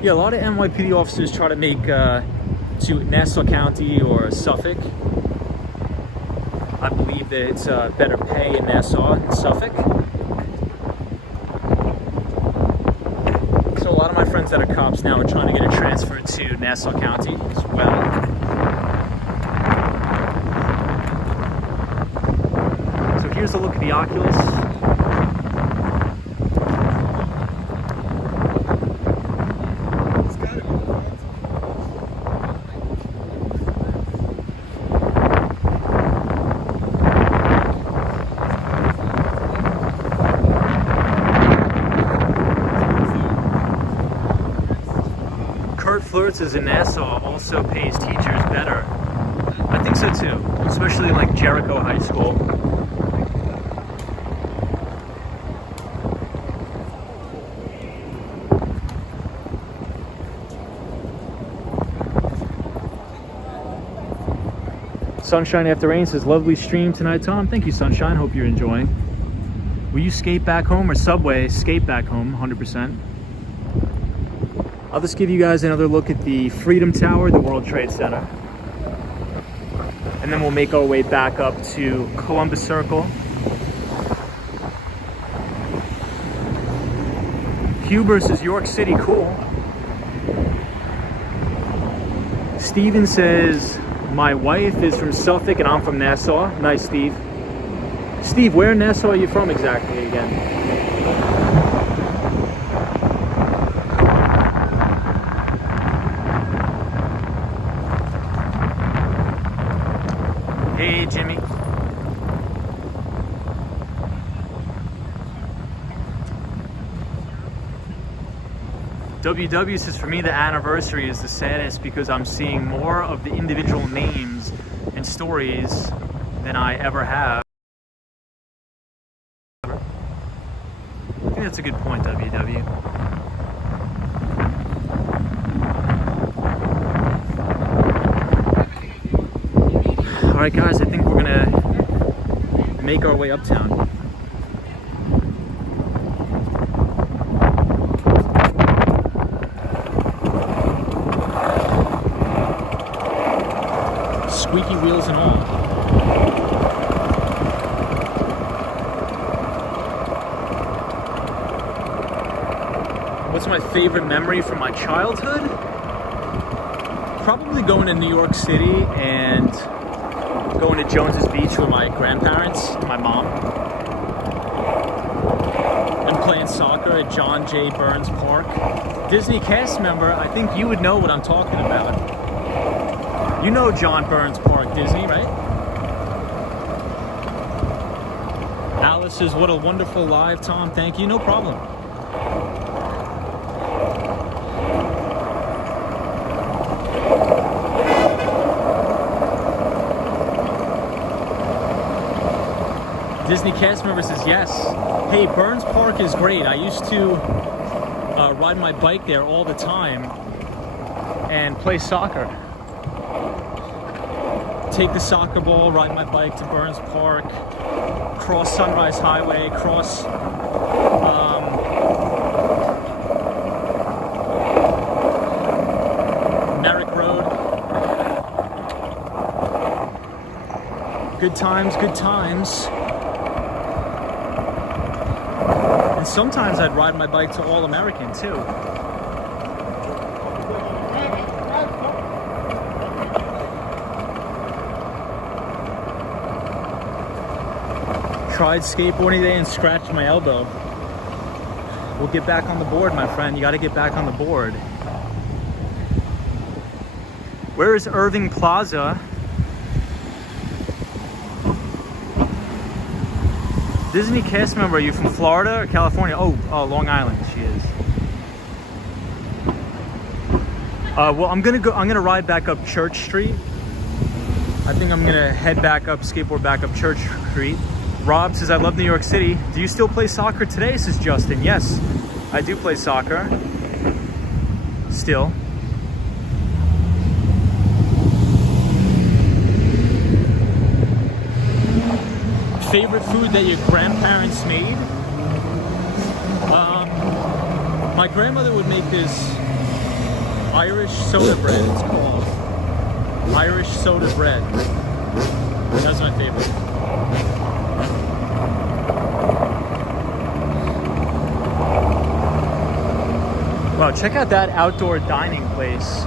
Yeah, a lot of NYPD officers try to make to Nassau County or Suffolk. I believe that it's better pay in Nassau than Suffolk. So a lot of my friends that are cops now are trying to get a transfer to Nassau County as well. So here's a look at the Oculus. Flirts is in Nassau also pays teachers better. I think so too, especially like Jericho High School. Sunshine After Rain says, lovely stream tonight, Tom. Thank you, Sunshine. Hope you're enjoying. Will you skate back home or subway? Skate back home, 100%. I'll just give you guys another look at the Freedom Tower, the World Trade Center. And then we'll make our way back up to Columbus Circle. Hugh versus York City, cool. Steven says, my wife is from Suffolk and I'm from Nassau. Nice, Steve. Steve, where in Nassau are you from exactly again? Hey, Jimmy. WW says, for me, the anniversary is the saddest because I'm seeing more of the individual names and stories than I ever have. I think that's a good point, WW. All right, guys, I think we're gonna make our way uptown. Squeaky wheels and all. What's my favorite memory from my childhood? Probably going to New York City and going to Jones's Beach with my grandparents, my mom, and playing soccer at John J. Burns Park. Disney cast member, I think you would know what I'm talking about. You know John Burns Park, Disney, right? Alice says, what a wonderful live, Tom. Thank you, no problem. Disney cast member says, yes. Hey, Burns Park is great. I used to ride my bike there all the time and play soccer. Take the soccer ball, ride my bike to Burns Park, cross Sunrise Highway, cross Merrick Road. Good times, good times. And sometimes I'd ride my bike to All American too. Tried skateboarding today and scratched my elbow. We'll get back on the board, my friend. You got to get back on the board. Where is Irving Plaza? Disney cast member, are you from Florida or California? Oh, Long Island, she is. Well, I'm gonna ride back up Church Street. I think I'm gonna head back up, skateboard back up Church Street. Rob says, I love New York City. Do you still play soccer today? Says Justin. Yes, I do play soccer. Still. Favorite food that your grandparents made? My grandmother would make this Irish soda bread, it's called. Irish soda bread. That's my favorite. Wow, check out that outdoor dining place.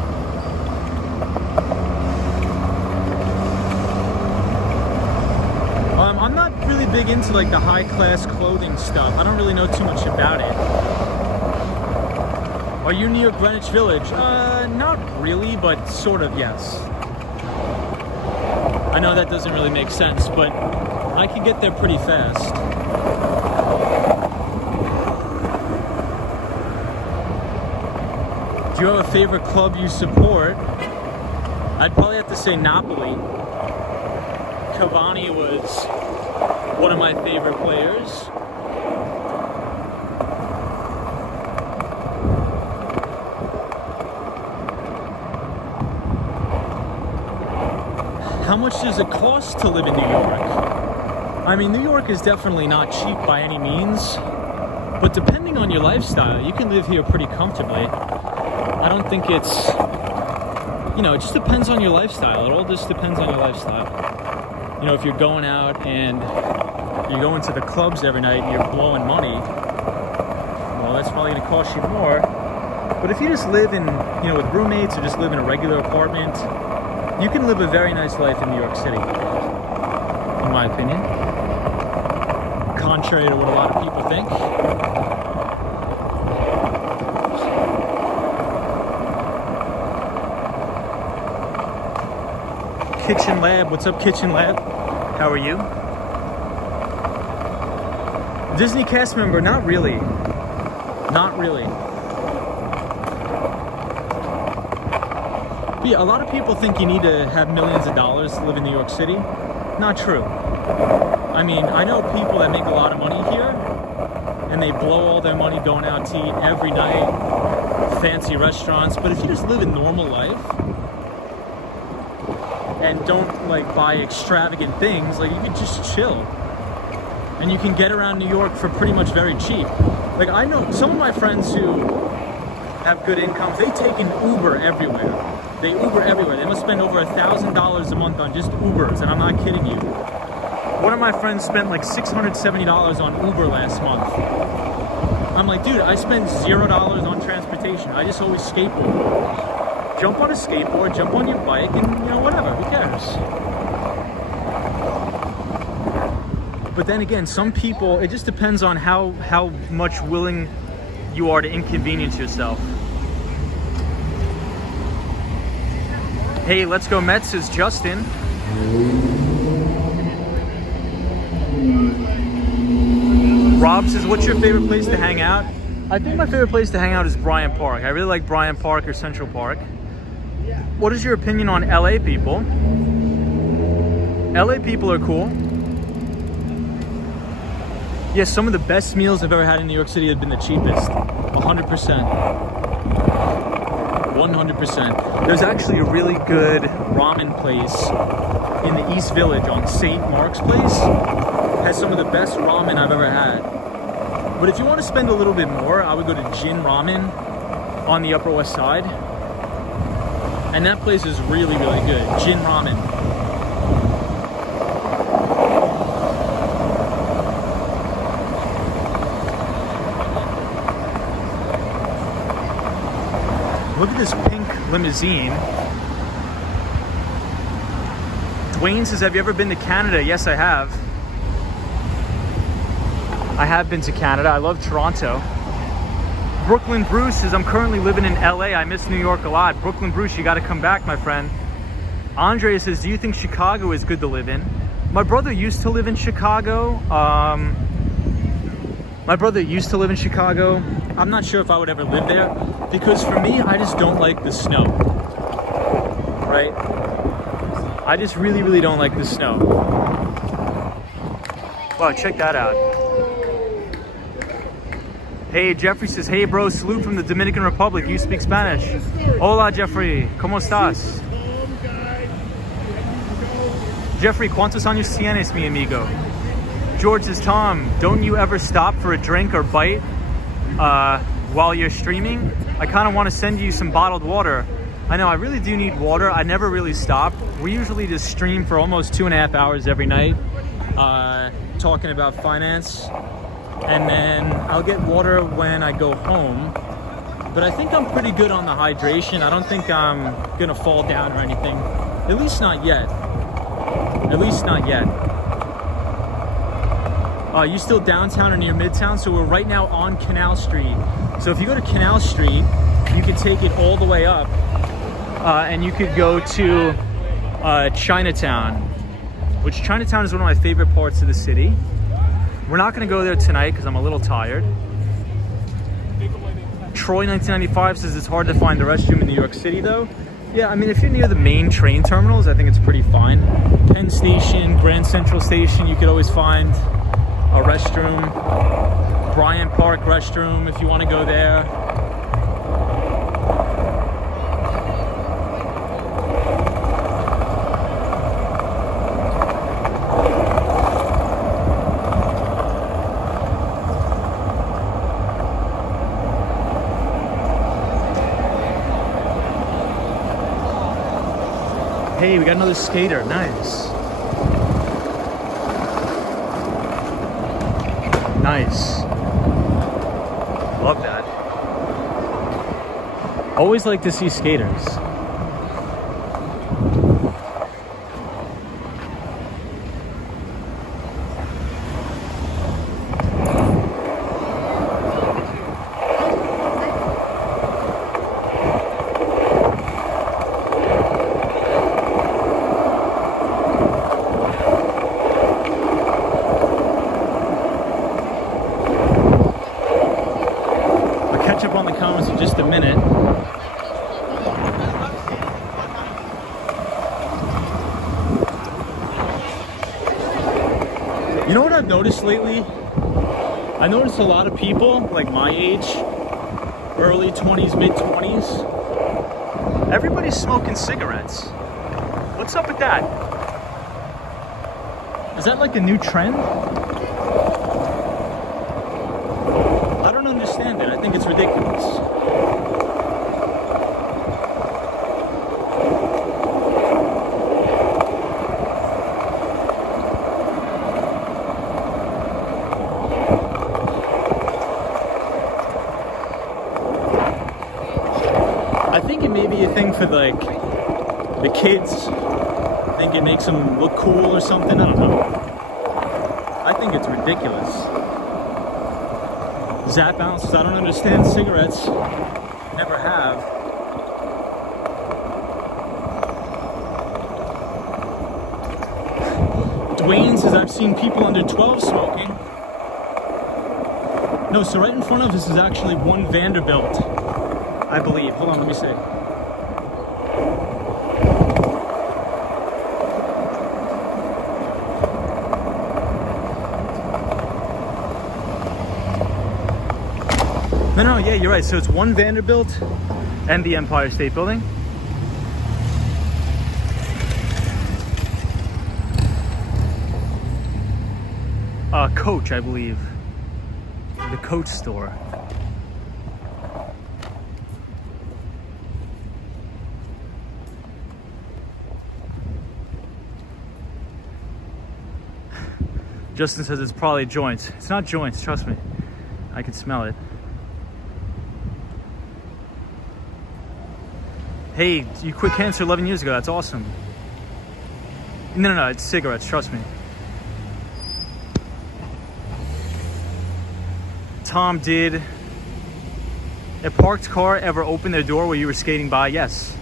I'm not really big into like the high-class clothing stuff. I don't really know too much about it. Are you near Greenwich Village? Not really, but sort of, yes. I know that doesn't really make sense, but I can get there pretty fast. Do you have a favorite club you support? I'd probably have to say Napoli. Cavani was one of my favorite players. How much does it cost to live in New York? I mean, New York is definitely not cheap by any means, but depending on your lifestyle, you can live here pretty comfortably. I don't think it's, you know, it just depends on your lifestyle. It all just depends on your lifestyle. You know, if you're going out and you're going to the clubs every night and you're blowing money, well, that's probably going to cost you more. But if you just live in, you know, with roommates or just live in a regular apartment, you can live a very nice life in New York City, in my opinion. Contrary to what a lot of people think. Kitchen Lab, what's up, Kitchen Lab? How are you? Disney cast member, not really. Not really. But yeah, a lot of people think you need to have millions of dollars to live in New York City. Not true. I mean, I know people that make a lot of money here, and they blow all their money going out to eat every night, fancy restaurants, but if you just live a normal life, and don't like buy extravagant things, like you can just chill and you can get around New York for pretty much very cheap. Like I know some of my friends who have good incomes, they take an Uber everywhere. They Uber everywhere. They must spend over $1,000 a month on just Ubers, and I'm not kidding you. One of my friends spent like $670 on Uber last month. I'm like, dude, I spend $0 on transportation. I just always skateboard. Jump on a skateboard, jump on your bike, and you know, whatever, who cares? But then again, some people, it just depends on how much willing you are to inconvenience yourself. Hey, let's go Mets, says Justin. Rob says, what's your favorite place to hang out? I think my favorite place to hang out is Bryant Park. I really like Bryant Park or Central Park. What is your opinion on LA people? LA people are cool. Yes, some of the best meals I've ever had in New York City have been the cheapest. 100%. 100%. There's actually a really good ramen place in the East Village on St. Mark's Place. Has some of the best ramen I've ever had. But if you want to spend a little bit more, I would go to Jin Ramen on the Upper West Side. And that place is really, really good. Jin Ramen. Look at this pink limousine. Dwayne says, have you ever been to Canada? Yes, I have. I have been to Canada. I love Toronto. Brooklyn Bruce says, I'm currently living in LA. I miss New York a lot. Brooklyn Bruce, you got to come back, my friend. Andre says, do you think Chicago is good to live in? My brother used to live in Chicago. I'm not sure if I would ever live there because for me, I just don't like the snow. Right? I just really, really don't like the snow. Wow, check that out. Hey, Jeffrey says, hey bro, salute from the Dominican Republic. You speak Spanish. Hola, Jeffrey. ¿Cómo estás? Jeffrey, ¿cuántos años tienes, mi amigo? George says, Tom, don't you ever stop for a drink or bite? while you're streaming, I kind of want to send you some bottled water. I know I really do need water. I never really stop. We usually just stream for almost 2.5 hours every night, talking about finance. And then I'll get water when I go home. But I think I'm pretty good on the hydration. I don't think I'm gonna fall down or anything. At least not yet. At least not yet. You still downtown or near Midtown? So we're right now on Canal Street. So if you go to Canal Street, you can take it all the way up and you could go to Chinatown, which Chinatown is one of my favorite parts of the city. We're not gonna go there tonight because I'm a little tired. Troy 1995 says it's hard to find the restroom in New York City though. Yeah, I mean, if you're near the main train terminals, I think it's pretty fine. Penn Station, Grand Central Station, you could always find a restroom. Bryant Park restroom, if you want to go there. Hey, we got another skater. Nice. Nice. Love that. Always like to see skaters. Catch up on the comments in just a minute. You know what I've noticed lately? I noticed a lot of people like my age, early 20s, mid 20s, everybody's smoking cigarettes. What's up with that? Is that like a new trend? I don't understand it. I think it's ridiculous. I think it may be a thing for like the kids. I think it makes them look cool or something. I don't know. I think it's ridiculous. Zap ounces, I don't understand cigarettes. Never have. Dwayne says I've seen people under 12 smoking. No, so right in front of us is actually one Vanderbilt, I believe. Hold on, let me see. No, yeah, you're right. So it's one Vanderbilt and the Empire State Building. Coach, I believe. The Coach store. Justin says it's probably joints. It's not joints, trust me. I can smell it. Hey, you quit cancer 11 years ago. That's awesome. No, it's cigarettes. Trust me. Tom, did a parked car ever open their door while you were skating by? Yes.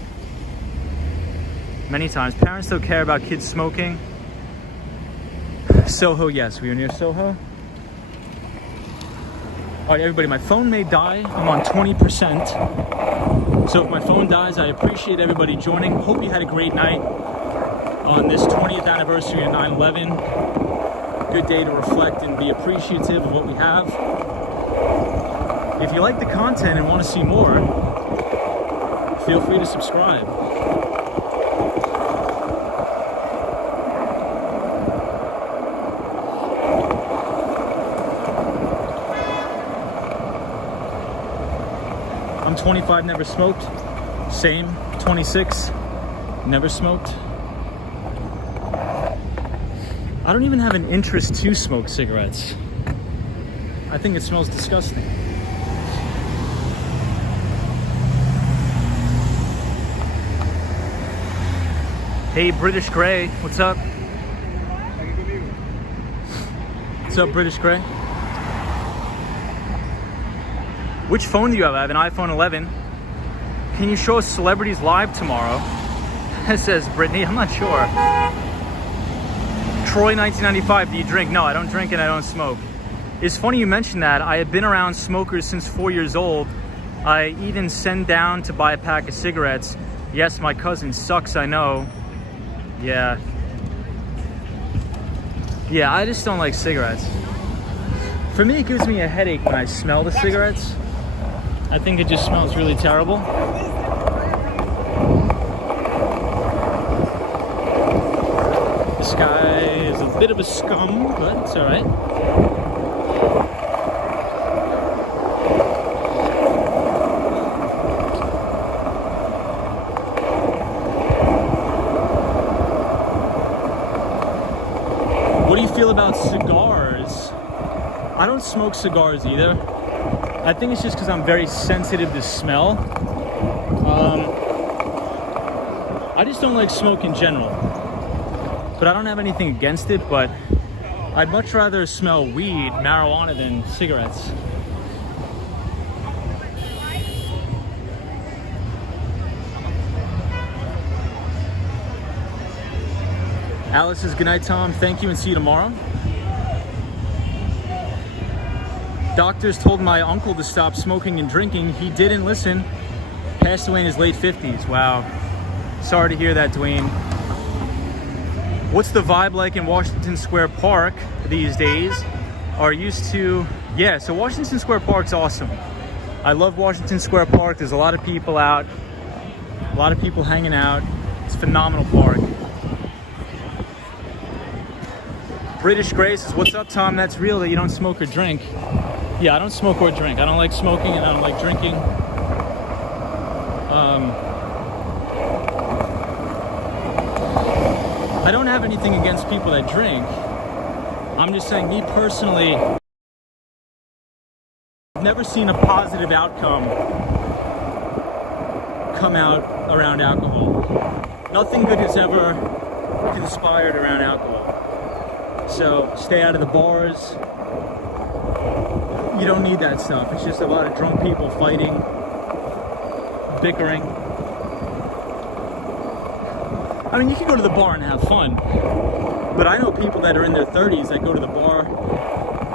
Many times. Parents don't care about kids smoking. Soho, yes. We are near Soho. All right, everybody, my phone may die. I'm on 20%. So if my phone dies, I appreciate everybody joining. Hope you had a great night on this 20th anniversary of 9/11. Good day to reflect and be appreciative of what we have. If you like the content and want to see more, feel free to subscribe. I'm 25, never smoked. Same, 26, never smoked. I don't even have an interest to smoke cigarettes. I think it smells disgusting. Hey, British Grey, what's up? What's up, British Grey? Which phone do you have? I have an iPhone 11. Can you show us celebrities live tomorrow? It says Brittany, I'm not sure. Troy 1995, do you drink? No, I don't drink and I don't smoke. It's funny you mentioned that. I have been around smokers since 4 years old. I even send down to buy a pack of cigarettes. Yes, my cousin sucks, I know. Yeah. Yeah, I just don't like cigarettes. For me, it gives me a headache when I smell the cigarettes. I think it just smells really terrible. This guy is a bit of a scum, but it's all right. What do you feel about cigars? I don't smoke cigars either. I think it's just because I'm very sensitive to smell. I just don't like smoke in general. But I don't have anything against it, but I'd much rather smell weed, marijuana, than cigarettes. Alice says, good night, Tom. Thank you and see you tomorrow. Doctors told my uncle to stop smoking and drinking. He didn't listen. Passed away in his late 50s. Wow. Sorry to hear that, Dwayne. What's the vibe like in Washington Square Park these days? Are used to... Yeah, so Washington Square Park's awesome. I love Washington Square Park. There's a lot of people out. A lot of people hanging out. It's a phenomenal park. British Grace says, what's up, Tom? That's real that you don't smoke or drink. Yeah, I don't smoke or drink. I don't like smoking and I don't like drinking. I don't have anything against people that drink. I'm just saying, me personally, I've never seen a positive outcome come out around alcohol. Nothing good has ever conspired around alcohol. So stay out of the bars. You don't need that stuff. It's just a lot of drunk people fighting, bickering. I mean, you can go to the bar and have fun, but I know people that are in their 30s that go to the bar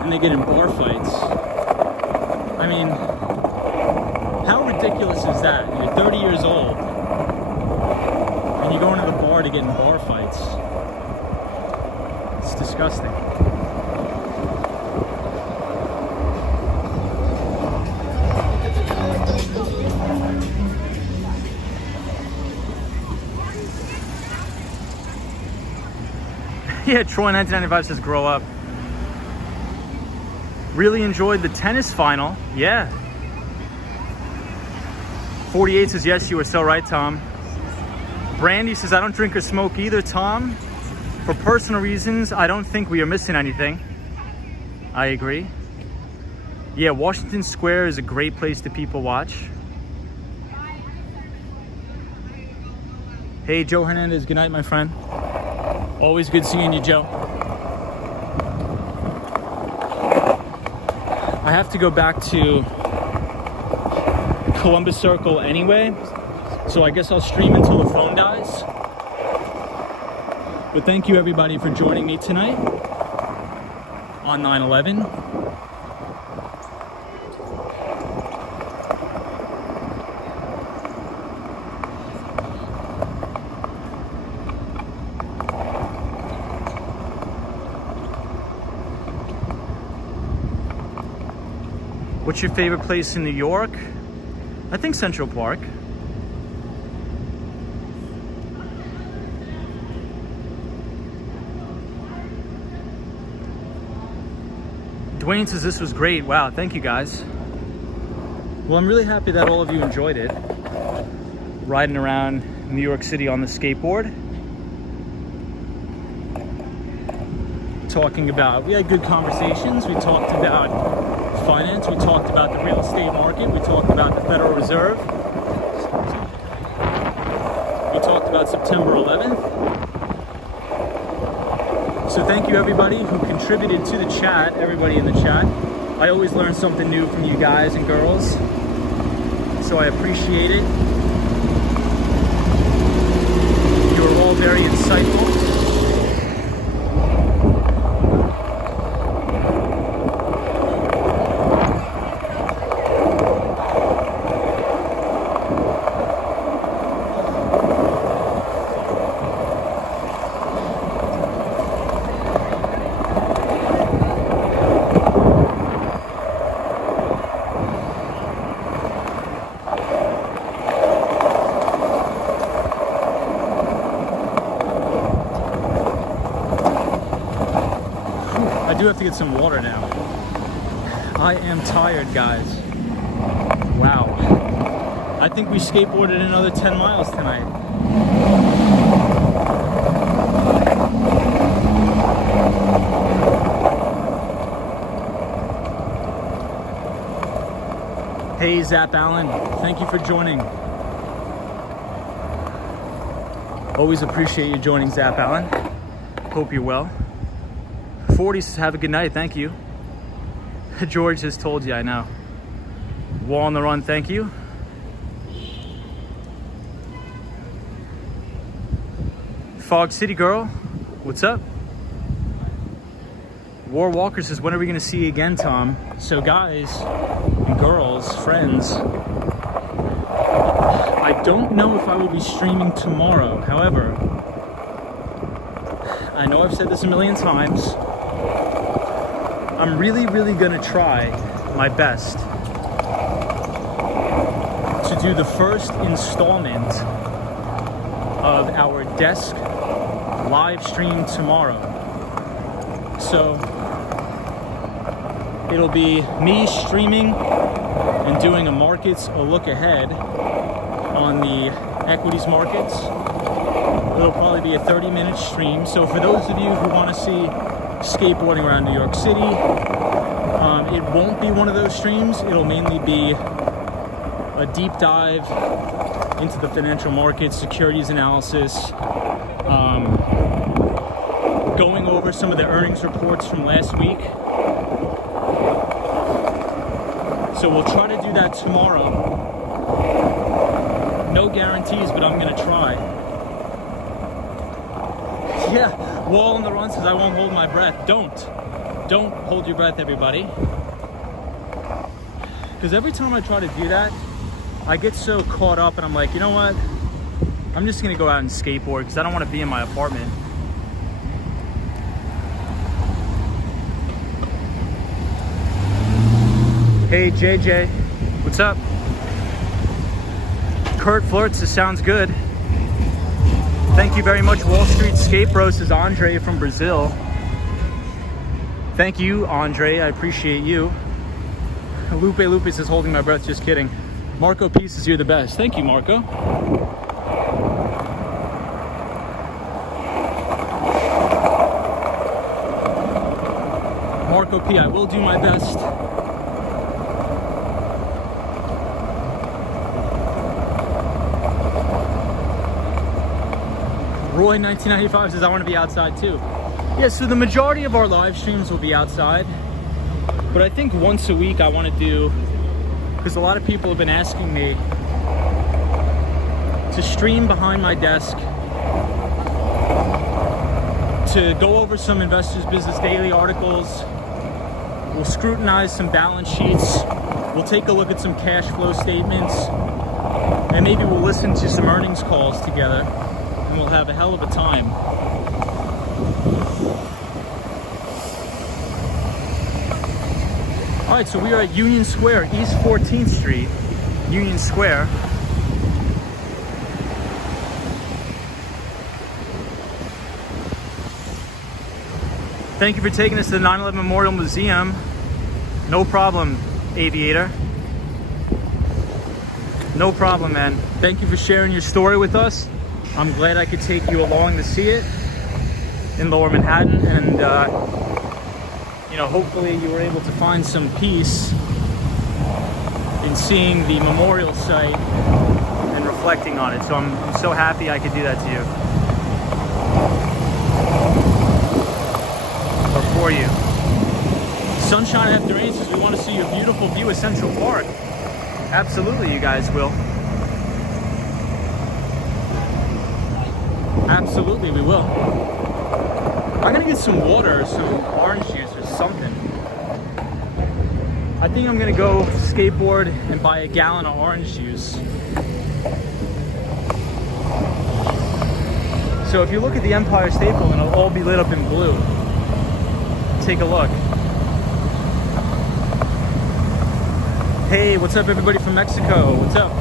and they get in bar fights. I mean, how ridiculous is that? You're 30 years old and you go into the bar to get in bar fights. It's disgusting. Yeah, Troy 1995 says grow up. Really enjoyed the tennis final. Yeah. 48 says yes, you were so right, Tom. Brandy says I don't drink or smoke either, Tom. For personal reasons, I don't think we are missing anything. I agree. Yeah, Washington Square is a great place to people watch. Hey, Joe Hernandez, good night, my friend. Always good seeing you, Joe. I have to go back to Columbus Circle anyway, so I guess I'll stream until the phone dies. But thank you everybody for joining me tonight on 9/11. What's your favorite place in New York? I think Central Park. Dwayne says this was great. Wow, thank you guys. Well, I'm really happy that all of you enjoyed it. Riding around New York City on the skateboard. We had good conversations. We talked about finance. We talked about the real estate market. We talked about the Federal Reserve. We talked about September 11th. So thank you everybody who contributed to the chat, everybody in the chat. I always learn something new from you guys and girls. So I appreciate it. You are all very insightful. I do have to get some water now. I am tired, guys. Wow. I think we skateboarded another 10 miles tonight. Hey, Zap Allen. Thank you for joining. Always appreciate you joining, Zap Allen. Hope you're well. 40 says, have a good night, thank you. George has told you, I know. Wall on the run, thank you. Fog City Girl, what's up? War Walker says, when are we gonna see you again, Tom? So guys and girls, friends, I don't know if I will be streaming tomorrow. However, I know I've said this a million times. I'm really gonna try my best to do the first installment of our desk live stream tomorrow. So it'll be me streaming and doing a look ahead on the equities markets. It'll probably be a 30-minute stream. So for those of you who want to see skateboarding around New York City, it won't be one of those streams. It'll mainly be a deep dive into the financial markets, securities analysis, going over some of the earnings reports from last week. So we'll try to do that tomorrow. No guarantees, but I'm gonna try. Yeah, Wall on the Run says I won't hold my breath. Don't hold your breath, everybody. Because every time I try to do that, I get so caught up and I'm like, you know what? I'm just gonna go out and skateboard because I don't want to be in my apartment. Hey JJ, what's up? Kurt Flirts, this sounds good. Thank you very much, Wall Street Skate Bros, says Andre from Brazil. Thank you, Andre, I appreciate you. Lupe says holding my breath, just kidding. Marco P says you're the best. Thank you, Marco. Marco P, I will do my best. Roy 1995 says I want to be outside too. Yeah, so the majority of our live streams will be outside, but I think once a week I want to do, because a lot of people have been asking me to stream behind my desk, to go over some Investors Business Daily articles. We'll scrutinize some balance sheets. We'll take a look at some cash flow statements, and maybe we'll listen to some earnings calls together. And we'll have a hell of a time. All right, so we are at Union Square, East 14th Street, Union Square. Thank you for taking us to the 9/11 Memorial Museum. No problem, Aviator. No problem, man. Thank you for sharing your story with us. I'm glad I could take you along to see it in Lower Manhattan, and you know, hopefully you were able to find some peace in seeing the memorial site and reflecting on it. So I'm so happy I could do that to you. Or for you. Sunshine after rain says we want to see your beautiful view of Central Park. Absolutely, you guys will. Absolutely, we will. I'm gonna get some water, some orange juice or something. I think I'm gonna go skateboard and buy a gallon of orange juice. So if you look at the Empire State Building, it'll all be lit up in blue. Take a look. Hey, what's up everybody from Mexico? What's up?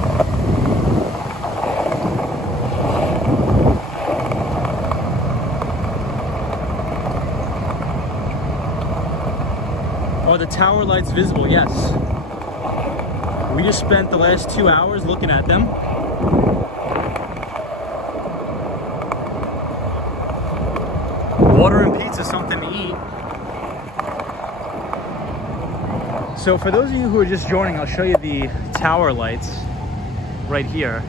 Are the tower lights visible? Yes. We just spent the last 2 hours looking at them. Water and pizza, something to eat. So for those of you who are just joining, I'll show you the tower lights right here.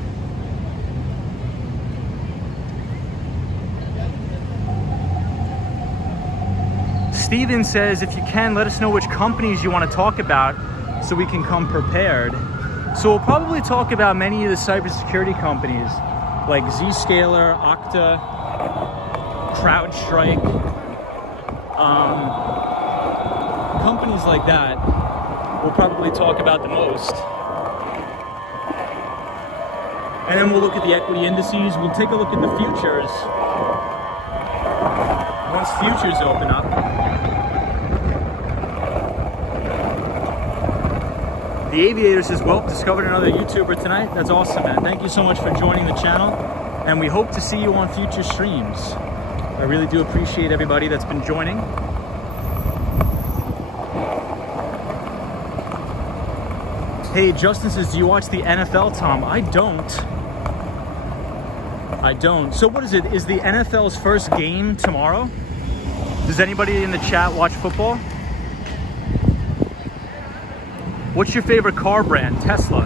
Steven says, if you can, let us know which companies you want to talk about so we can come prepared. So we'll probably talk about many of the cybersecurity companies like Zscaler, Okta, CrowdStrike, companies like that we'll probably talk about the most. And then we'll look at the equity indices. We'll take a look at the futures once futures open up. The Aviator says, well, discovered another YouTuber tonight. That's awesome, man. Thank you so much for joining the channel, and we hope to see you on future streams. I really do appreciate everybody that's been joining. Hey, Justin says, do you watch the NFL, Tom? I don't. So what is it? Is the NFL's first game tomorrow? Does anybody in the chat watch football? What's your favorite car brand? Tesla.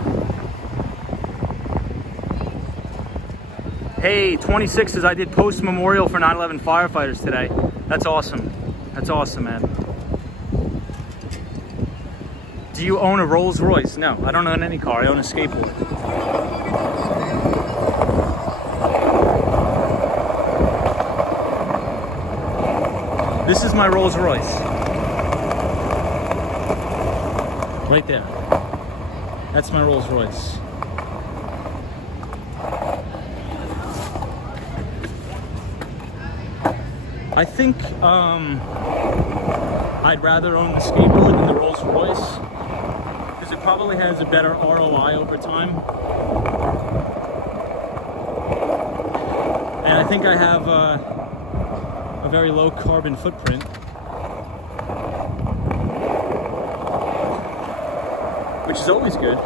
Hey, 26 says, I did post memorial for 9/11 firefighters today. That's awesome. That's awesome, man. Do you own a Rolls Royce? No, I don't own any car. I own a skateboard. This is my Rolls Royce. Right there. That's my Rolls Royce. I think I'd rather own the skateboard than the Rolls Royce because it probably has a better ROI over time. And I think I have a very low carbon footprint. Which is always good.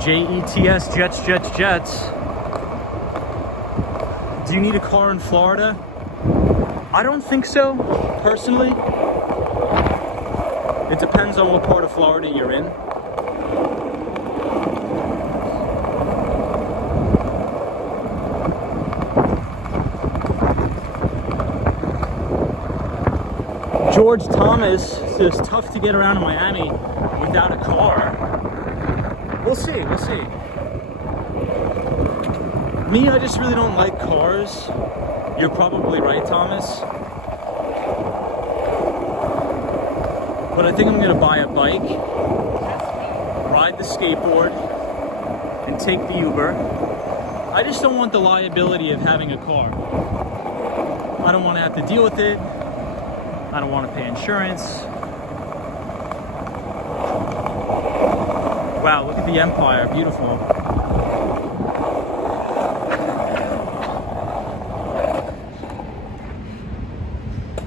JETS, Jets. Do you need a car in Florida? I don't think so, personally. It depends on what part of Florida you're in. George Thomas says it's tough to get around in Miami without a car. We'll see. Me, I just really don't like cars. You're probably right, Thomas. But I think I'm gonna buy a bike, ride the skateboard, and take the Uber. I just don't want the liability of having a car. I don't want to have to deal with it. I don't want to pay insurance. Wow, look at the Empire, beautiful.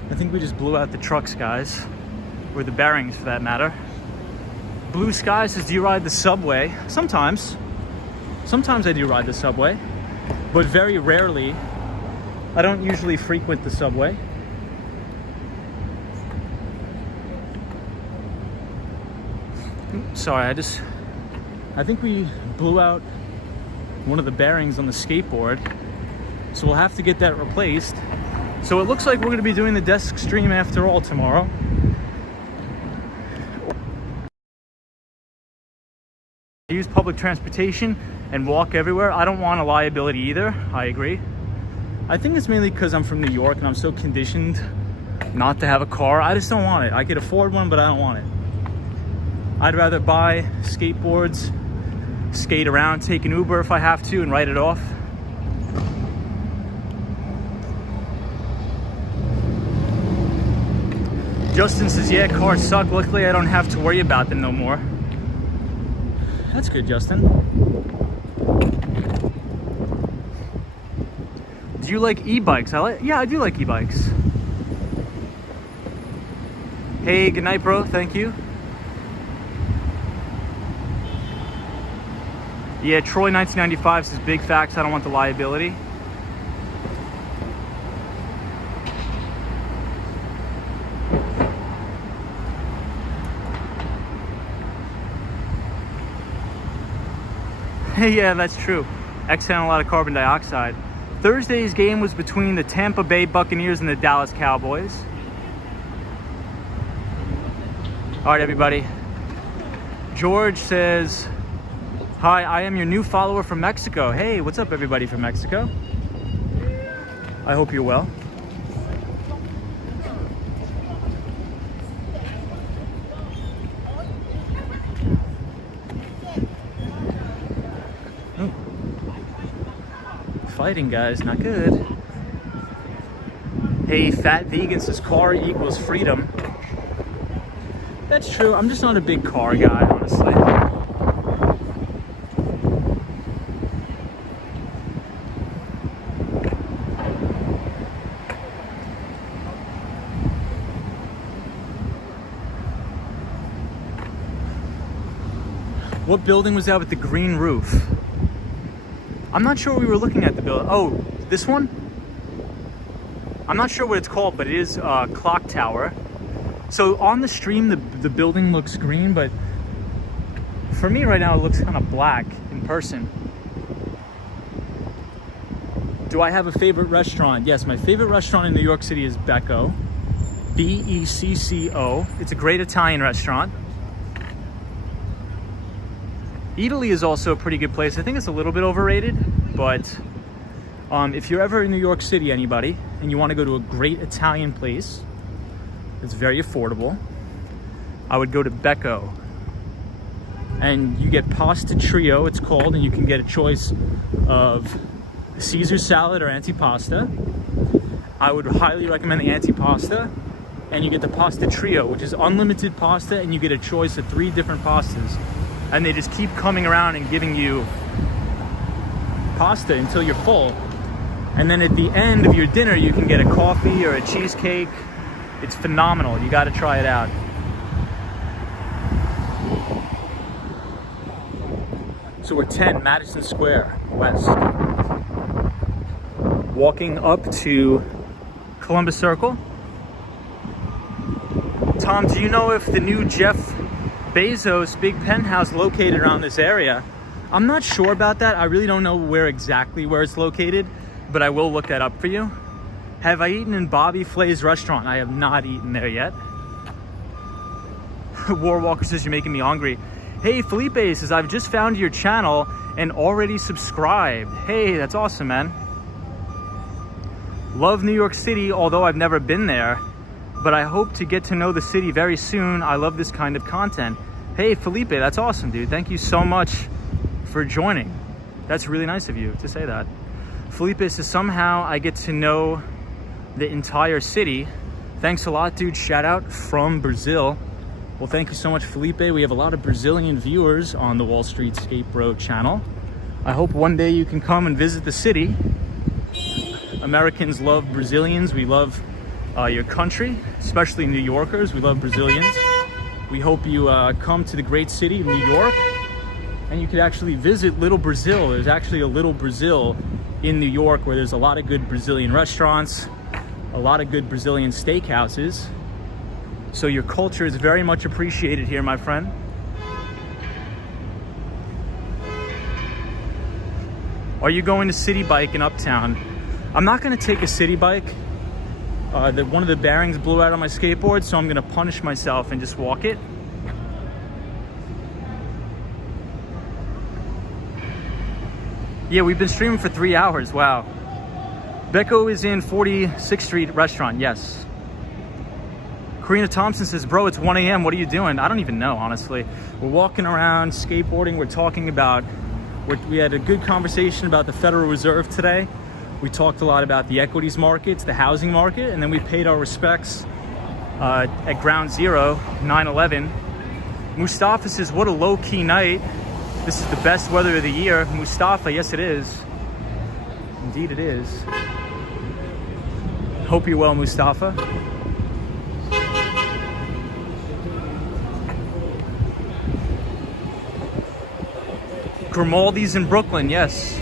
I think we just blew out the trucks, guys. or the bearings for that matter. Blue Sky says, do you ride the subway? Sometimes. Sometimes I do ride the subway, but very rarely. I don't usually frequent the subway. Sorry, I think we blew out one of the bearings on the skateboard, so we'll have to get that replaced. So it looks like we're going to be doing the desk stream after all tomorrow. I use public transportation and walk everywhere. I don't want a liability either. I agree. I think it's mainly because I'm from New York and I'm so conditioned not to have a car. I just don't want it. I could afford one, but I don't want it. I'd rather buy skateboards, skate around, take an Uber if I have to, and write it off. Justin says, yeah, cars suck. Luckily, I don't have to worry about them no more. That's good, Justin. Do you like e-bikes? Yeah, I do like e-bikes. Hey, good night, bro. Thank you. Yeah, Troy 1995 says, big facts. I don't want the liability. Yeah, that's true. Exhaling a lot of carbon dioxide. Thursday's game was between the Tampa Bay Buccaneers and the Dallas Cowboys. All right, everybody. George says, hi, I am your new follower from Mexico. Hey, what's up, everybody from Mexico? I hope you're well. Fighting, guys, not good. Hey, Fat Vegan says car equals freedom. That's true. I'm just not a big car guy, honestly. What building was that with the green roof? I'm not sure we were looking at the building. Oh, this one? I'm not sure what it's called, but it is a clock tower. So on the stream, the building looks green, but for me right now, it looks kind of black in person. Do I have a favorite restaurant? Yes, my favorite restaurant in New York City is Becco. B-E-C-C-O. It's a great Italian restaurant. Italy is also a pretty good place. I think it's a little bit overrated, but if you're ever in New York City, anybody, and you want to go to a great Italian place that's very affordable, I would go to Becco. And you get pasta trio, it's called, and you can get a choice of Caesar salad or antipasta. I would highly recommend the antipasta, and you get the pasta trio, which is unlimited pasta, and you get a choice of 3 different pastas. And they just keep coming around and giving you pasta until you're full. And then at the end of your dinner, you can get a coffee or a cheesecake. It's phenomenal. You got to try it out. So we're 10 Madison Square West. Walking up to Columbus Circle. Tom, do you know if the new Jeff Bezos big penthouse located around this area? I'm not sure about that. I really don't know exactly where it's located, but I will look that up for you. Have I eaten in Bobby Flay's restaurant? I have not eaten there yet. Warwalker says you're making me hungry. Hey, Felipe says I've just found your channel and already subscribed. Hey, that's awesome, man. Love New York City, although I've never been there, but I hope to get to know the city very soon. I love this kind of content. Hey, Felipe, that's awesome, dude. Thank you so much for joining. That's really nice of you to say that. Felipe says, somehow I get to know the entire city. Thanks a lot, dude. Shout out from Brazil. Well, thank you so much, Felipe. We have a lot of Brazilian viewers on the Wall Street Skate Bro channel. I hope one day you can come and visit the city. Americans love Brazilians. We love your country, especially New Yorkers. We love Brazilians. We hope you come to the great city of New York, and you could actually visit Little Brazil. There's actually a Little Brazil in New York where there's a lot of good Brazilian restaurants, a lot of good Brazilian steakhouses. So your culture is very much appreciated here, my friend. Are you going to City Bike in Uptown? I'm not gonna take a City Bike. One of the bearings blew out on my skateboard, so I'm gonna punish myself and just walk it. Yeah, we've been streaming for 3 hours, wow. Becco is in 46th Street restaurant, yes. Karina Thompson says, bro, it's 1 a.m. What are you doing? I don't even know, honestly. We're walking around, skateboarding. We're talking about, we had a good conversation about the Federal Reserve today. We talked a lot about the equities markets, the housing market, and then we paid our respects at Ground Zero, 9/11. Mustafa says, what a low-key night. This is the best weather of the year. Mustafa, yes it is. Indeed it is. Hope you're well, Mustafa. Grimaldi's in Brooklyn, yes.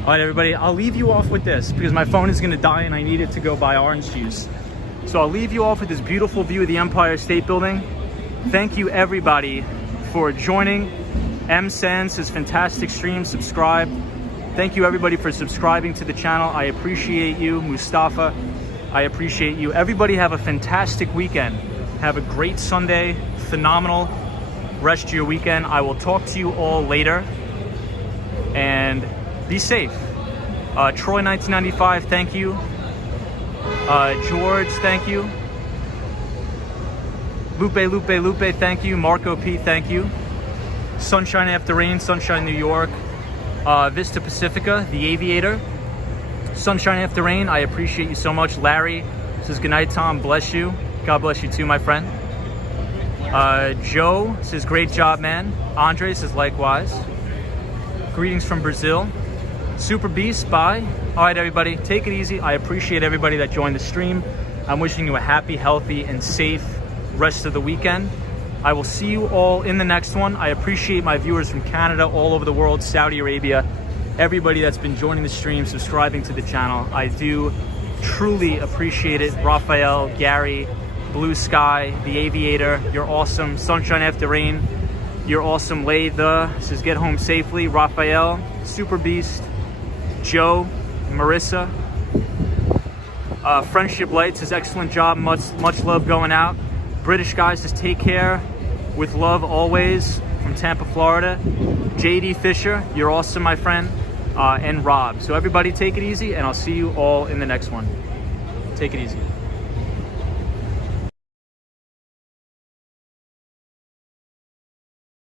All right, everybody, I'll leave you off with this because my phone is gonna die and I need it to go buy orange juice. So I'll leave you off with this beautiful view of the Empire State Building. Thank you, everybody, for joining. M Sands is fantastic stream, subscribe. Thank you, everybody, for subscribing to the channel. I appreciate you, Mustafa. I appreciate you. Everybody have a fantastic weekend. Have a great Sunday, phenomenal rest of your weekend. I will talk to you all later, and be safe. Troy 1995, thank you. George, thank you. Lupe, thank you. Marco P, thank you. Sunshine After Rain, Sunshine New York. Vista Pacifica, The Aviator. Sunshine After Rain, I appreciate you so much. Larry says, good night, Tom, bless you. God bless you too, my friend. Joe says, great job, man. Andre says, likewise. Greetings from Brazil. Super Beast, bye. All right, everybody, take it easy. I appreciate everybody that joined the stream. I'm wishing you a happy, healthy, and safe rest of the weekend. I will see you all in the next one. I appreciate my viewers from Canada, all over the world, Saudi Arabia, everybody that's been joining the stream, subscribing to the channel. I do truly appreciate it. Raphael, Gary, Blue Sky, The Aviator, you're awesome. Sunshine After Rain, you're awesome. Laytha says, get home safely. Raphael, Super Beast, Joe, Marissa. Friendship Light says, excellent job, much love going out. British guy says, take care, with love always, from Tampa, Florida. JD Fisher, you're awesome, my friend. And Rob. So everybody take it easy, and I'll see you all in the next one. Take it easy.